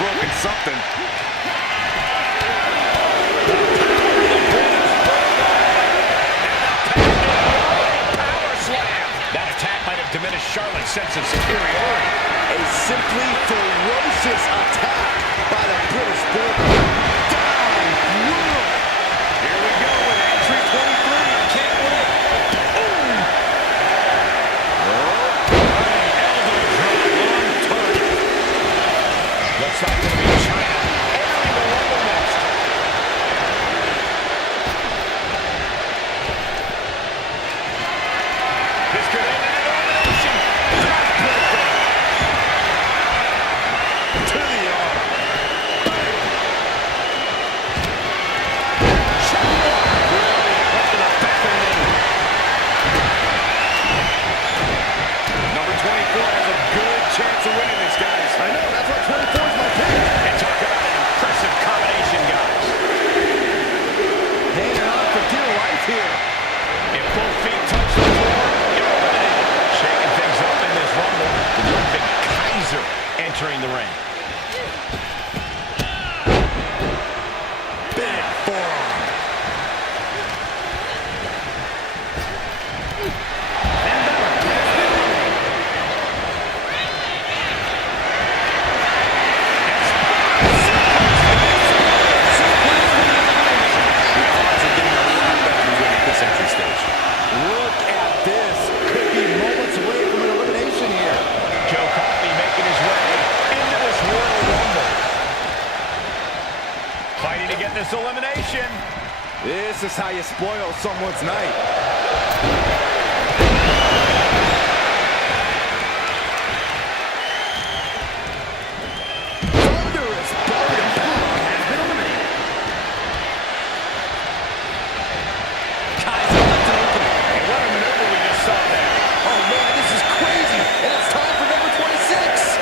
broken something. That attack might have diminished Charlotte's sense of superiority. A simply ferocious attack by the British Bulldog. Down, brutal. Here we go with entry 23. I can't wait. Looks like it'll be China entering the Rumble next. This could end in an elimination. To the arm. Number 24 has a good chance of winning this, guys. I know, that's why 24 is my pick. And talk about an impressive combination, guys. Hanging on for dear life here. If both feet touch the floor, you're eliminated. Shaking things up in this Rumble. Ludwig Kaiser entering the ring. Big forearm. Look at this. Could be moments away from an elimination here. Joe Coffey making his way into this Royal Rumble. Fighting to get this elimination. This is how you spoil someone's night. Thunderous burden. Has been eliminated. Kaiser left it open. And what a maneuver we just saw there. Oh man, this is crazy. And it's time for number 26.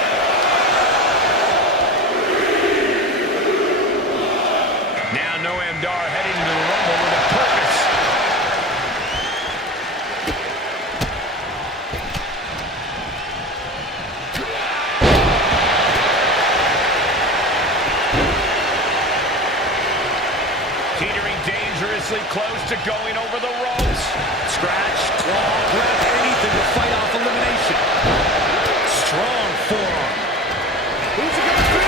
Now Noam Dar heading to the Rumble with a purpose. Teetering dangerously close to going over the ropes. Scratch, claw, grab anything to fight off elimination. Strong forearm. Who's it gonna be?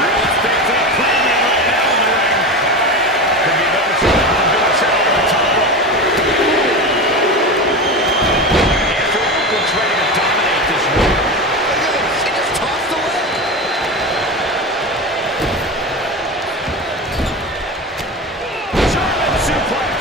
Real estate for the premium right now in the ring. Could be those who can do us out over the top rope. And Farouk looks ready to dominate this one. Look at this. He just tossed the leg. German suplex.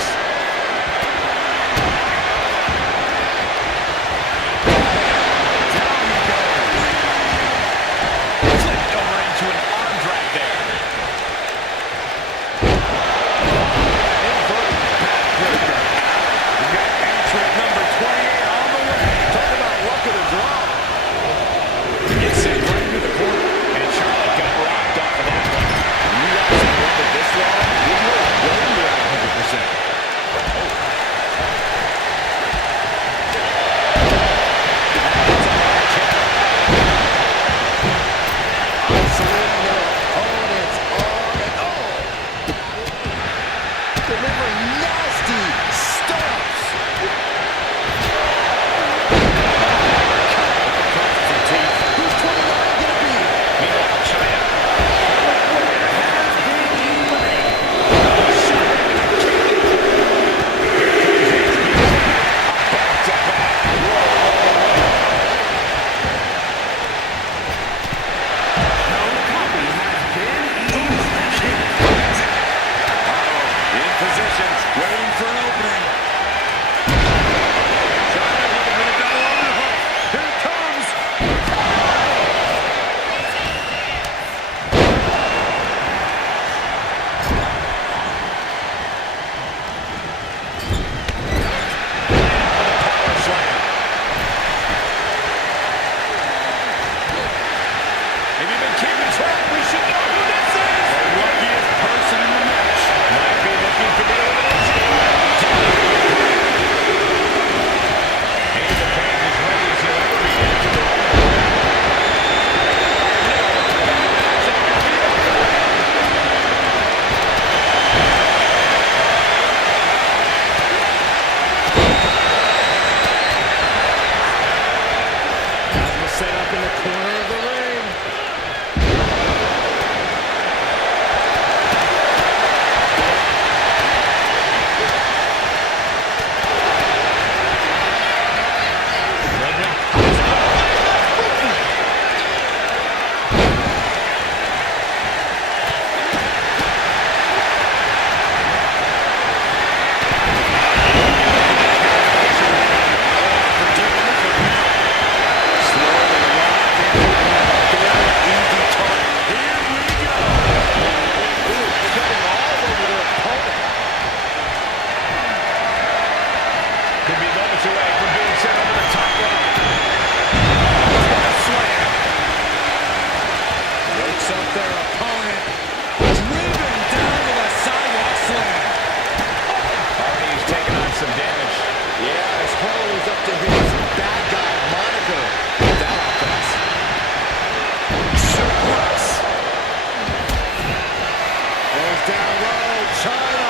China.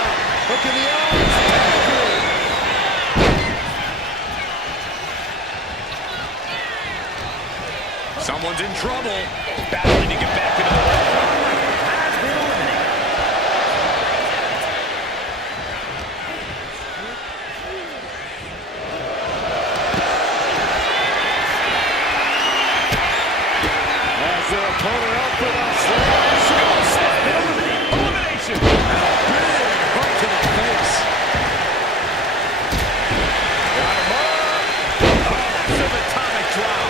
Look at the odds. Someone's in trouble. Battling to get back into the ring. Has been eliminated. As their opponent up for the slam. Elimination. And a big hook to the face. Got him up. Oh, subatomic drop.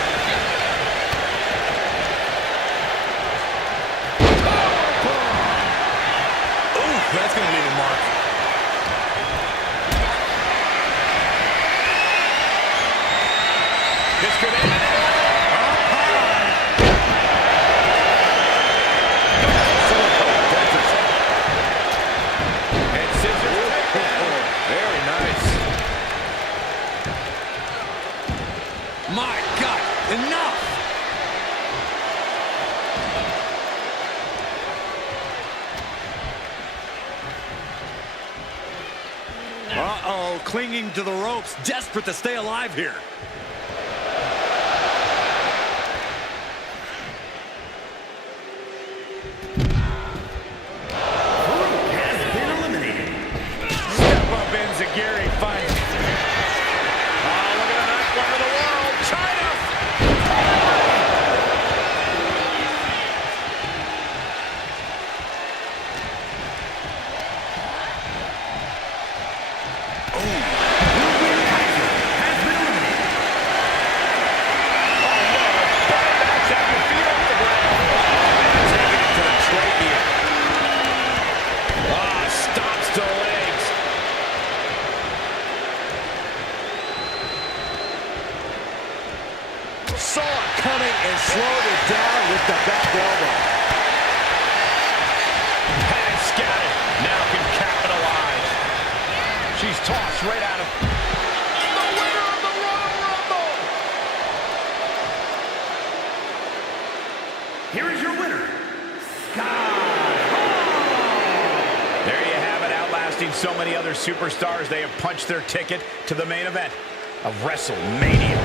That's going to leave a mark. This could end it. And scissors takedown. Very nice. My God, enough. Uh-oh, clinging to the ropes, desperate to stay alive here. Has been eliminated. Step up in Zagiri fight. Oh, look at the nice one of the world. China. Has been eliminated. Taking it to the trachea. Stops to legs. Saw it coming and slowed it down with the back elbow. Had scattered. Now can capitalize. She's tossed right out of... The winner of the Royal Rumble! Here is your winner, Scott. There you have it, outlasting so many other superstars. They have punched their ticket to the main event of WrestleMania.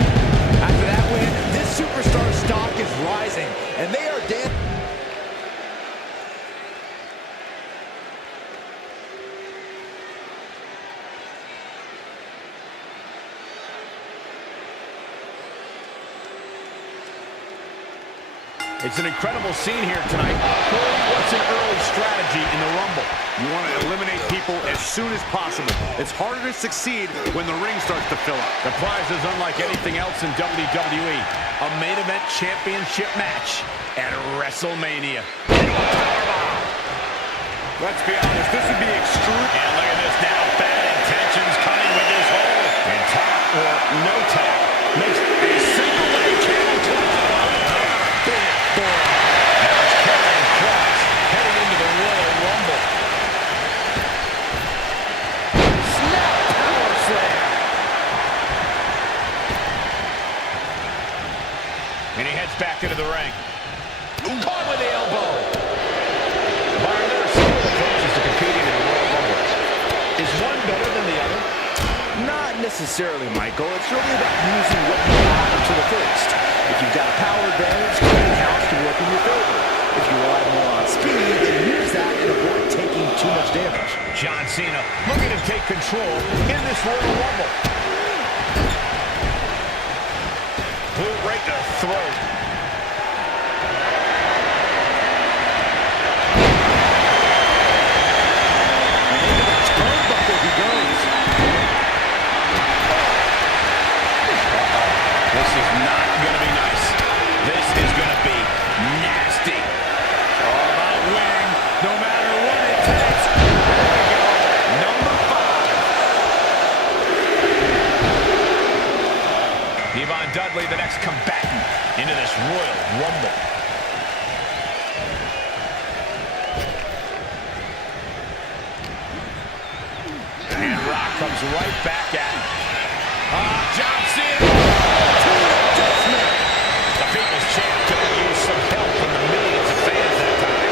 After that win, this superstar stock is rising, and they are damn... It's an incredible scene here tonight. Corey, what's an early strategy in the Rumble? You want to eliminate people as soon as possible. It's harder to succeed when the ring starts to fill up. The prize is unlike anything else in WWE. A main event championship match at WrestleMania. Let's be honest, this would be extreme. And look at this now. Bad intentions coming with this hold. And tap or no tap makes a single leg camel clutch. Big boy. Now it's Karrion Kross heading into the Royal Rumble. Snap power slam. And he heads back into the ring. Caught with the elbow. Byron, there are several approaches to competing in the Royal Rumble. Is one better than the other? Not necessarily, Michael. It's really about using what you have to the fullest. If you've got a power advantage, clean house can work in your favor. If you rely more on speed, then use that and avoid taking too much damage. John Cena looking to take control in this Royal Rumble. Boot right to the throat. And into the turnbuckle he goes. This is not going to be nice. This is going to be nasty. All about winning, no matter what it takes. There we go. Number 5. Yvonne Dudley, the next combatant into this Royal Rumble. And Rock comes right back at him. John Cena. The People's Champ could have used some help from the millions of fans that time.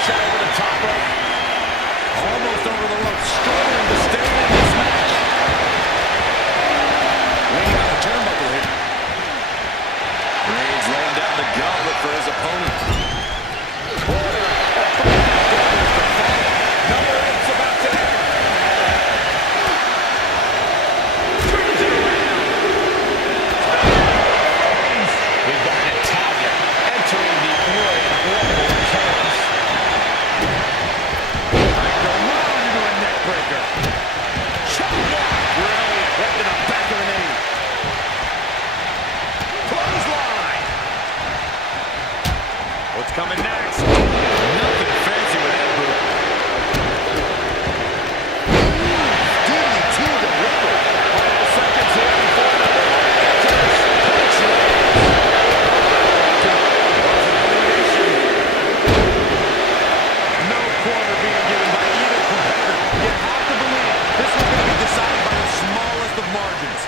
slingshot over the top rope. Almost over the rope, struggling to stay in this match. Leaning on the turnbuckle here. Reigns laying down the gauntlet for his opponent. Number 8's about to end. Turns it around. We've got Natalia entering the Royal Rumble chaos. Trying to run into a neck breaker. Chop block. Brilliant. Right to the back of the knee. Clothesline. What's coming next? Nothing fancy with that boot. DDT to Riddle. Final seconds here before number 1 enters. Punch lands. Elimination. No quarter being given by either competitor. You have to believe this was going to be decided by the smallest of margins.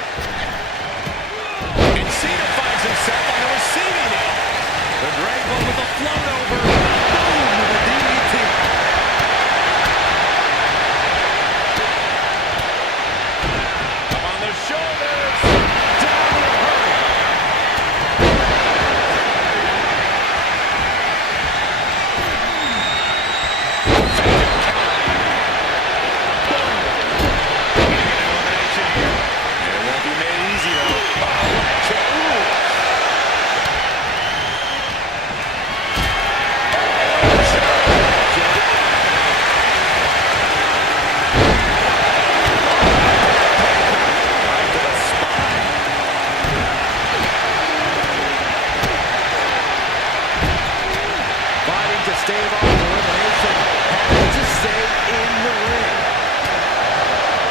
And Cena finds himself on the receiving end. The Great One with a float over. Boom with a DDT. Up on the shoulders. Down with a hurry. Effective counter. Boom. Elimination here. It won't be made easy, though. Oh, leg kick. Ooh. Right to the spine. Fighting to stave off elimination. Has to stay in the ring.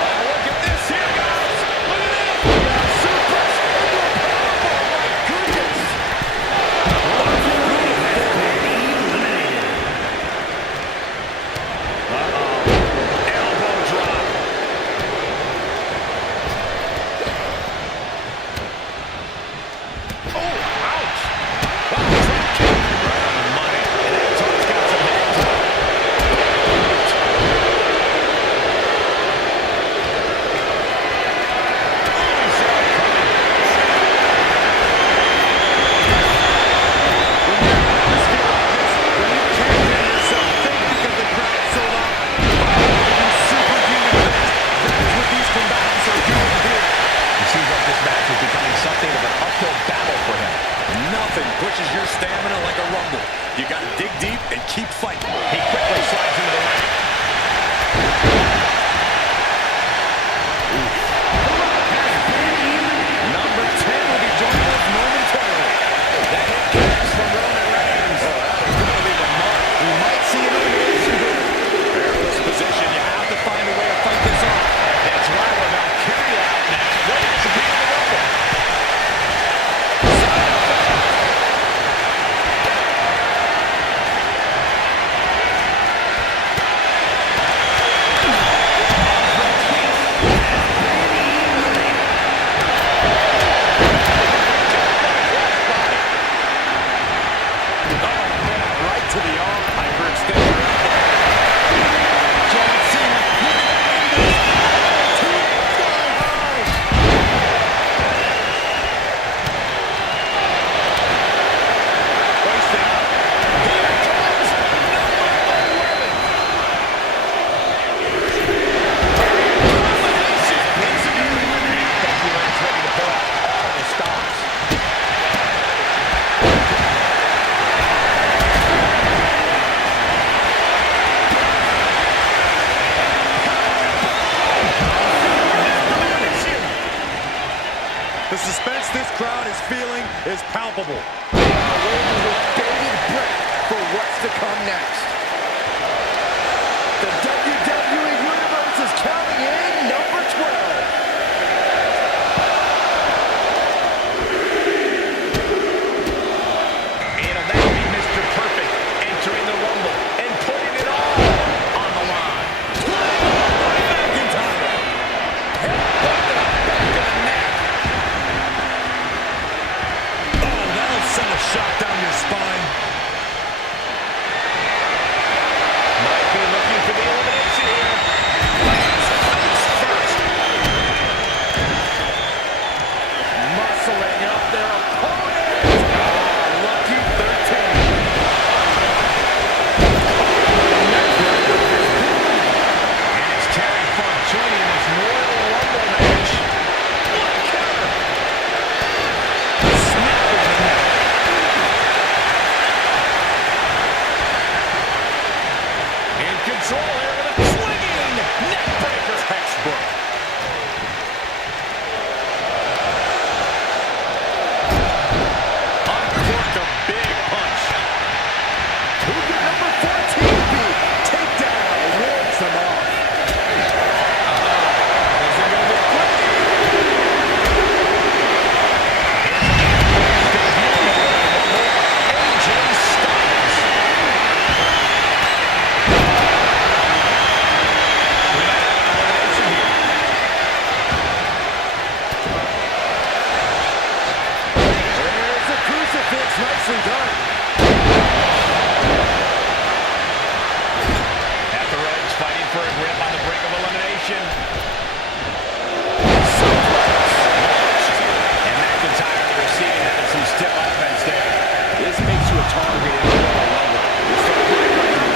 Oh, look at this here, guys. Look at this. Suplex into a powerbomb. My goodness. Elbow drop. Oh, ouch. Wow, drop kick. Right on the money. And Anton's got some hands up. Oh, he saw it coming. When you're in an atmosphere like this, when you can't hear yourself think because the crowd's so loud, you superhuman things. That is what these combatants are doing here. It seems like this match is becoming something of an uphill battle for him. Nothing pushes your stamina like a rumble. You got to dig deep and keep fighting. He quickly slides into the ring. Number 10 will be joining us momentarily. That hit connects from Roman Reigns. Oh, that is going to leave a mark. We might see an elimination here. Perilous position. You have to find a way to fight this off. That's right, we're about to carry it out next. Reigns to be in the Rumble. Side effect. Right to the arm. Hyperextended elbow. John Cena looking to end this. Sky high. Hoisted up. Here comes number 11. Domination. Once again eliminated. Becky Lynch ready to pull out all the stops. The suspense this crowd is feeling is palpable. They are waiting with bated breath for what's to come next. The WWE Universe is counting in number 12. And that'll be Mr. Perfect entering the Rumble and putting it all on the line. McIntyre. Headbutt to the back of the neck. Oh, that'll send a shot down your spine. control here with a swinging neck breaker. Textbook. Uncorked a big punch. Who could number 14 be? Takedown, wards them off. Nicely done. At the ropes, fighting for a grip on the brink of elimination. And McIntyre receiving having some stiff offense there. This makes you a target in the Royal Rumble. It's the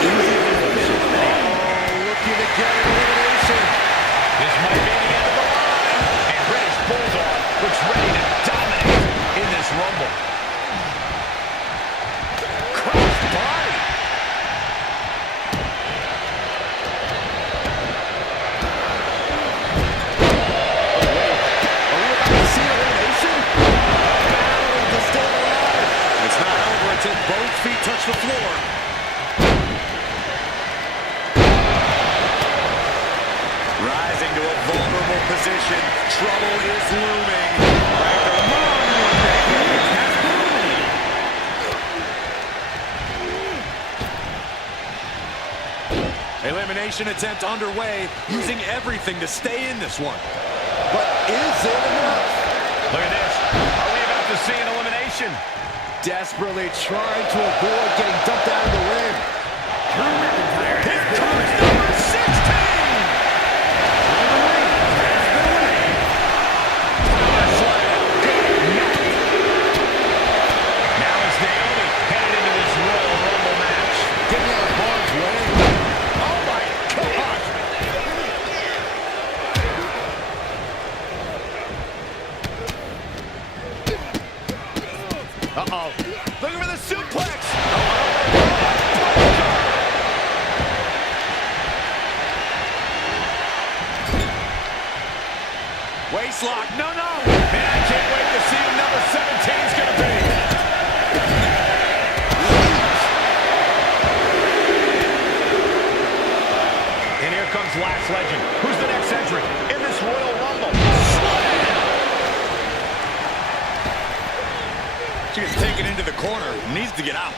easy elimination. Oh, looking to get an elimination. This might be the end of the line. And British Bulldog looks ready to dominate in this Rumble. Both feet touch the floor. Rising to a vulnerable position. Trouble is looming. Elimination attempt underway, using everything to stay in this one. But is it enough? Look at this. Are we about to see an elimination? Desperately trying to avoid getting dumped out of the ring. Drew McIntyre has Here been comes eliminated. number 16! Power slam. Now it's Naomi headed into this Royal Rumble match. Getting out of harm's way. Oh my God! Uh-oh. Looking for the suplex. Waistlock, no. Man, I can't wait to see who number 17 is going to be. And here comes Last Legend. Who's the next entrant in this Royal Rumble? She gets taken into the corner, needs to get out.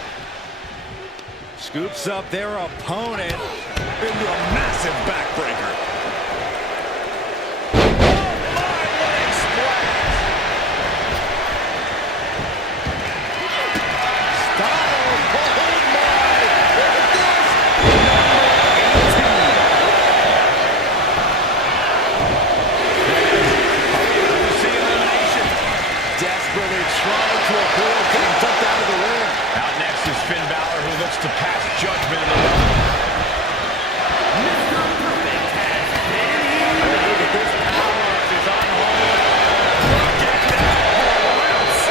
Scoops up their opponent. Into a massive backbreaker. Desperately trying to avoid getting dumped out of the ring. Out next is Finn Balor, who looks to pass judgment in the Rumble. Mr. Perfect has been Look at this power. She's on hold. Get down, Lance.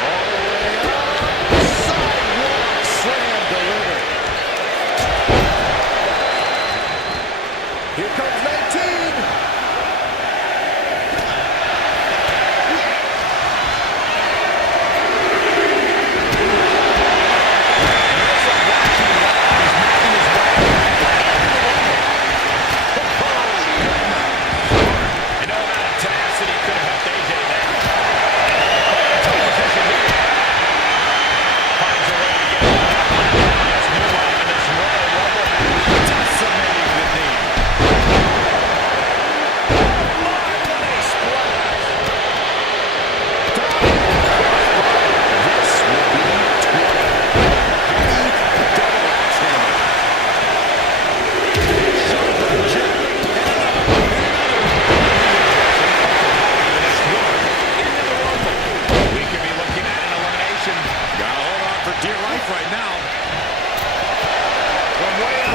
All the way up. Sidewalk slam delivered. Here comes 19. And no amount of tenacity could have helped AJ there. Tough position here. Finds a way to get it. Let's move on to this Royal Rumble match. Decimating the knee. Oh, what a splash. This will be 20. Double axe handle. Shoulder check. We could be looking at an elimination. Gotta hold on for dear life right now. From way up.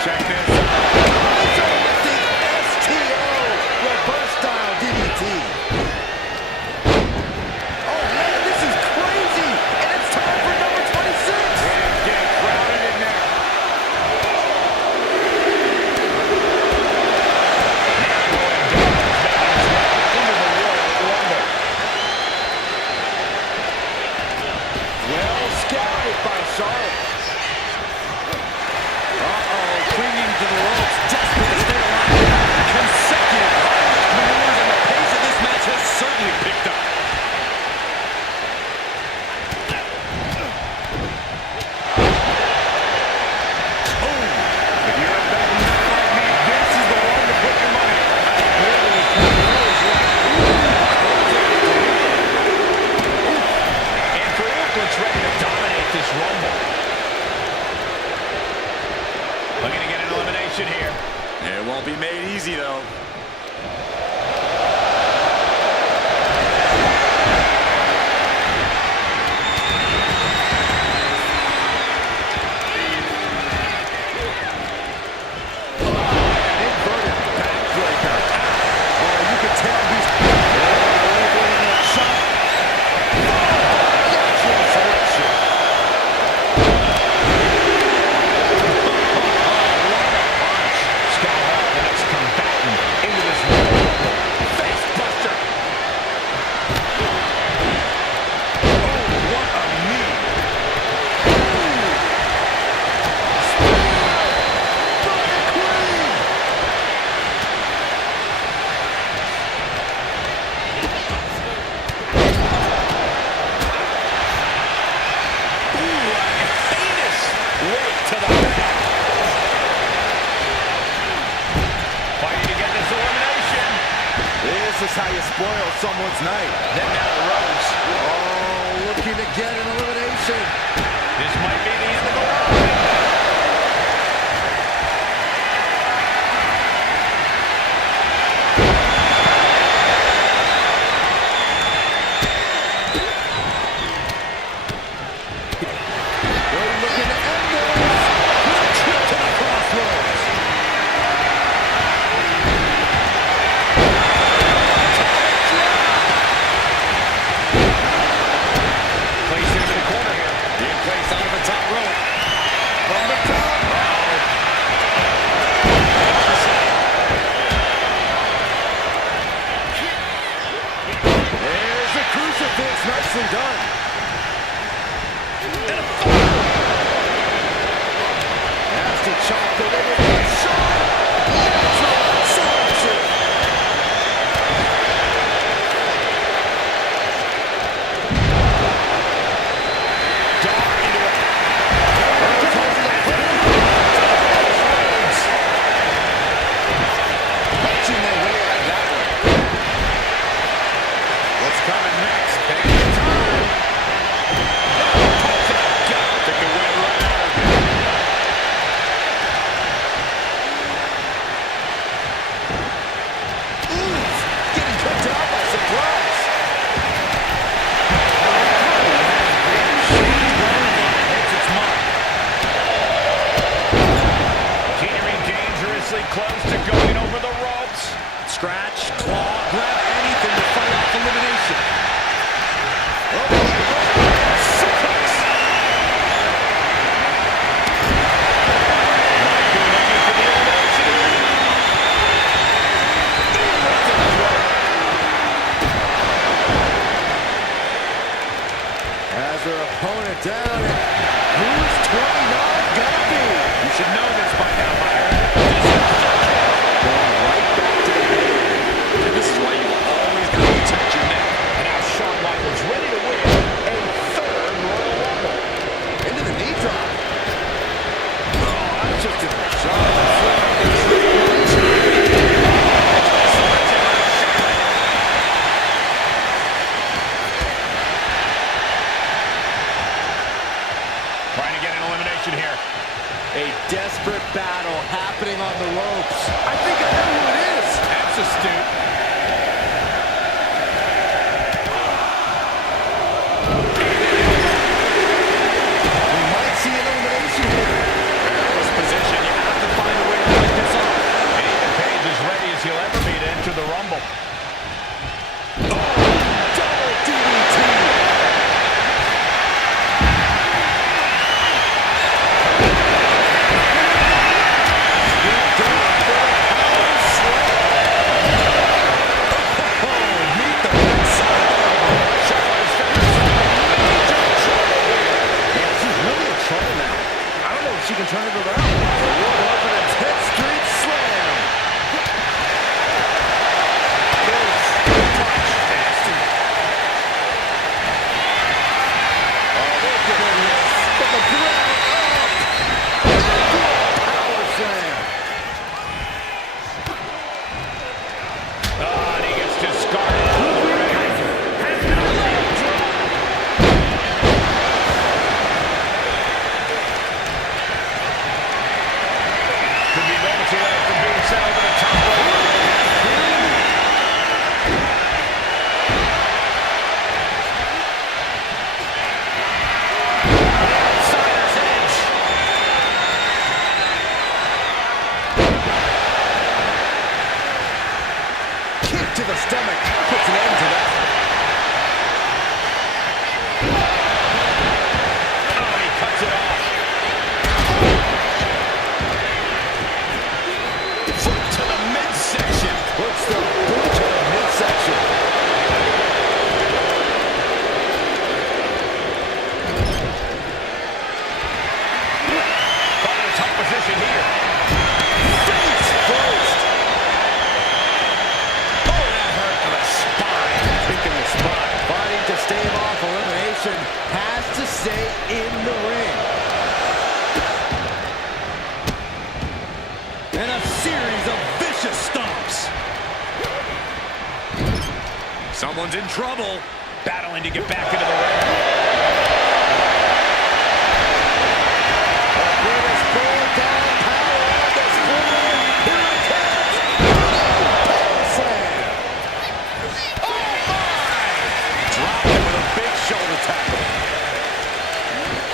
Check this out. STO, reverse style DDT. Oh man, this is crazy, and it's time for number 26. It's getting crowded in there. Well scouted by Charlotte. Clinging to the ropes, desperate to stay alive. Consecutive maneuvers, and the pace of this match has certainly picked up. If you're a betting man like me, this is the one to put your money on. And Farouk looks ready to dominate this Rumble. Looking to get an elimination here. It won't be made easy, though. Inverted backbreaker. Oh, you can tell he's shot. Natural selection. Scott Hall, the next combatant into this Rumble. Face buster. What a knee. Right to the back. Fighting to get this elimination. This is how you spoil someone's night. Then now the Rose. Oh, looking to get an elimination. This might be the end of the line. They're looking to end this. With a trip to the crossroads. Placed into the corner here. Being placed onto the top rope. From the top. There's a crucifix. Nicely done. Nasty chop delivered by Shawn. Natural selection. Punching their way out of that one. What's coming next? Taking your time. Took the wind right out of him. Ooh, getting cut down by surprise. Hits its mark. Teetering dangerously close to going over the ropes. Scratch, claw, grab anything to fight off elimination. Suplex. Looking for the elimination here. Has their opponent down. Who's 29 gonna be? You should know this by now, Byron. Going right back to the head. And this is why you always got to protect your neck. And now Shawn Michaels ready to win a third Royal Rumble. Into the knee drop. Oh, that's just a Trying to get an elimination here. A desperate battle happening on the ropes. I think I know who it is. That's astute. We might see an elimination here. Perilous position. You have to find if she can turn it around. What was an intense street slam. Nasty. Oh, look at this. From the ground up. Power slam. Oh, and he gets discarded. Could be moments away from being sent over the top rope. Outsider's edge. Kick to the stomach. Puts an end to that. Oh, and he cuts it off. Foot to the midsection. Puts the boot to the midsection. Caught in a tough position here. Face first. Oh, that hurt to the spine. Picking the spot. Fighting to stave off elimination. Has to stay in the ring. And a series of vicious stomps. Someone's in trouble. Battling to get back into the ring. Greatest bullet-down power on display. Here it comes. Power slam. Oh, my! Dropped him with a big shoulder tackle.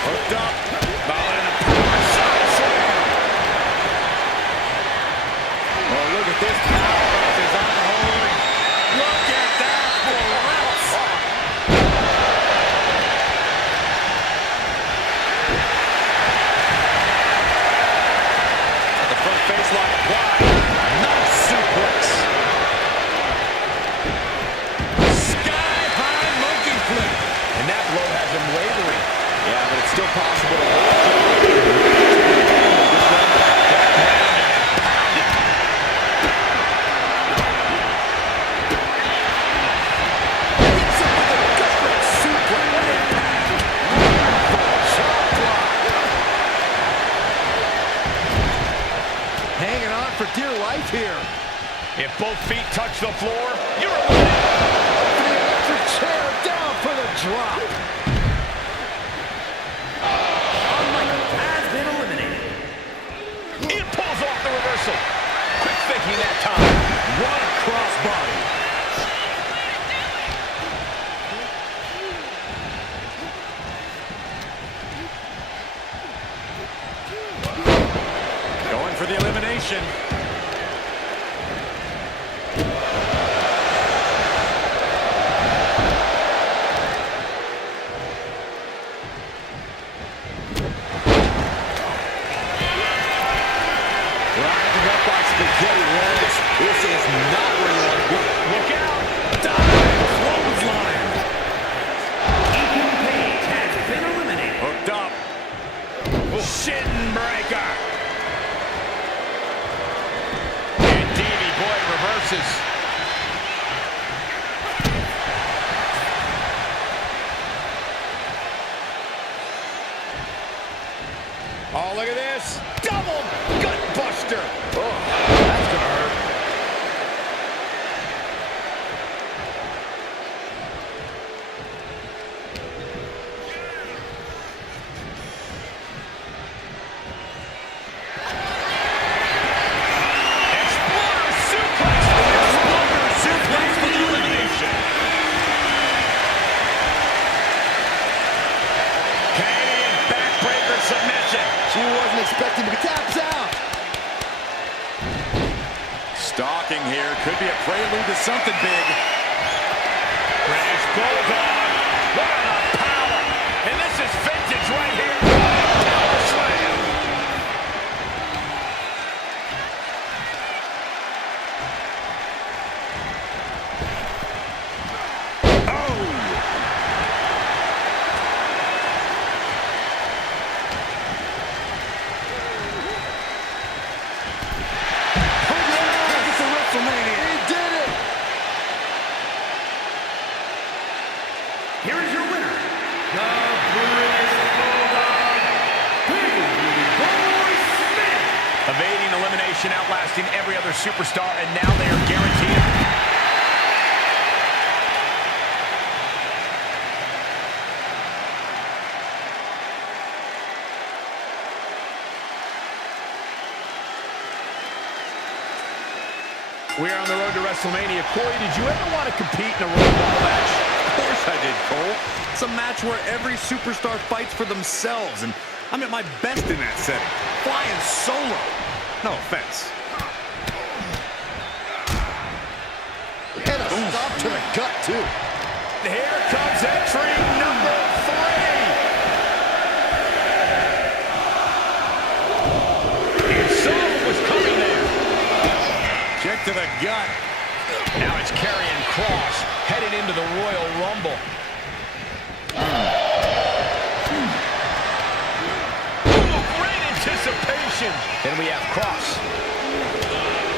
Hooked up. Followed in a power side slam. Oh, look at this powerhouse is unholy. Look at that. The front baseline applied. Nice suplex. Sky-high monkey flip. And that blow has him wavering. Yeah, but it's still possible to hanging on for dear life here. If both feet touch the floor, you're eliminated. The electric chair down for the drop. Shawn Michaels has been eliminated. He pulls off the reversal. Quick thinking that time. What a crossbody. Going for the elimination. Rising up like spaghetti legs. This is not where you want to be. Look out. Dive. Clothesline. Ethan Page has been eliminated. Hooked up. Shin breaker. And Davey Boy reverses. Oh, look at this. Double gut buster. Oh, that's gonna hurt. Exploder suplex. Exploder suplex for the elimination. Canadian backbreaker submission. She wasn't expecting to be tapped out. Stalking here. Could be a prelude to something big. British Bulldog. What are the power? And this is vintage right here. Power slam. Evading elimination, outlasting every other superstar, and now they are guaranteed. We are on the road to WrestleMania. Corey, did you ever want to compete in a Royal Rumble match? Of course I did, Cole. It's a match where every superstar fights for themselves, and I'm at my best in that setting. Flying solo. No offense. And a stop to the gut, too. Here comes entry number 3. You saw what was coming there. Kick to the gut. Now it's Karrion Kross headed into the Royal Rumble. Ooh, great anticipation. Then we have Kross.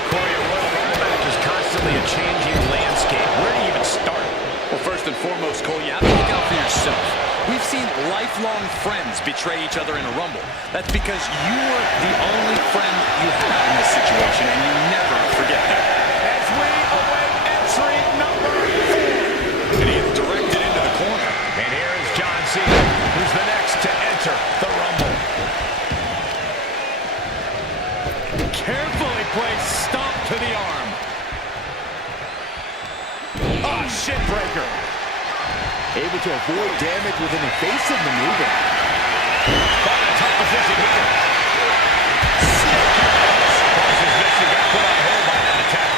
Corey, a Royal Rumble match is constantly a changing landscape. Where do you even start? Well, first and foremost, Cole, you have to look out for yourself. We've seen lifelong friends betray each other in a Rumble. That's because you were the only friend you had in this situation, and you never forget that. As we await entry number 4. And he is directed into the corner. And here is John Cena, who's the next to enter the Rumble. Carefully placed stomp to the arm. Ah, shin breaker. Able to avoid damage with an evasive maneuver. Caught in a tough position here. Kross is missing, got put on hold by that attack.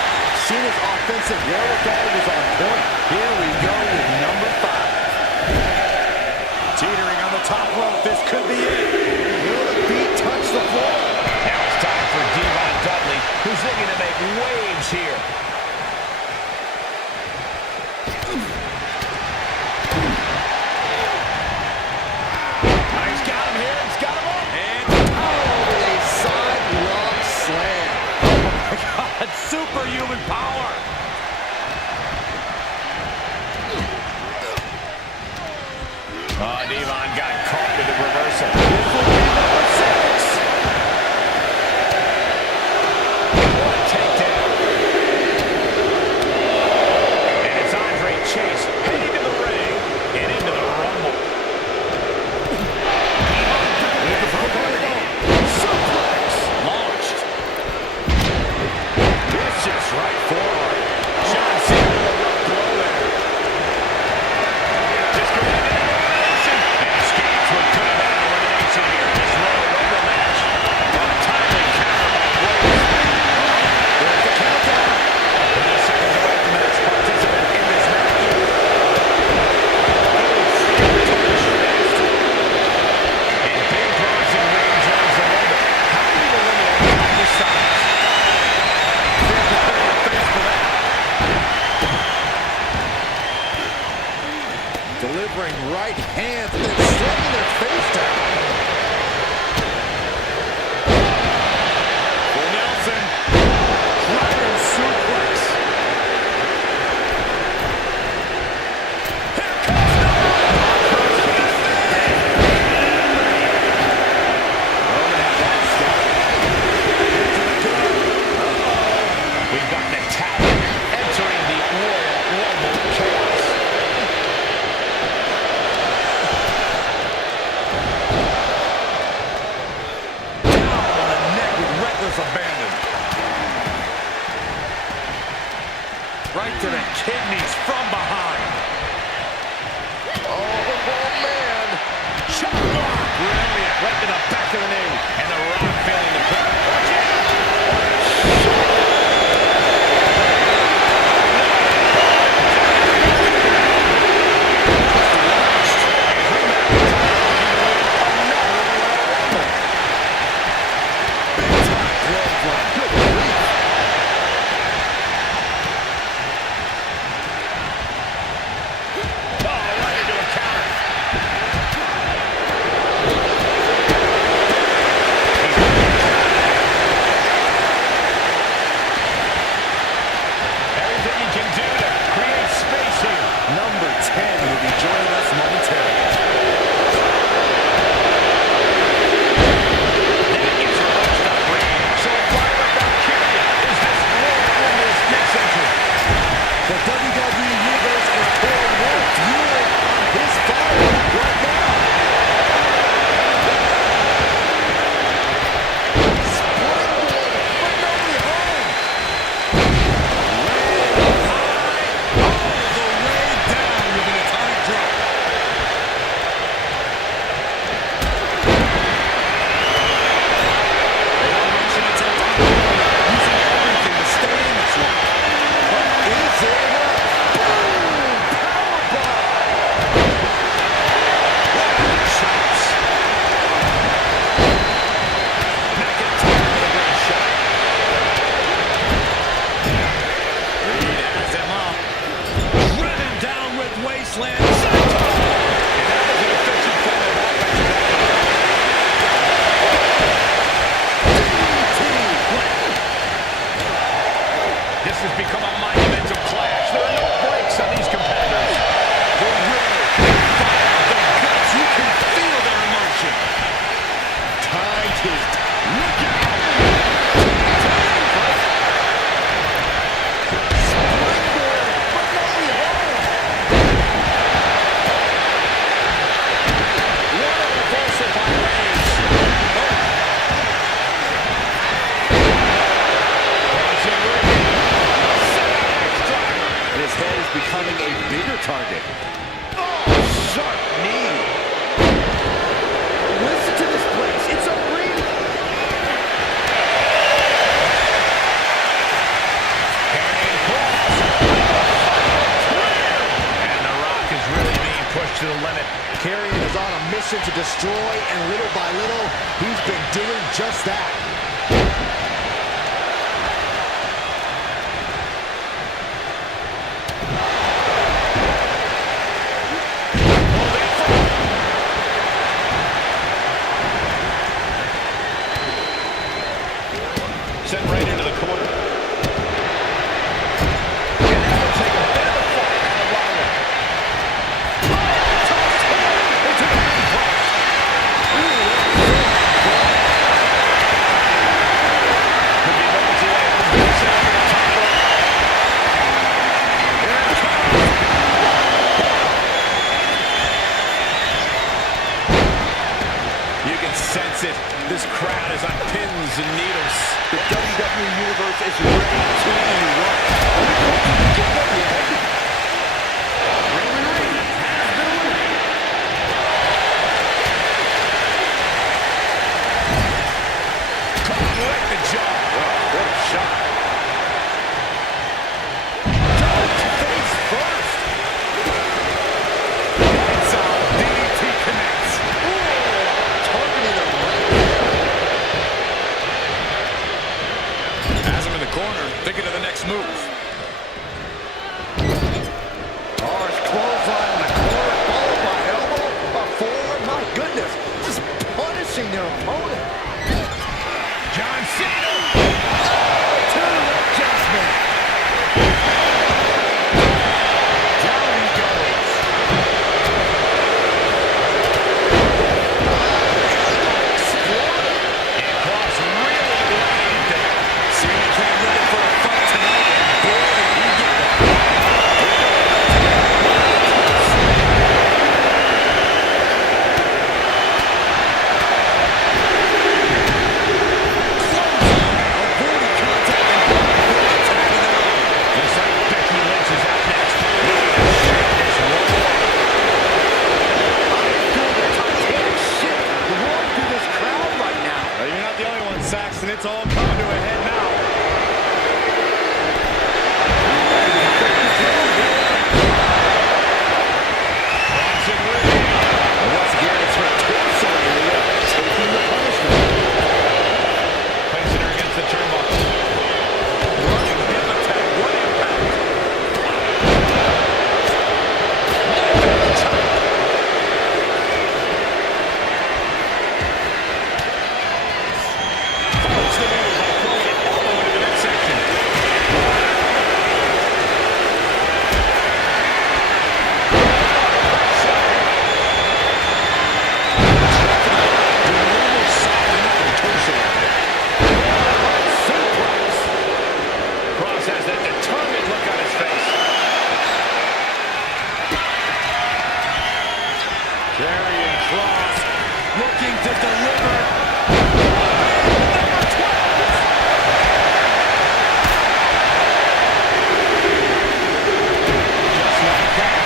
Cena's offensive wherewithal was on point. Here we go with number 5. Teetering on the top rope. This could be it. Will the feet touch the floor? Now it's time for Devon Dudley, who's looking to make waves here. He's got him here. He's got him up. And A sidewalk slam. God, superhuman power. Oh, Devon got caught with the reversal. This will be number 6. What a takedown. And it's Andre Chase heading to the ring and into the Rumble. With the suplex launched. Vicious right forward. John Cena with a rough blow there. Disconnected elimination. And escapes with good elimination here in this Royal Rumble match. A timely counter by Rose. There's the countdown. 30 seconds away from the next participant in this match. And Big Bronson Reigns joins the Rumble. How do you eliminate a guy this size? Prepare your face for that. Delivering right hands and then slamming their face down. Full Nelson. Dragon suplex. Here comes We've got an Italian entering the Royal Rumble chaos. Down on the neck with reckless abandon. Right to the kidneys from behind. Oh, man. Shot block. Brilliant. Right to the back of the knee. And the Rock feeling the pain. Watch out. Oh, right into a counter. becoming a bigger target. Oh, sharp knee. Listen to this place. It's a ring. And The Rock is really being pushed to the limit. Karrion is on a mission to destroy, and little by little, he's been doing just that. Sent right into the corner. And that will take a bit of a fight out of Lawler. Into the ring post. Could be moments away from finishing up in the top rope. Here it comes. You can sense it. This crowd is on pins and needles. The WWE Universe is ready to erupt. Get ready, Ed. Roman Reigns has been eliminated. Caught right in the jaw. What a shot. Face first. It's a DDT connects. Targeting the right. Has him in the corner, thinking of the next move. Harsh clothesline in the corner, followed by elbow, a forearm. My goodness, just punishing their opponent. John Cena. To the adjustment. Down he goes. Exploded. And Cross really laying there. Cena came looking for a fight tonight, and boy, did he get one. Avoiding contact and tagging them out. Looks like Becky Lynch is out next. This one. Feel the Titanic ship roar through this crowd right now. You're not the only one, Saxton. It's all coming to a head now. Cross and Reigns. Once again, it's her torso area taking the punishment. Placing her against the turnbuckle. Running hip attack. What impact. Follows the move by throwing an elbow into the midsection. Cross has that determined look on his face. Karrion Kross looking to deliver. Just like that,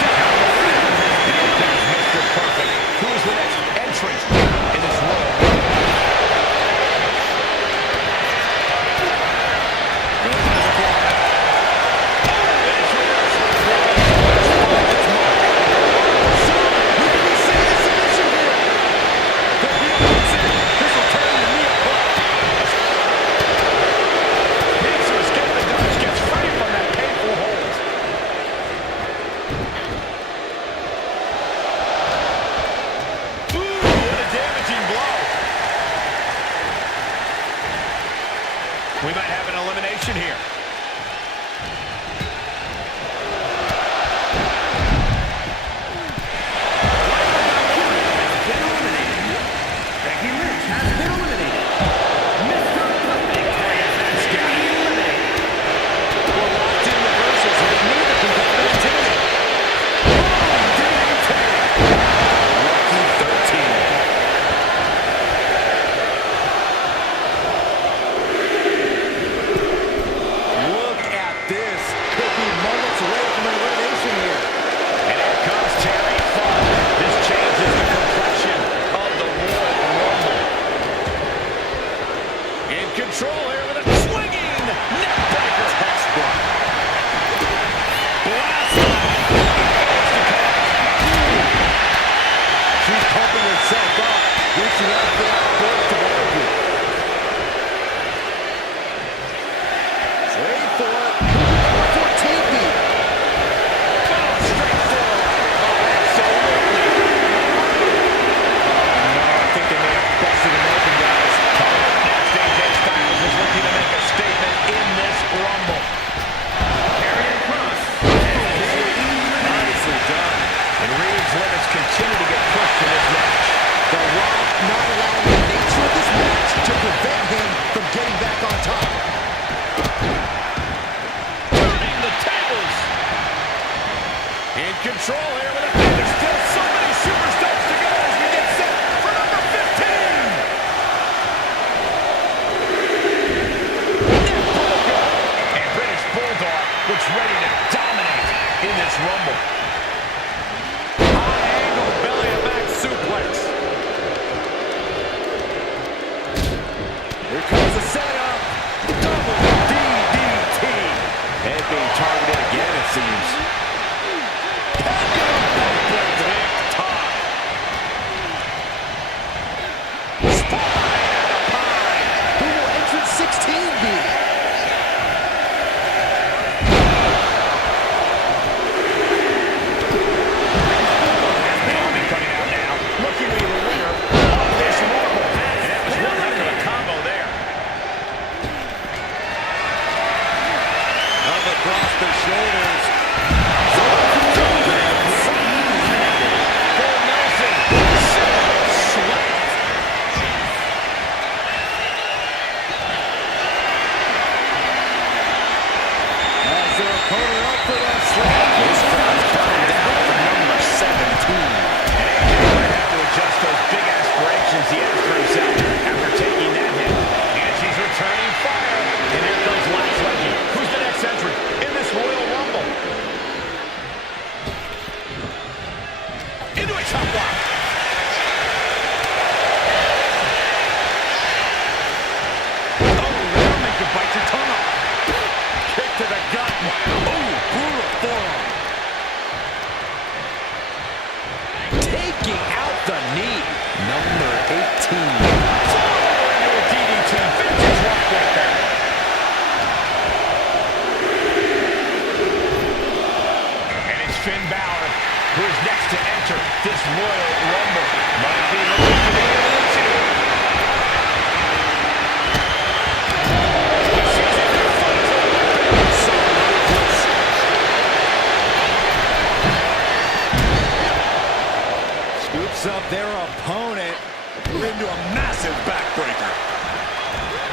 set out the ring. And here comes Mr. Perfect. Who is the next entrant in this Royal Rumble? Goes into the corner. And it's reversed. Finds its mark. We could be seeing a submission here. The heel hits it. This will turn the knee apart. Needs to escape the Dutch. Gets free from that painful hold. Ooh, what a damaging blow. We might have an elimination here. Been eliminated. Becky Lynch has been eliminated. Mr. Perfect has been eliminated. Well, locked in reversals with neither competitor intimidated. Lucky 13. control here with a swinging neckbreaker. Textbook. Blast off. She's pumping herself up, reaching out for that burst of energy. Wait for it. Number 14 beat. Straight forward. Oh, absolutely. No, I think they may have busted him open, guys. Coming up next, AJ Styles is looking to make a statement in this Rumble. Carrying Cross. Nicely done. And Reigns' limits continue to get pushed in this match. The Rock not allowing the nature of this match to prevent him from getting back on top. Turning the tables. In control here with a... There's still so many superstars to go as we get set for number 15. Neckbreaker. And British Bulldog looks ready to dominate in this Rumble. High angle belly to back suplex. Here comes the setup. Double DDT. Head being targeted again, it seems. Who will entrance 16 be? Naomi coming out now, looking to be the winner of this Rumble. And that was one heck of a combo there. Up across the shoulders. Full Nelson. Sweat. As their opponent up for that slam. This crowd's coming down for number 17. And AJ might have to adjust those big aspirations he has for himself after taking that hit. And she's returning fire. And here comes Lash Legend. Who's the next entrant in this Royal Rumble? Into a chop block. Oh, that'll make you bite your tongue off. Kick to the gut. Oh, brutal forearm. Taking out the knee. Number 18. Into a DDT. Vintage rock right there. And it's Finn Balor, who is next to enter this Royal Rumble. Might be looking to be eliminated. He sees it in front of him. So ruthless. Scoops up their opponent into a massive backbreaker.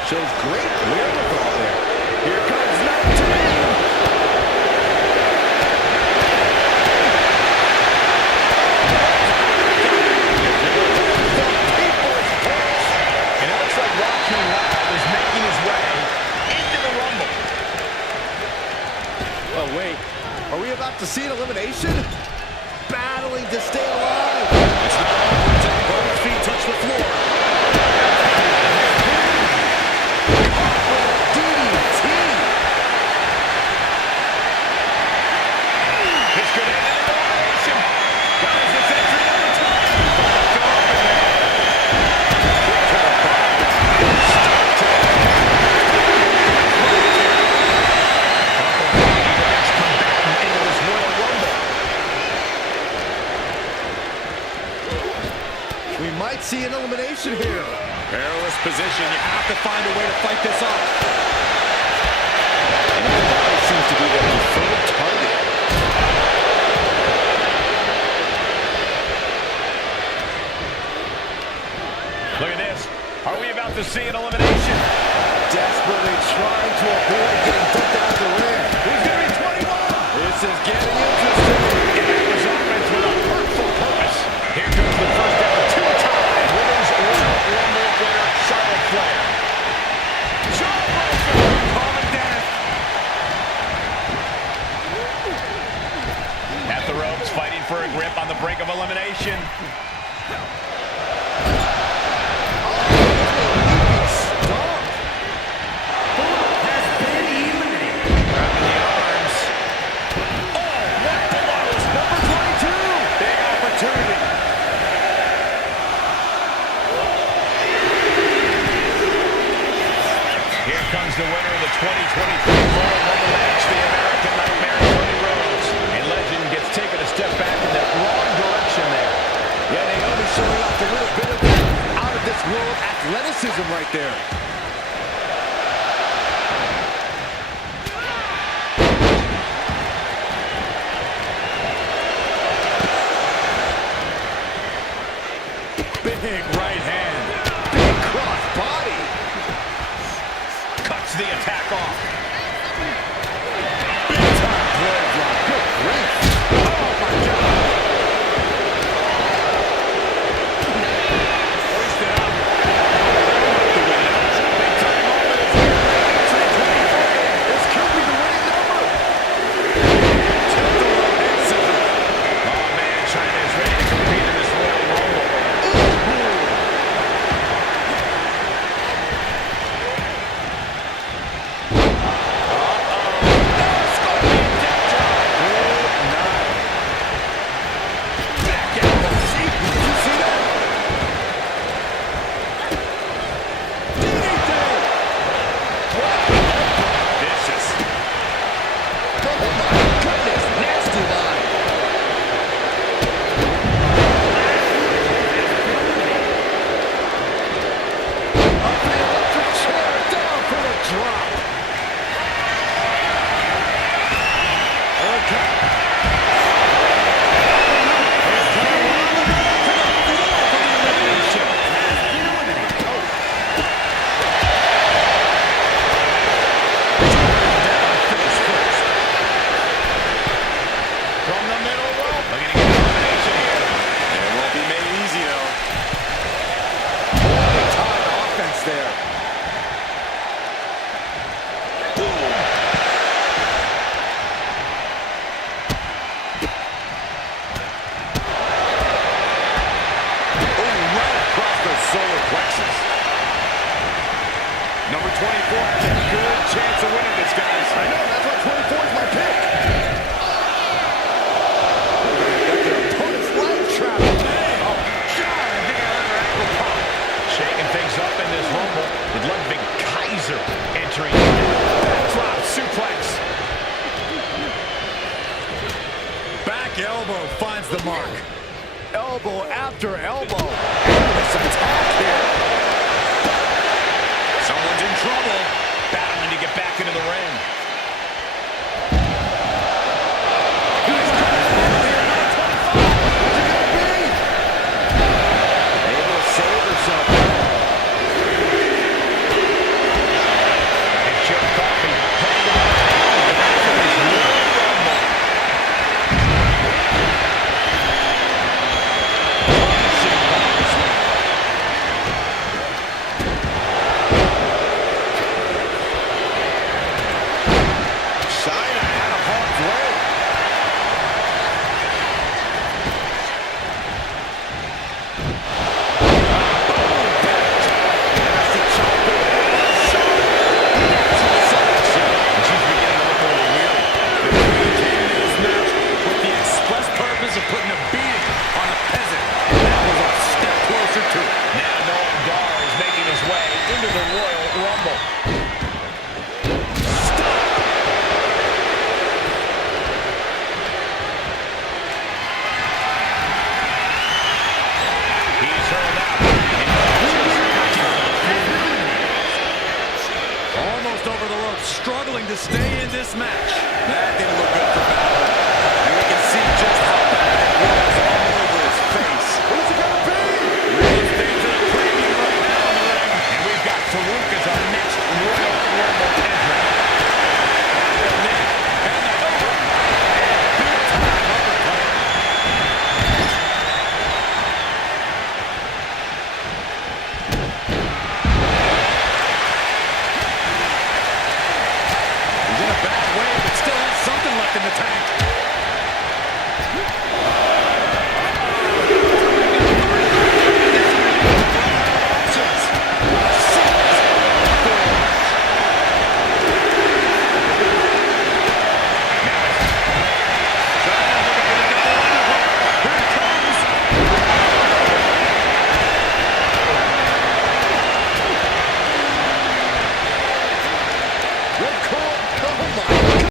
Shows great wherewithal there. Here comes number 10. And it looks like Joaquin Wild is making his way into the Rumble. Oh, wait. Are we about to see an elimination? Battling to stay alive. It's not over until both feet touch the floor. DDT. This could end in an elimination. Guys, this entry number 10. We might see an elimination here. Perilous position. You have to find a way to fight this off. That seems to be their preferred target. Look at this. Are we about to see an elimination? Desperately trying to avoid getting dumped out of the ring. Who's going to be 21? This is getting interesting. And that was offense with a hurtful purpose. Here comes the first ever two-time Women's Royal Rumble winner, Charlotte Flair. Jawbreaker, common death. At the ropes, fighting for a grip on the brink of elimination. comes the winner of the 2023 Royal Rumble match, the American Nightmare, Cody Rhodes. A legend gets taken a step back in the wrong direction there. Yeah, Naomi showing off a little bit of that out of this world athleticism right there. Big right hand. Big cross body. Cuts the attack off. Big time blood drop. Good grief. Oh my God. Hoisted up. The winner. Big time moment is here. This could be the winning number. Tilt the road and scissor. Oh man, China is ready to compete in this Royal Rumble. Number 24 has a good chance of winning this, guys. I know, that's why 24 is my pick. Got their opponent's leg trapped. Oh, God, I think I heard her ankle pop. Shaking things up in this Rumble with Ludwig Kaiser entering. Backdrop suplex. Back elbow finds the mark. Elbow after elbow. Endless attack here. Someone's in trouble. Battling to get back into the ring. Able to save herself. And Chip Coffey playing the back of this Royal Rumble. China out of harm's way. She's beginning to look a little weary. The Queen came into this match with the express purpose of putting a beating on a peasant. And that was a step closer to it. Now Noam Dar is making his way into the Royal Rumble. He's hurled out. Almost over the rope, struggling to stay in this match. That didn't look good for Balor.